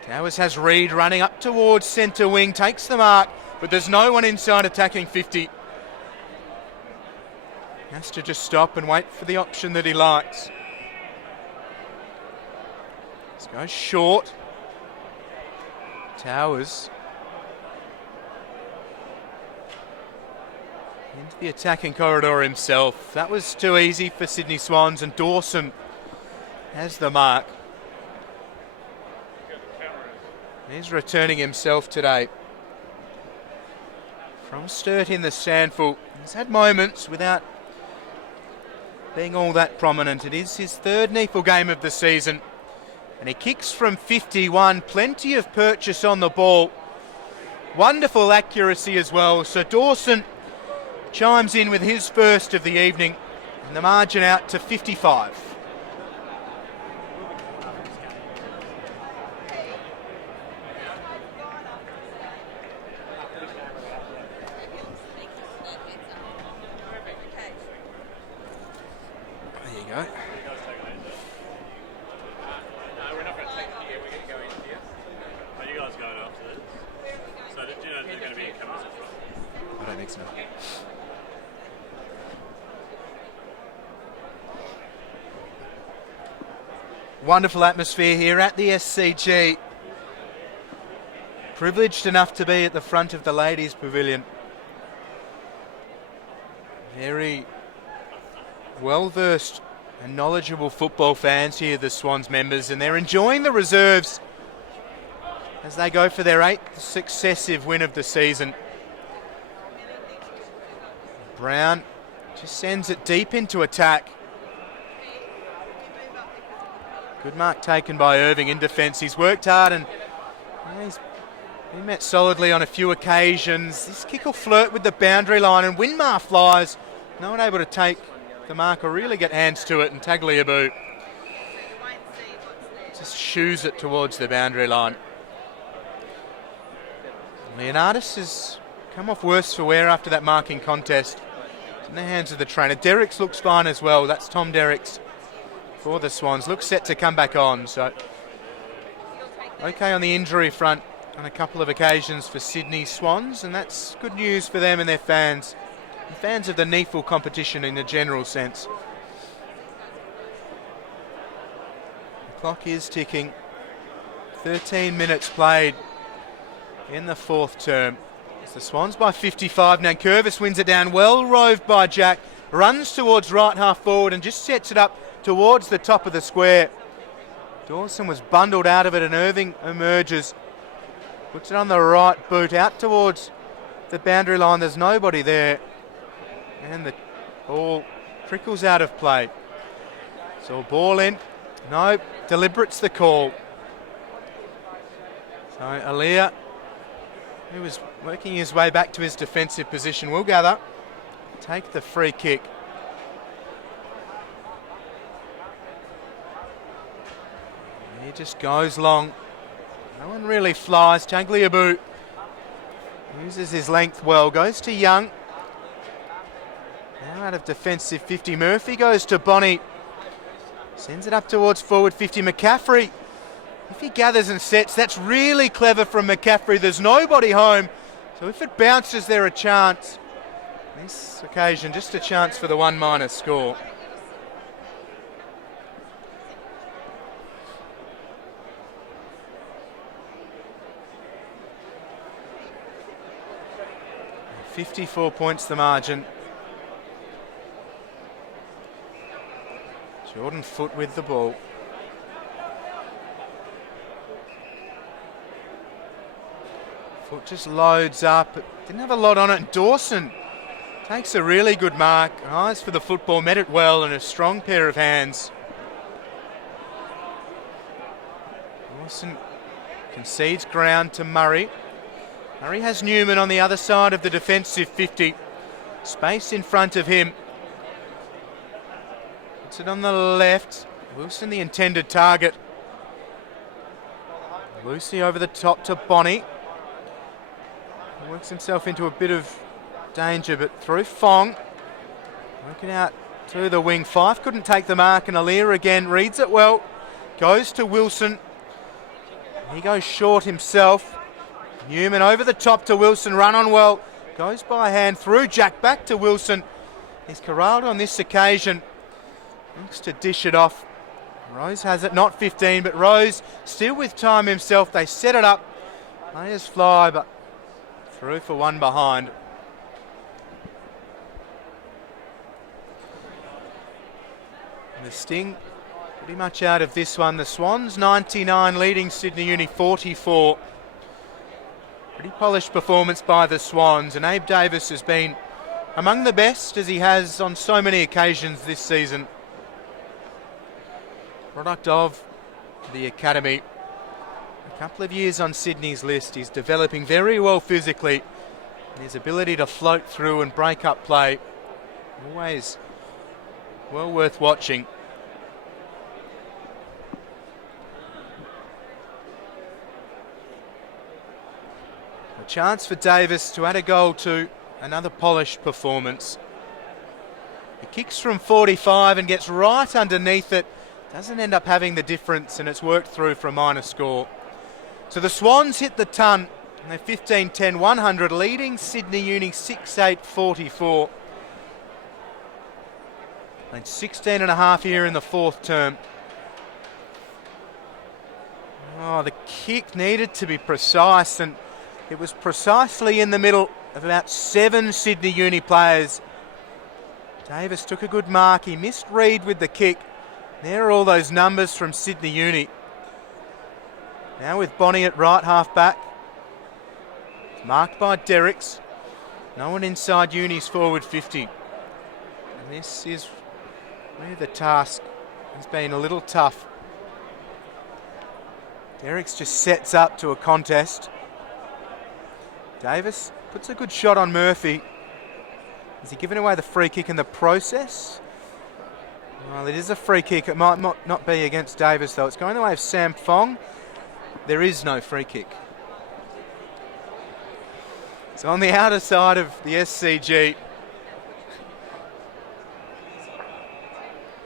Towers has Reed running up towards centre wing, takes the mark, but there's no one inside attacking 50. Has to just stop and wait for the option that he likes. Let's go short. Towers into the attacking corridor himself. That was too easy for Sydney Swans, and Dawson has the mark. He's returning himself today. From Sturt in the Sandful. He's had moments without being all that prominent. It is his third NEAFL game of the season. And he kicks from 51. Plenty of purchase on the ball. Wonderful accuracy as well. So Dawson chimes in with his first of the evening. And the margin out to 55. Go. I don't think so. Wonderful atmosphere here at the SCG. Privileged enough to be at the front of the ladies' pavilion. Very well-versed and knowledgeable football fans here, the Swans members, and they're enjoying the reserves as they go for their 8th successive win of the season. Brown just sends it deep into attack. Good mark taken by Irving in defence. He's worked hard and he's been met solidly on a few occasions. This kick will flirt with the boundary line, and Winmar flies. No one able to take the mark or really get hands to it, and Tagliabue just shoos it towards the boundary line. Leonardis has come off worse for wear after that marking contest. It's in the hands of the trainer. Derricks looks fine as well. That's Tom Derricks for the Swans. Looks set to come back on. So okay on the injury front on a couple of occasions for Sydney Swans, and that's good news for them and their fans. Fans of the NEAFL competition in a general sense. The clock is ticking. 13 minutes played in the fourth term. It's the Swans by 55. Nankervis wins it down. Well roved by Jack. Runs towards right half forward and just sets it up towards the top of the square. Dawson was bundled out of it, and Irving emerges. Puts it on the right boot out towards the boundary line. There's nobody there. And the ball trickles out of play. So ball in. No, deliberate's the call. So Alia, who was working his way back to his defensive position, will gather. Take the free kick. He just goes long. No one really flies. Tagliabue uses his length well. Goes to Young. Now out of defensive 50. Murphy goes to Bonnie. Sends it up towards forward 50. McCaffrey. If he gathers and sets, that's really clever from McCaffrey. There's nobody home. So if it bounces, there a chance. This occasion, just a chance for the 1- score. $54 points the margin. Jordan Foote with the ball. Foot just loads up. It didn't have a lot on it. And Dawson takes a really good mark. Eyes for the football, met it well, and a strong pair of hands. Dawson concedes ground to Murray. Murray has Newman on the other side of the defensive 50. Space in front of him. Puts it on the left. Wilson the intended target. Lucy over the top to Bonnie. Works himself into a bit of danger, but through Fong. Working out to the wing. Fife couldn't take the mark, and Alir again reads it well. Goes to Wilson. He goes short himself. Newman over the top to Wilson. Run on well. Goes by hand through Jack. Back to Wilson. He's corralled on this occasion. Looks to dish it off. Rose has it, not 15, but Rose still with time himself. They set it up. Players fly, but through for one behind. And the sting pretty much out of this one. The Swans 99 leading Sydney Uni 44. Pretty polished performance by the Swans, and Abe Davis has been among the best, as he has on so many occasions this season. Product of the academy. A couple of years on Sydney's list. He's developing very well physically. And his ability to float through and break up play, always well worth watching. A chance for Davis to add a goal to another polished performance. He kicks from 45 and gets right underneath it. Doesn't end up having the difference, and it's worked through for a minor score. So the Swans hit the ton, and they're 15-10-100, leading Sydney Uni 6-8-44. Played 16 and a half here in the fourth term. Oh, the kick needed to be precise, and it was precisely in the middle of about 7 Sydney Uni players. Davis took a good mark. He missed Reid with the kick. There are all those numbers from Sydney Uni. Now with Bonnie at right half back. It's marked by Derricks. No one inside Uni's forward 50. And this is where the task has been a little tough. Derricks just sets up to a contest. Davis puts a good shot on Murphy. Has he given away the free kick in the process? Well, it is a free kick. It might not be against Davis, though. It's going the way of Sam Fong. There is no free kick. It's on the outer side of the SCG.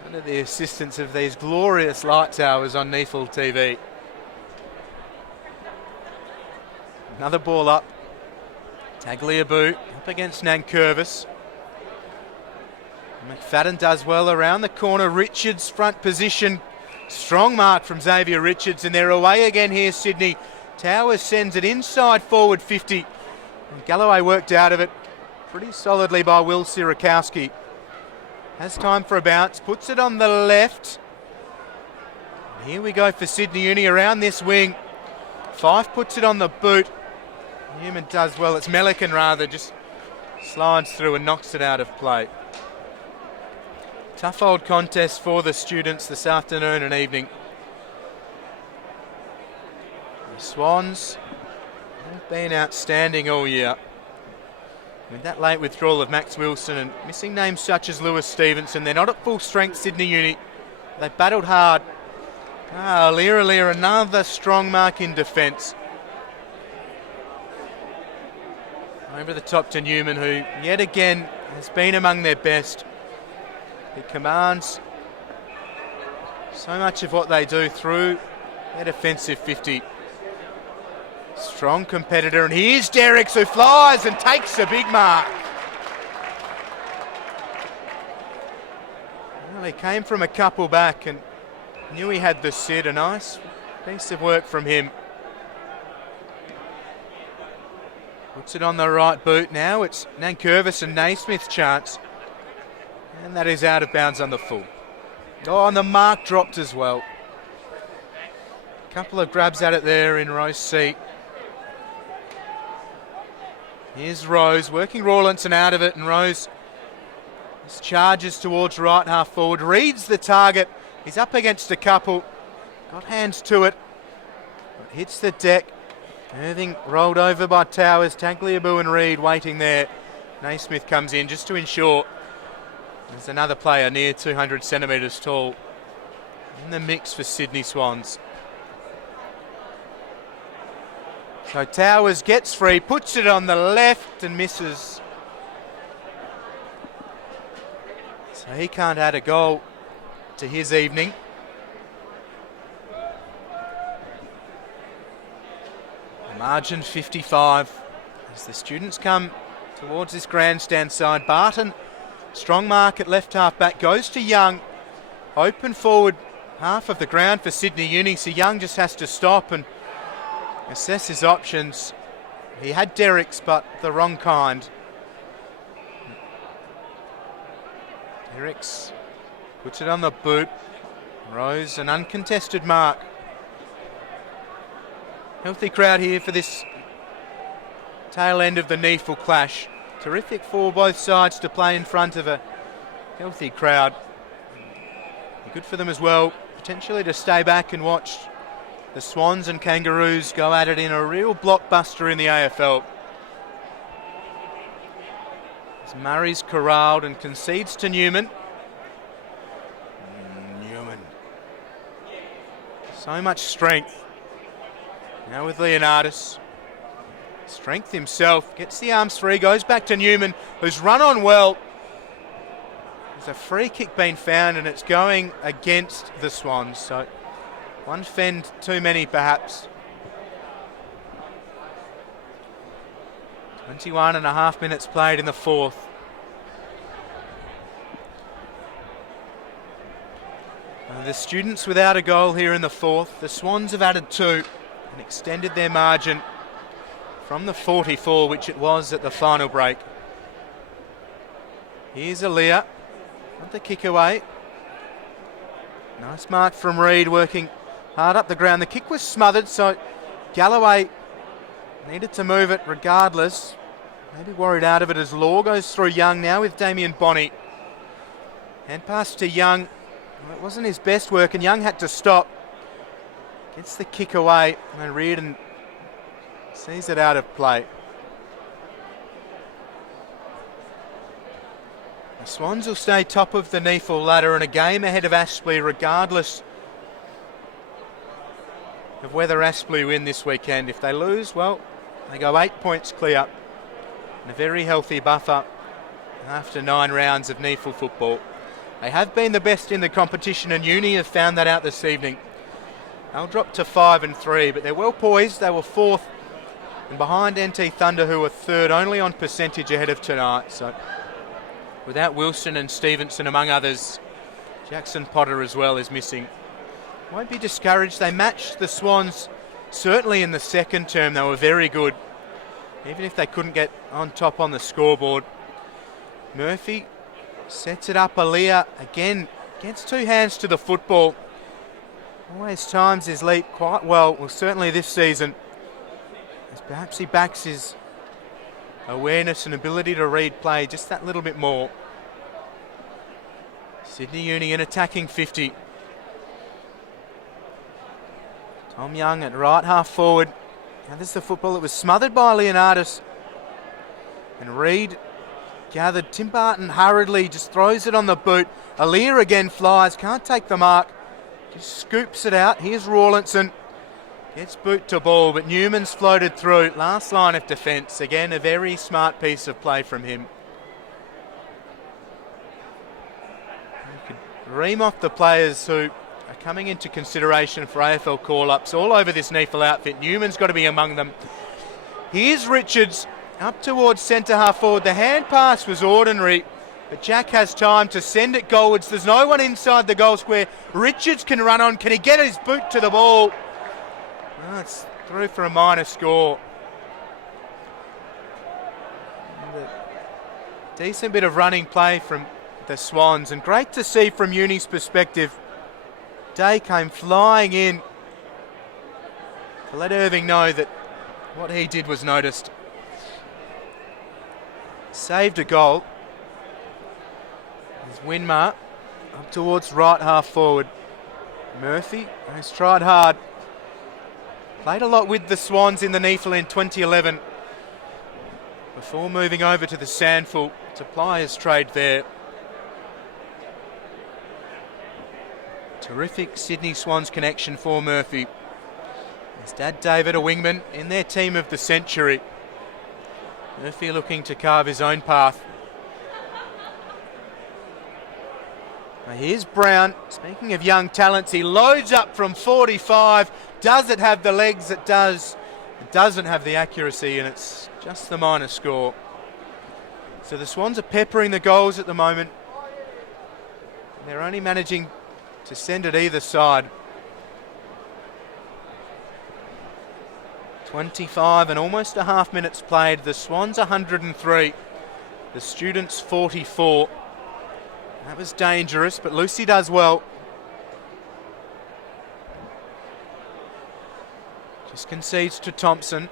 Under the assistance of these glorious light towers on NEAFL TV. Another ball up. Tagliabue up against Nankervis. McFadden does well around the corner. Richards front position. Strong mark from Xavier Richards, and they're away again here, Sydney. Towers sends it inside forward 50. And Galloway worked out of it pretty solidly by Will Sirakowski. Has time for a bounce. Puts it on the left. And here we go for Sydney Uni around this wing. Fife puts it on the boot. Newman does well. It's Melican rather, just slides through and knocks it out of play. Tough old contest for the students this afternoon and evening. The Swans have been outstanding all year. With that late withdrawal of Max Wilson and missing names such as Lewis Stevenson, they're not at full strength, Sydney Uni. They battled hard. Alir, another strong mark in defence. Over the top to Newman, who yet again has been among their best. He commands so much of what they do through their defensive 50. Strong competitor, and here's Derricks, who flies and takes a big mark. Well, he came from a couple back and knew he had the sit. A nice piece of work from him. Puts it on the right boot now. It's Nankervis and Naismith's chance. And that is out of bounds on the full. Oh, and the mark dropped as well. A couple of grabs at it there in row C. Here's Rose working Rawlinson out of it, and Rose charges towards right half forward, reads the target. He's up against a couple, got hands to it, but hits the deck. Everything rolled over by Towers, Tagliabue and Reid waiting there. Naismith comes in just to ensure there's another player near 200 centimetres tall in the mix for Sydney Swans. So Towers gets free, puts it on the left and misses. So he can't add a goal to his evening. Margin 55 as the students come towards this grandstand side. Barton, strong mark at left half back, goes to Young. Open forward half of the ground for Sydney Uni, so Young just has to stop and assess his options. He had Derricks, but the wrong kind. Derricks puts it on the boot. Rose, an uncontested mark. Healthy crowd here for this tail end of the NEAFL clash. Terrific for both sides to play in front of a healthy crowd. Good for them as well, potentially to stay back and watch the Swans and Kangaroos go at it in a real blockbuster in the AFL. As Murray's corralled and concedes to Newman. Newman. So much strength. Now with Leonardis. Strength himself, gets the arms free, goes back to Newman, who's run on well. There's a free kick being found and it's going against the Swans, so one fend too many perhaps. 21 and a half minutes played in the fourth. The students without a goal here in the fourth. The Swans have added 2 and extended their margin from the 44, which it was at the final break. Here's Aaliyah, got the kick away. Nice mark from Reid, working hard up the ground. The kick was smothered, so Galloway needed to move it regardless. Maybe worried out of it as Law goes through Young now with Damien Bonney. Hand pass to Young. Well, it wasn't his best work and Young had to stop. Gets the kick away and Reardon sees it out of play. The Swans will stay top of the NEAFL ladder and a game ahead of Aspley regardless of whether Aspley win this weekend. If they lose, well, they go 8 points clear and a very healthy buffer after 9 rounds of NEAFL football. They have been the best in the competition and Uni have found that out this evening. They'll drop to 5 and 3, but they're well poised. They were 4th and behind NT Thunder, who were 3rd, only on percentage ahead of tonight. So without Wilson and Stevenson among others, Jackson Potter as well is missing. Won't be discouraged. They matched the Swans certainly in the second term. They were very good, even if they couldn't get on top on the scoreboard. Murphy sets it up. Aaliyah again gets 2 hands to the football. Always times his leap quite well certainly this season, as perhaps he backs his awareness and ability to read play just that little bit more. Sydney Uni in attacking 50. Tom Young at right half forward. Now this is the football that was smothered by Leonardis. And Reid gathered. Tim Barton hurriedly just throws it on the boot. Aaliyah again flies, can't take the mark. Just scoops it out. Here's Rawlinson. Gets boot to ball, but Newman's floated through. Last line of defence. Again, a very smart piece of play from him. You could ream off the players who are coming into consideration for AFL call-ups all over this NEAFL outfit. Newman's got to be among them. Here's Richards up towards centre half forward. The hand pass was ordinary, but Jack has time to send it goalwards. There's no one inside the goal square. Richards can run on. Can he get his boot to the ball? Oh, it's through for a minor score. And a decent bit of running play from the Swans, and great to see from Uni's perspective. Day came flying in to let Irving know that what he did was noticed. saved a goal. There's Winmar up towards right half forward. Murphy has tried hard. Played a lot with the Swans in the NEAFL in 2011 before moving over to the Sandful to ply his trade there. Terrific Sydney Swans connection for Murphy. His dad David, a wingman, in their team of the century. Murphy looking to carve his own path. Now here's Brown. Speaking of young talents, he loads up from 45. Does it have the legs? It does. It doesn't have the accuracy, and it's just the minor score. So the Swans are peppering the goals at the moment. They're only managing to send it either side. 25 and almost a half minutes played. The Swans 103. The Students 44. That was dangerous, but Lucy does well. Just concedes to Thompson.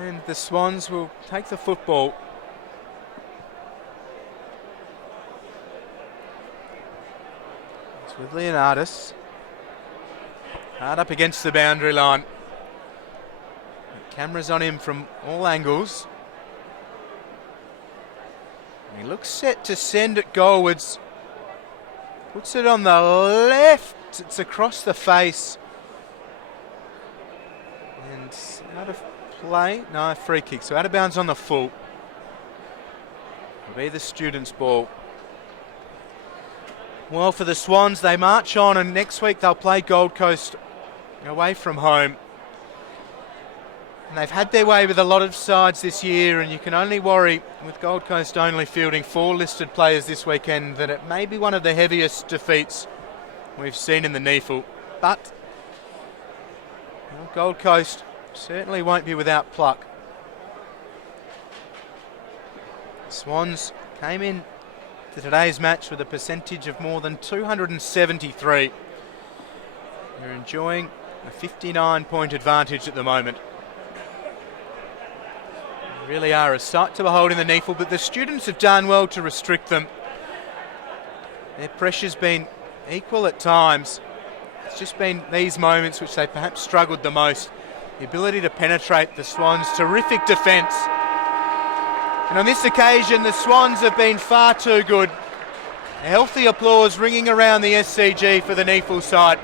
And the Swans will take the football. It's with Leonardis. Hard up against the boundary line. Cameras on him from all angles. And he looks set to send it goalwards. Puts it on the left. It's across the face. And out of play. No, free kick. So out of bounds on the full. It'll be the Students' ball. Well, for the Swans, they march on, and next week they'll play Gold Coast away from home. And they've had their way with a lot of sides this year, and you can only worry with Gold Coast only fielding 4 listed players this weekend that it may be one of the heaviest defeats we've seen in the NEAFL. But well, Gold Coast certainly won't be without pluck. Swans came in to today's match with a percentage of more than 273. They're enjoying a 59-point advantage at the moment. They really are a sight to behold in the NEAFL, but the Students have done well to restrict them. Their pressure's been equal at times. It's just been these moments which they perhaps struggled the most. The ability to penetrate the Swans, terrific defence. And on this occasion, the Swans have been far too good. A healthy applause ringing around the SCG for the NEAFL side.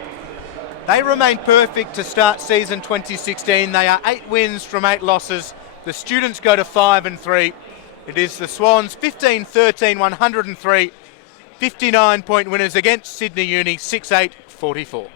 They remain perfect to start season 2016. They are 8 wins from 8 losses. The Students go to 5-3. It is the Swans 15-13, 103, 59-point winners against Sydney Uni 6-8, 44.